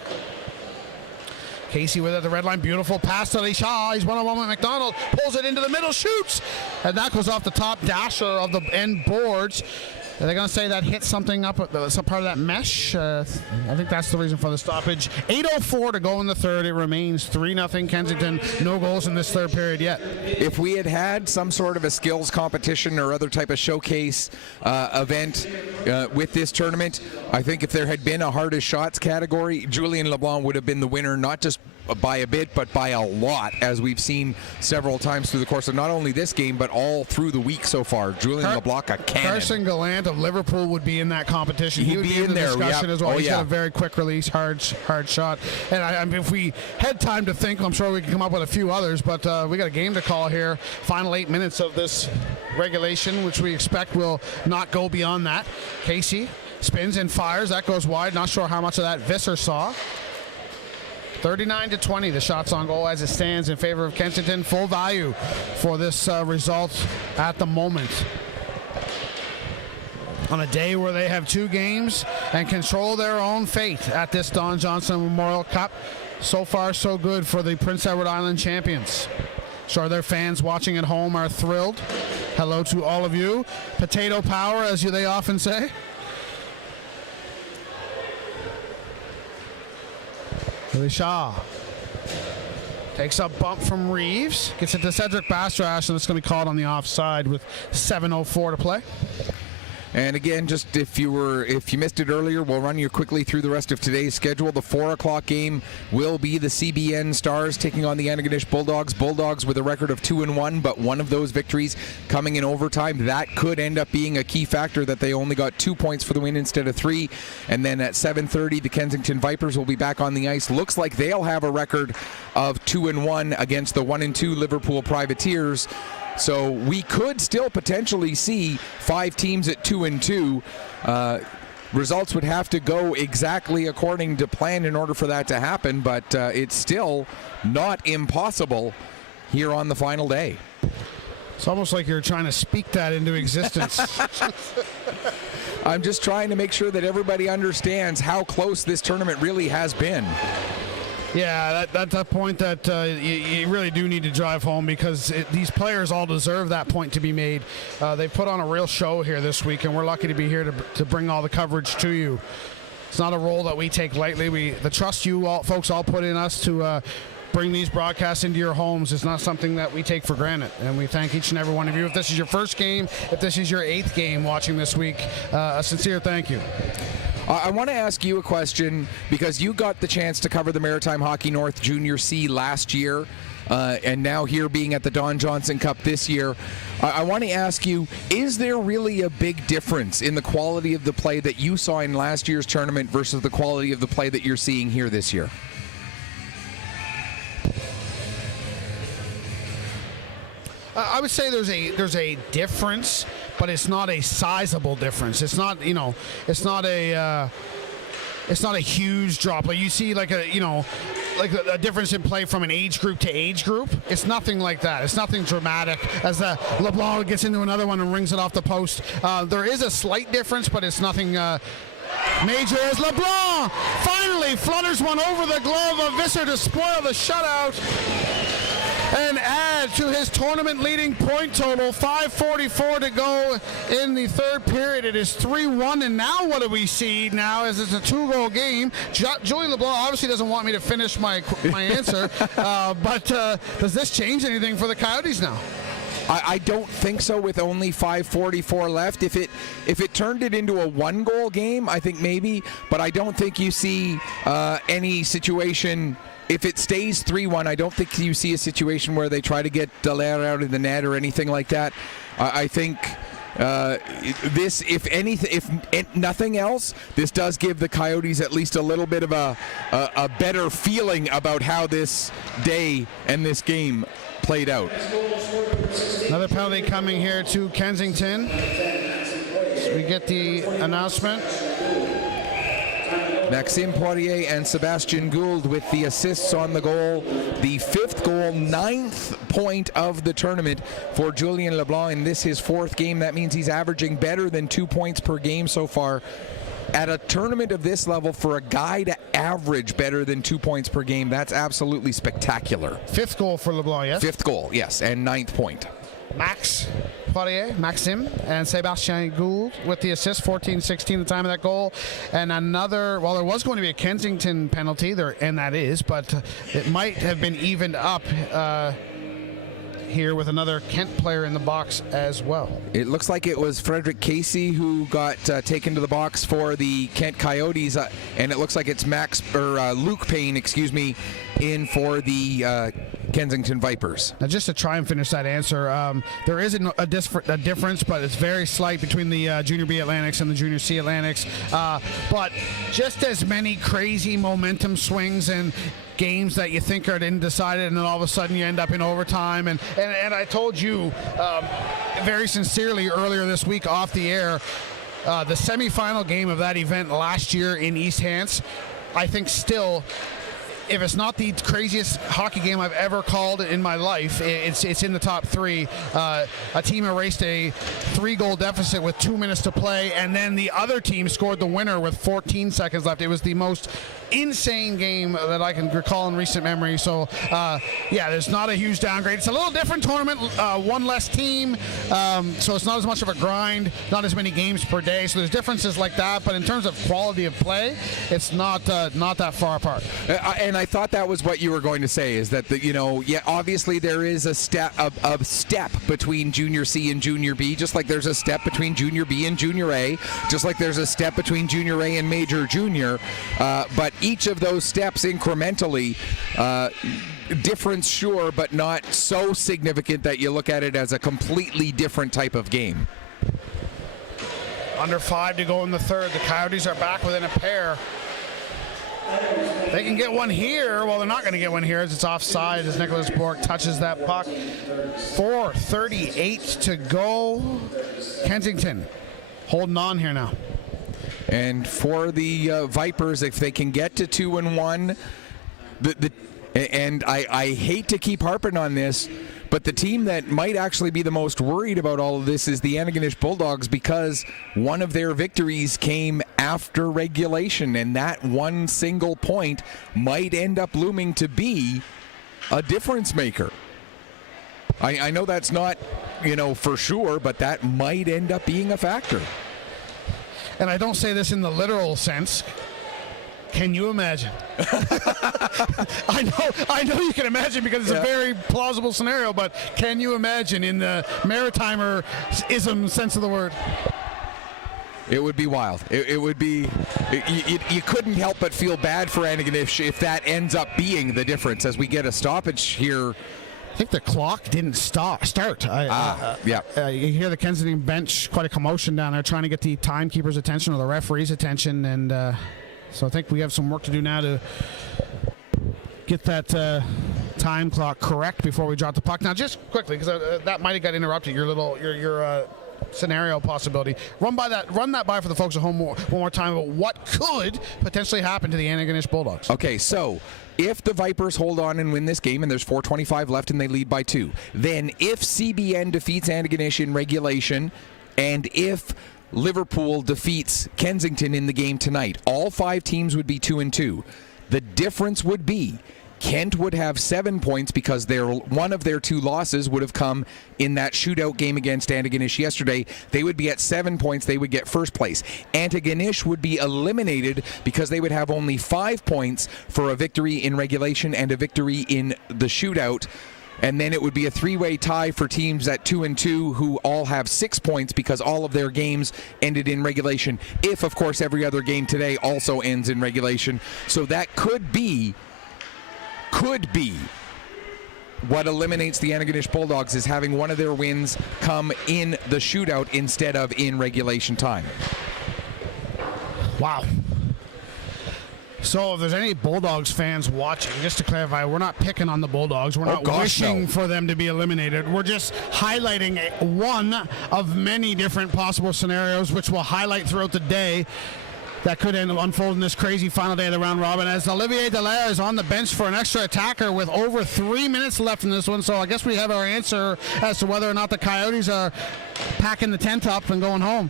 Casey with it at the red line. Beautiful pass to Shaw. He's one-on-one with McDonald. Pulls it into the middle. Shoots. And that goes off the top dasher of the end boards. Are they going to say that hit something up at some part of that mesh? I think that's the reason for the stoppage. 8:04 to go in the third. It remains 3-0 Kensington. No goals in this third period yet. If we had some sort of a skills competition or other type of showcase event with this tournament, I think if there had been a hardest shots category, Julien LeBlanc would have been the winner, not just by a bit, but by a lot, as we've seen several times through the course of not only this game, but all through the week so far. Julien LeBlanc, a cannon. Carson Gallant of Liverpool would be in that competition. He would be in the discussion as well. He's got a very quick release, hard shot. And I mean, if we had time to think, I'm sure we could come up with a few others, but we got a game to call here. Final 8 minutes of this regulation, which we expect will not go beyond that. Casey spins and fires. That goes wide. Not sure how much of that Visser saw. 39-20, the shots on goal as it stands in favor of Kensington. Full value for this result at the moment. On a day where they have 2 games and control their own fate at this Don Johnson Memorial Cup. So far, so good for the Prince Edward Island champions. Sure, their fans watching at home are thrilled. Hello to all of you. Potato power, as they often say. Shaw takes a bump from Reeves, gets it to Cedric Bastarash, and it's going to be called on the offside with 7:04 to play. And again, just if you missed it earlier, we'll run you quickly through the rest of today's schedule. The 4 o'clock game will be the CBN Stars taking on the Antigonish Bulldogs. Bulldogs with a record of 2-1, but one of those victories coming in overtime. That could end up being a key factor, that they only got 2 points for the win instead of 3. And then at 7:30, the Kensington Vipers will be back on the ice. Looks like they'll have a record of 2-1 against the 1-2 Liverpool Privateers. So we could still potentially see 5 teams at 2-2. Results would have to go exactly according to plan in order for that to happen, but it's still not impossible here on the final day. It's almost like you're trying to speak that into existence. I'm just trying to make sure that everybody understands how close this tournament really has been. Yeah, that's a point that you really do need to drive home, because these players all deserve that point to be made. They put on a real show here this week, and we're lucky to be here to bring all the coverage to you. It's not a role that we take lightly. The trust you all, folks all put in us to bring these broadcasts into your homes is not something that we take for granted, and we thank each and every one of you. If this is your first game, if this is your 8th game watching this week, a sincere thank you. I want to ask you a question, because you got the chance to cover the Maritime Hockey North Junior C last year, and now here being at the Don Johnson Cup this year. I want to ask you, is there really a big difference in the quality of the play that you saw in last year's tournament versus the quality of the play that you're seeing here this year? I would say there's a difference, but it's not a sizable difference. It's not, it's not a huge drop. Like you see like a difference in play from an age group to age group. It's nothing like that. It's nothing dramatic as LeBlanc gets into another one and rings it off the post. There is a slight difference, but it's nothing major, as LeBlanc finally flutters one over the glove of Visser to spoil the shutout and add to his tournament-leading point total. 5:44 to go in the third period. It is 3-1, and now what do we see now is it's a 2-goal game. Julian LeBlanc obviously doesn't want me to finish my answer, but does this change anything for the Coyotes now? I don't think so, with only 5:44 left. If it turned it into a 1-goal game, I think maybe, but I don't think you see any situation. If it stays 3-1, I don't think you see a situation where they try to get Dallaire out of the net or anything like that. I think this, if nothing else, this does give the Coyotes at least a little bit of a better feeling about how this day and this game played out. Another penalty coming here to Kensington. So we get the announcement. Maxime Poirier and Sebastian Gould with the assists on the goal. The 5th goal, 9th point of the tournament for Julien LeBlanc in this, his 4th game. That means he's averaging better than 2 points per game so far. At a tournament of this level, for a guy to average better than 2 points per game, that's absolutely spectacular. 5th goal for LeBlanc, yes? 5th goal, yes, and 9th point. Maxime and Sebastian Gould with the assist, 14-16 the time of that goal. And another, well, there was going to be a Kensington penalty there, and that is, but it might have been evened up here with another Kent player in the box as well. It looks like it was Frederick Casey who got taken to the box for the Kent Coyotes, and it looks like it's Luke Payne, in for the Kensington Vipers. Now, just to try and finish that answer, there is a difference, but it's very slight between the Junior B Atlantics and the Junior C Atlantics. But just as many crazy momentum swings and games that you think are undecided, and then all of a sudden you end up in overtime. And I told you very sincerely earlier this week off the air, the semifinal game of that event last year in East Hants, I think still, if it's not the craziest hockey game I've ever called in my life, it's in the top 3. A team erased a 3-goal deficit with 2 minutes to play, and then the other team scored the winner with 14 seconds left. It was the most insane game that I can recall in recent memory. So, yeah, there's not a huge downgrade. It's a little different tournament, one less team, so it's not as much of a grind, not as many games per day. So there's differences like that. But in terms of quality of play, it's not that far apart. And I thought that was what you were going to say, is that obviously there is a step between Junior C and Junior B, just like there's a step between Junior B and Junior A, just like there's a step between Junior A and Major Junior. But each of those steps incrementally, difference sure, but not so significant that you look at it as a completely different type of game. Under 5 to go in the third. The Coyotes are back within a pair. They can get one here. Well, they're not going to get one here as it's offside as Nicholas Bork touches that puck. 4:38 to go. Kensington holding on here now. And for the Vipers, if they can get to 2-1, and I hate to keep harping on this, but the team that might actually be the most worried about all of this is the Antigonish Bulldogs, because one of their victories came after regulation, and that one single point might end up looming to be a difference maker. I know that's not, for sure, but that might end up being a factor. And I don't say this in the literal sense. Can you imagine? I know you can imagine, because it's a very plausible scenario, but can you imagine in the Maritimer-ism sense of the word? It would be wild. It would be. You couldn't help but feel bad for Antigonish if that ends up being the difference, as we get a stoppage here. I think the clock didn't start. Yeah. You hear the Kensington bench, quite a commotion down there, trying to get the timekeeper's attention or the referee's attention, and so I think we have some work to do now to get that time clock correct before we drop the puck. Now, just quickly, because that might have got interrupted, your scenario possibility. Run that by for the folks at home one more time about what could potentially happen to the Antigonish Bulldogs. Okay, so if the Vipers hold on and win this game, and there's 4:25 left and they lead by 2, then if CBN defeats Antigonish in regulation, and if Liverpool defeats Kensington in the game tonight, all 5 teams would be 2-2. The difference would be Kent would have 7 points because one of their 2 losses would have come in that shootout game against Antigonish yesterday. They would be at 7 points. They would get first place. Antigonish would be eliminated because they would have only 5 points for a victory in regulation and a victory in the shootout. And then it would be a 3-way tie for teams at 2-2 who all have 6 points because all of their games ended in regulation. If, of course, every other game today also ends in regulation. So that could be what eliminates the Antigonish Bulldogs, is having one of their wins come in the shootout instead of in regulation time. Wow. So if there's any Bulldogs fans watching, just to clarify, we're not picking on the Bulldogs. We're not wishing for them to be eliminated. We're just highlighting one of many different possible scenarios, which we'll highlight throughout the day, that could unfold in this crazy final day of the round robin, as Olivier Dallaire is on the bench for an extra attacker with over 3 minutes left in this one. So I guess we have our answer as to whether or not the Coyotes are packing the tent up and going home.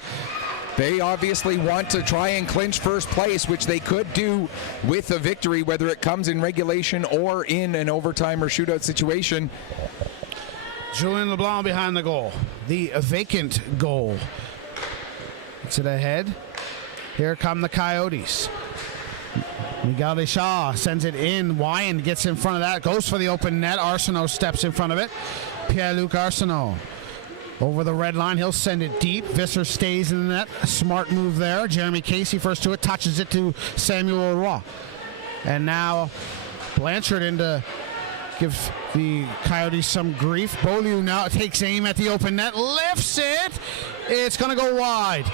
They obviously want to try and clinch first place, which they could do with a victory, whether it comes in regulation or in an overtime or shootout situation. Julien LeBlanc behind the goal. The vacant goal. Gets it ahead. Here come the Coyotes. Miguel Deschamps sends it in. Wyand gets in front of that. Goes for the open net. Arsenault steps in front of it. Pierre-Luc Arsenault. Over the red line, he'll send it deep. Visser stays in the net. A smart move there. Jeremy Casey first to it, touches it to Samuel Roy. And now Blanchard in to give the Coyotes some grief. Beaulieu now takes aim at the open net, lifts it. It's going to go wide.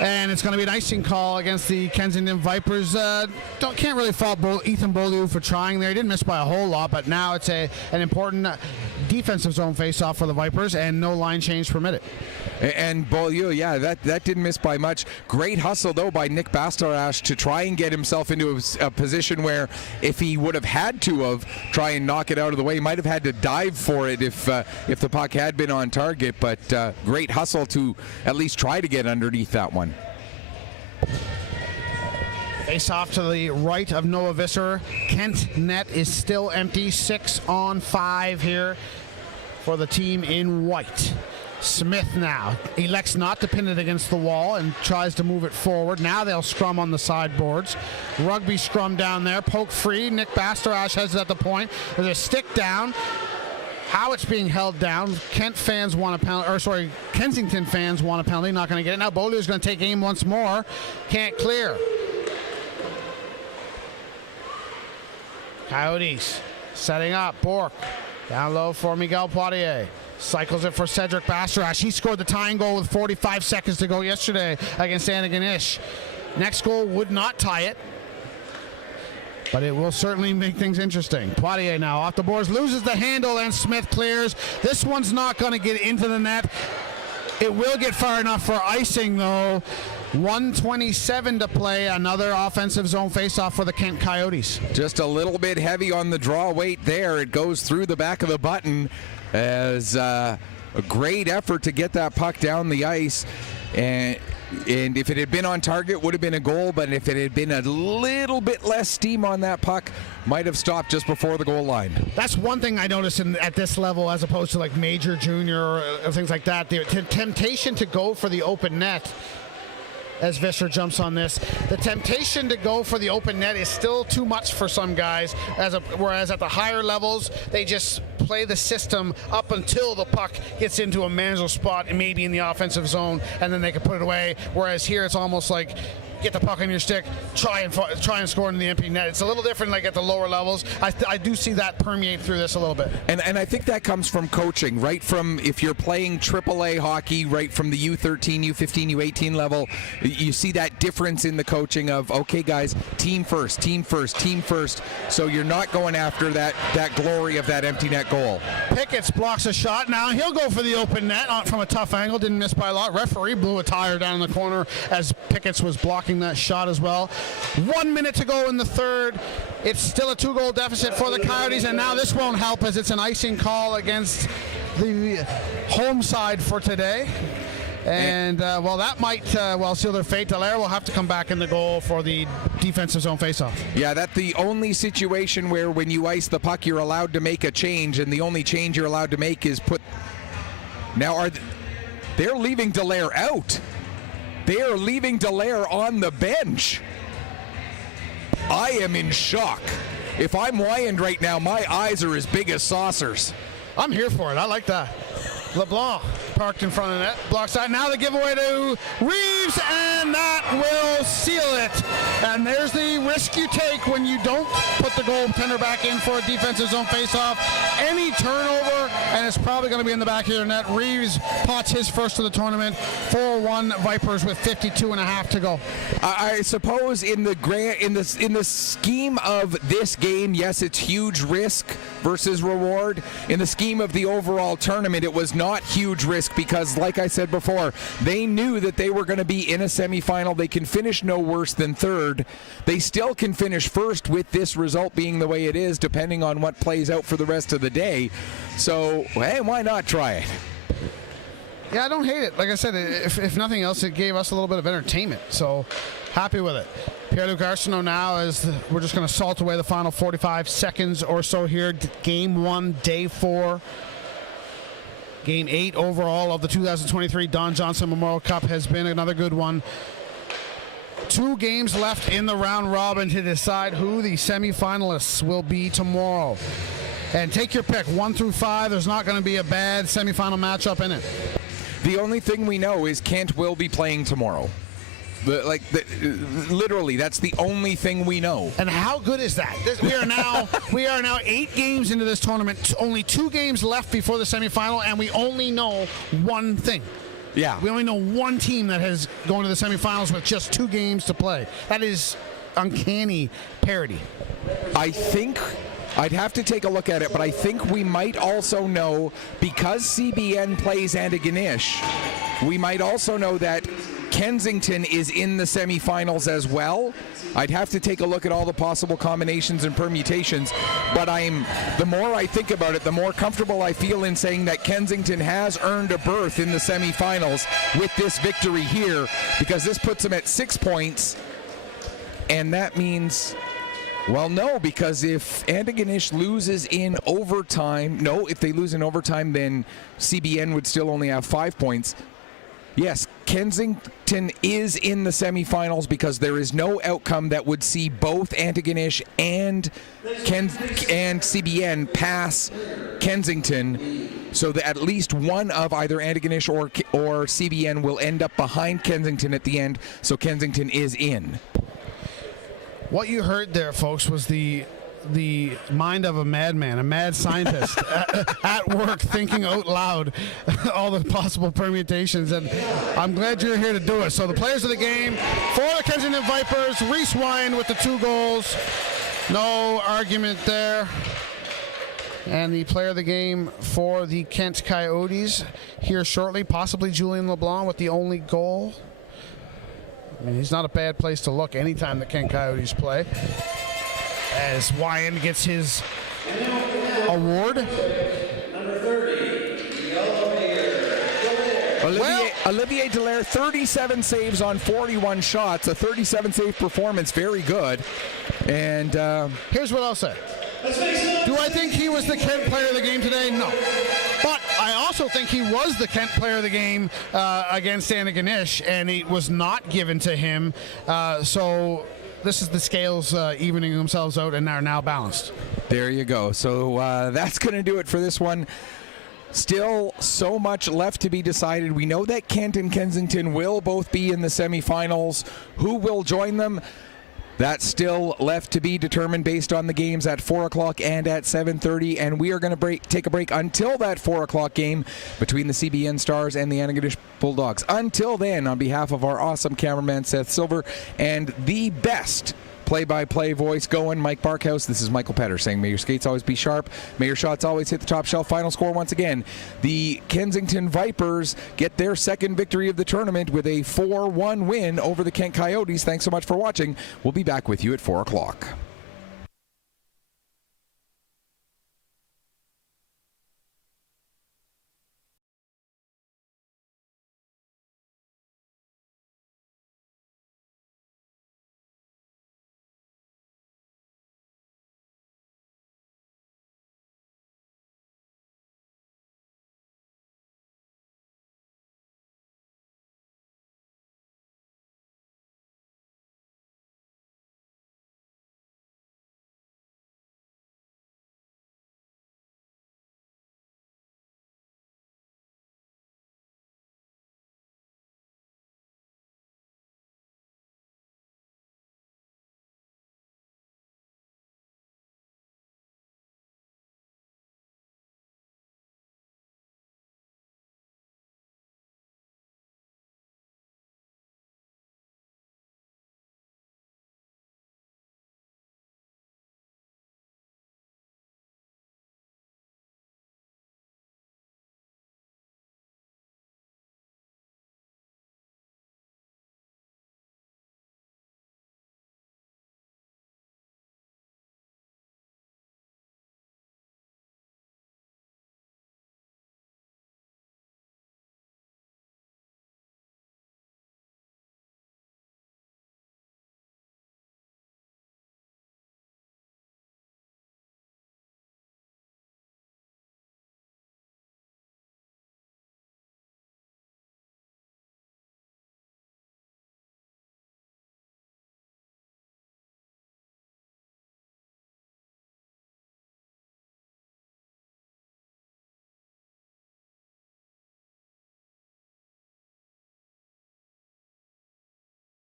And it's going to be an icing call against the Kensington Vipers. Can't really fault Ethan Beaulieu for trying there. He didn't miss by a whole lot, but now it's an important defensive zone face-off for the Vipers, and no line change permitted. And Beaulieu, yeah, that didn't miss by much. Great hustle, though, by Nick Bastarache to try and get himself into a position where, if he would have had to try and knock it out of the way, he might have had to dive for it if the puck had been on target. But great hustle to at least try to get underneath that one. Face off to the right of Noah Visser. Kent net is still empty. 6-on-5 here for the team in white. Smith now elects not to pin it against the wall and tries to move it forward. Now they'll scrum on the sideboards. Rugby scrum down there. Poke free. Nick Bastarash has it at the point. There's a stick down. How it's being held down. Kensington fans want a penalty. Not going to get it. Now Beaulieu's going to take aim once more. Can't clear. Coyotes setting up. Bourque down low for Miguel Poirier. Cycles it for Cedric Bastarash. He scored the tying goal with 45 seconds to go yesterday against Antigonish. Next goal would not tie it, but it will certainly make things interesting. Poirier now off the boards, loses the handle, and Smith clears. This one's not going to get into the net. It will get far enough for icing, though. 1:27 to play. Another offensive zone faceoff for the Kent Coyotes. Just a little bit heavy on the draw weight there. It goes through the back of the button as a great effort to get that puck down the ice. And if it had been on target, would have been a goal. But if it had been a little bit less steam on that puck, might have stopped just before the goal line. That's one thing I noticed at this level, as opposed to like major, junior, or things like that. The temptation to go for the open net, as Visser jumps on this, the temptation to go for the open net is still too much for some guys, whereas at the higher levels, they just play the system up until the puck gets into a manageable spot and maybe in the offensive zone, and then they can put it away. Whereas here, it's almost like, get the puck on your stick, try and score in the empty net. It's a little different like at the lower levels. I do see that permeate through this a little bit. And I think that comes from coaching, right from if you're playing AAA hockey, right from the U13, U15, U18 level, you see that difference in the coaching of, okay guys, team first, team first, team first. So you're not going after that glory of that empty net goal. Pickett's blocks a shot. Now he'll go for the open net from a tough angle. Didn't miss by a lot. Referee blew a tire down in the corner as Pickett's was blocking that shot as well. 1 minute to go in the third. It's still a 2-goal deficit for the Coyotes, and now this won't help as it's an icing call against the home side for today. And that might seal their fate. Dallaire will have to come back in the goal for the defensive zone faceoff. Yeah, that's the only situation where when you ice the puck, you're allowed to make a change, and the only change you're allowed to make is put. Now, they're leaving Dallaire out. They are leaving Dallaire on the bench. I am in shock. If I'm Wyand right now, my eyes are as big as saucers. I'm here for it. I like that. LeBlanc parked in front of the net. Block side. Now the giveaway to Reeves, and that will seal it. And there's the risk you take when you don't put the goaltender back in for a defensive zone faceoff. Any turnover, and it's probably going to be in the back of your net. Reeves pots his first of the tournament. 4-1 Vipers with 52.5 to go. I suppose in the scheme of this game, yes, it's huge risk versus reward. In the scheme of the overall tournament, it was not huge risk because, like I said before, they knew that they were going to be in a semifinal. They can finish no worse than third. They still can finish first with this result being the way it is, depending on what plays out for the rest of the day. So, hey, why not try it? Yeah, I don't hate it. Like I said, if nothing else, it gave us a little bit of entertainment. So, happy with it. Pierre-Luc Arsenault now, as we're just going to salt away the final 45 seconds or so here. Game 1, day 4. Game 8 overall of the 2023 Don Johnson Memorial Cup has been another good one. 2 games left in the round robin to decide who the semifinalists will be tomorrow. And take your pick, 1 through 5. There's not going to be a bad semifinal matchup in it. The only thing we know is Kent will be playing tomorrow. Literally, that's the only thing we know. And how good is that? We are now 8 games into this tournament. Only 2 games left before the semifinal, and we only know one thing. Yeah. We only know one team that has gone to the semifinals with just 2 games to play. That is uncanny parity. I think I'd have to take a look at it, but I think we might also know, because CBN plays Antigonish, we might also know that Kensington is in the semifinals as well. I'd have to take a look at all the possible combinations and permutations, but the more I think about it, the more comfortable I feel in saying that Kensington has earned a berth in the semifinals with this victory here, because this puts them at 6 points And that means, well, no, because if Antigonish loses in overtime, if they lose in overtime, then CBN would still only have 5 points. Yes, Kensington is in the semifinals because there is no outcome that would see both Antigonish and CBN pass Kensington, so that at least one of either Antigonish or CBN will end up behind Kensington at the end, so Kensington is in. What you heard there, folks, was the mind of a madman, a mad scientist at work thinking out loud all the possible permutations, and I'm glad you're here to do it. So the players of the game for the Kensington Vipers, Reese Wine with the 2 goals. No argument there. And the player of the game for the Kent Coyotes here shortly, possibly Julian LeBlanc with the only goal. I mean, he's not a bad place to look anytime the Kent Coyotes play. As Wyan gets his award. Number 30, Olivier Dallaire, 37 saves on 41 shots, a 37 save performance, very good. And here's what I'll say. Do I think he was the Kent player of the game today? No. But I also think he was the Kent player of the game against Antigonish, and it was not given to him. So this is the scales evening themselves out and are now balanced. There you go. So that's going to do it for this one. Still so much left to be decided. We know that Kent and Kensington will both be in the semifinals. Who will join them? That's still left to be determined based on the games at 4 o'clock and at 7:30. And we are going to take a break until that 4 o'clock game between the CBN Stars and the Antigonish Bulldogs. Until then, on behalf of our awesome cameraman Seth Silver and the best play-by-play voice going, Mike Barkhouse, this is Michael Petter saying may your skates always be sharp, may your shots always hit the top shelf. Final score once again, the Kensington Vipers get their second victory of the tournament with a 4-1 win over the Kent Coyotes. Thanks so much for watching. We'll be back with you at 4 o'clock.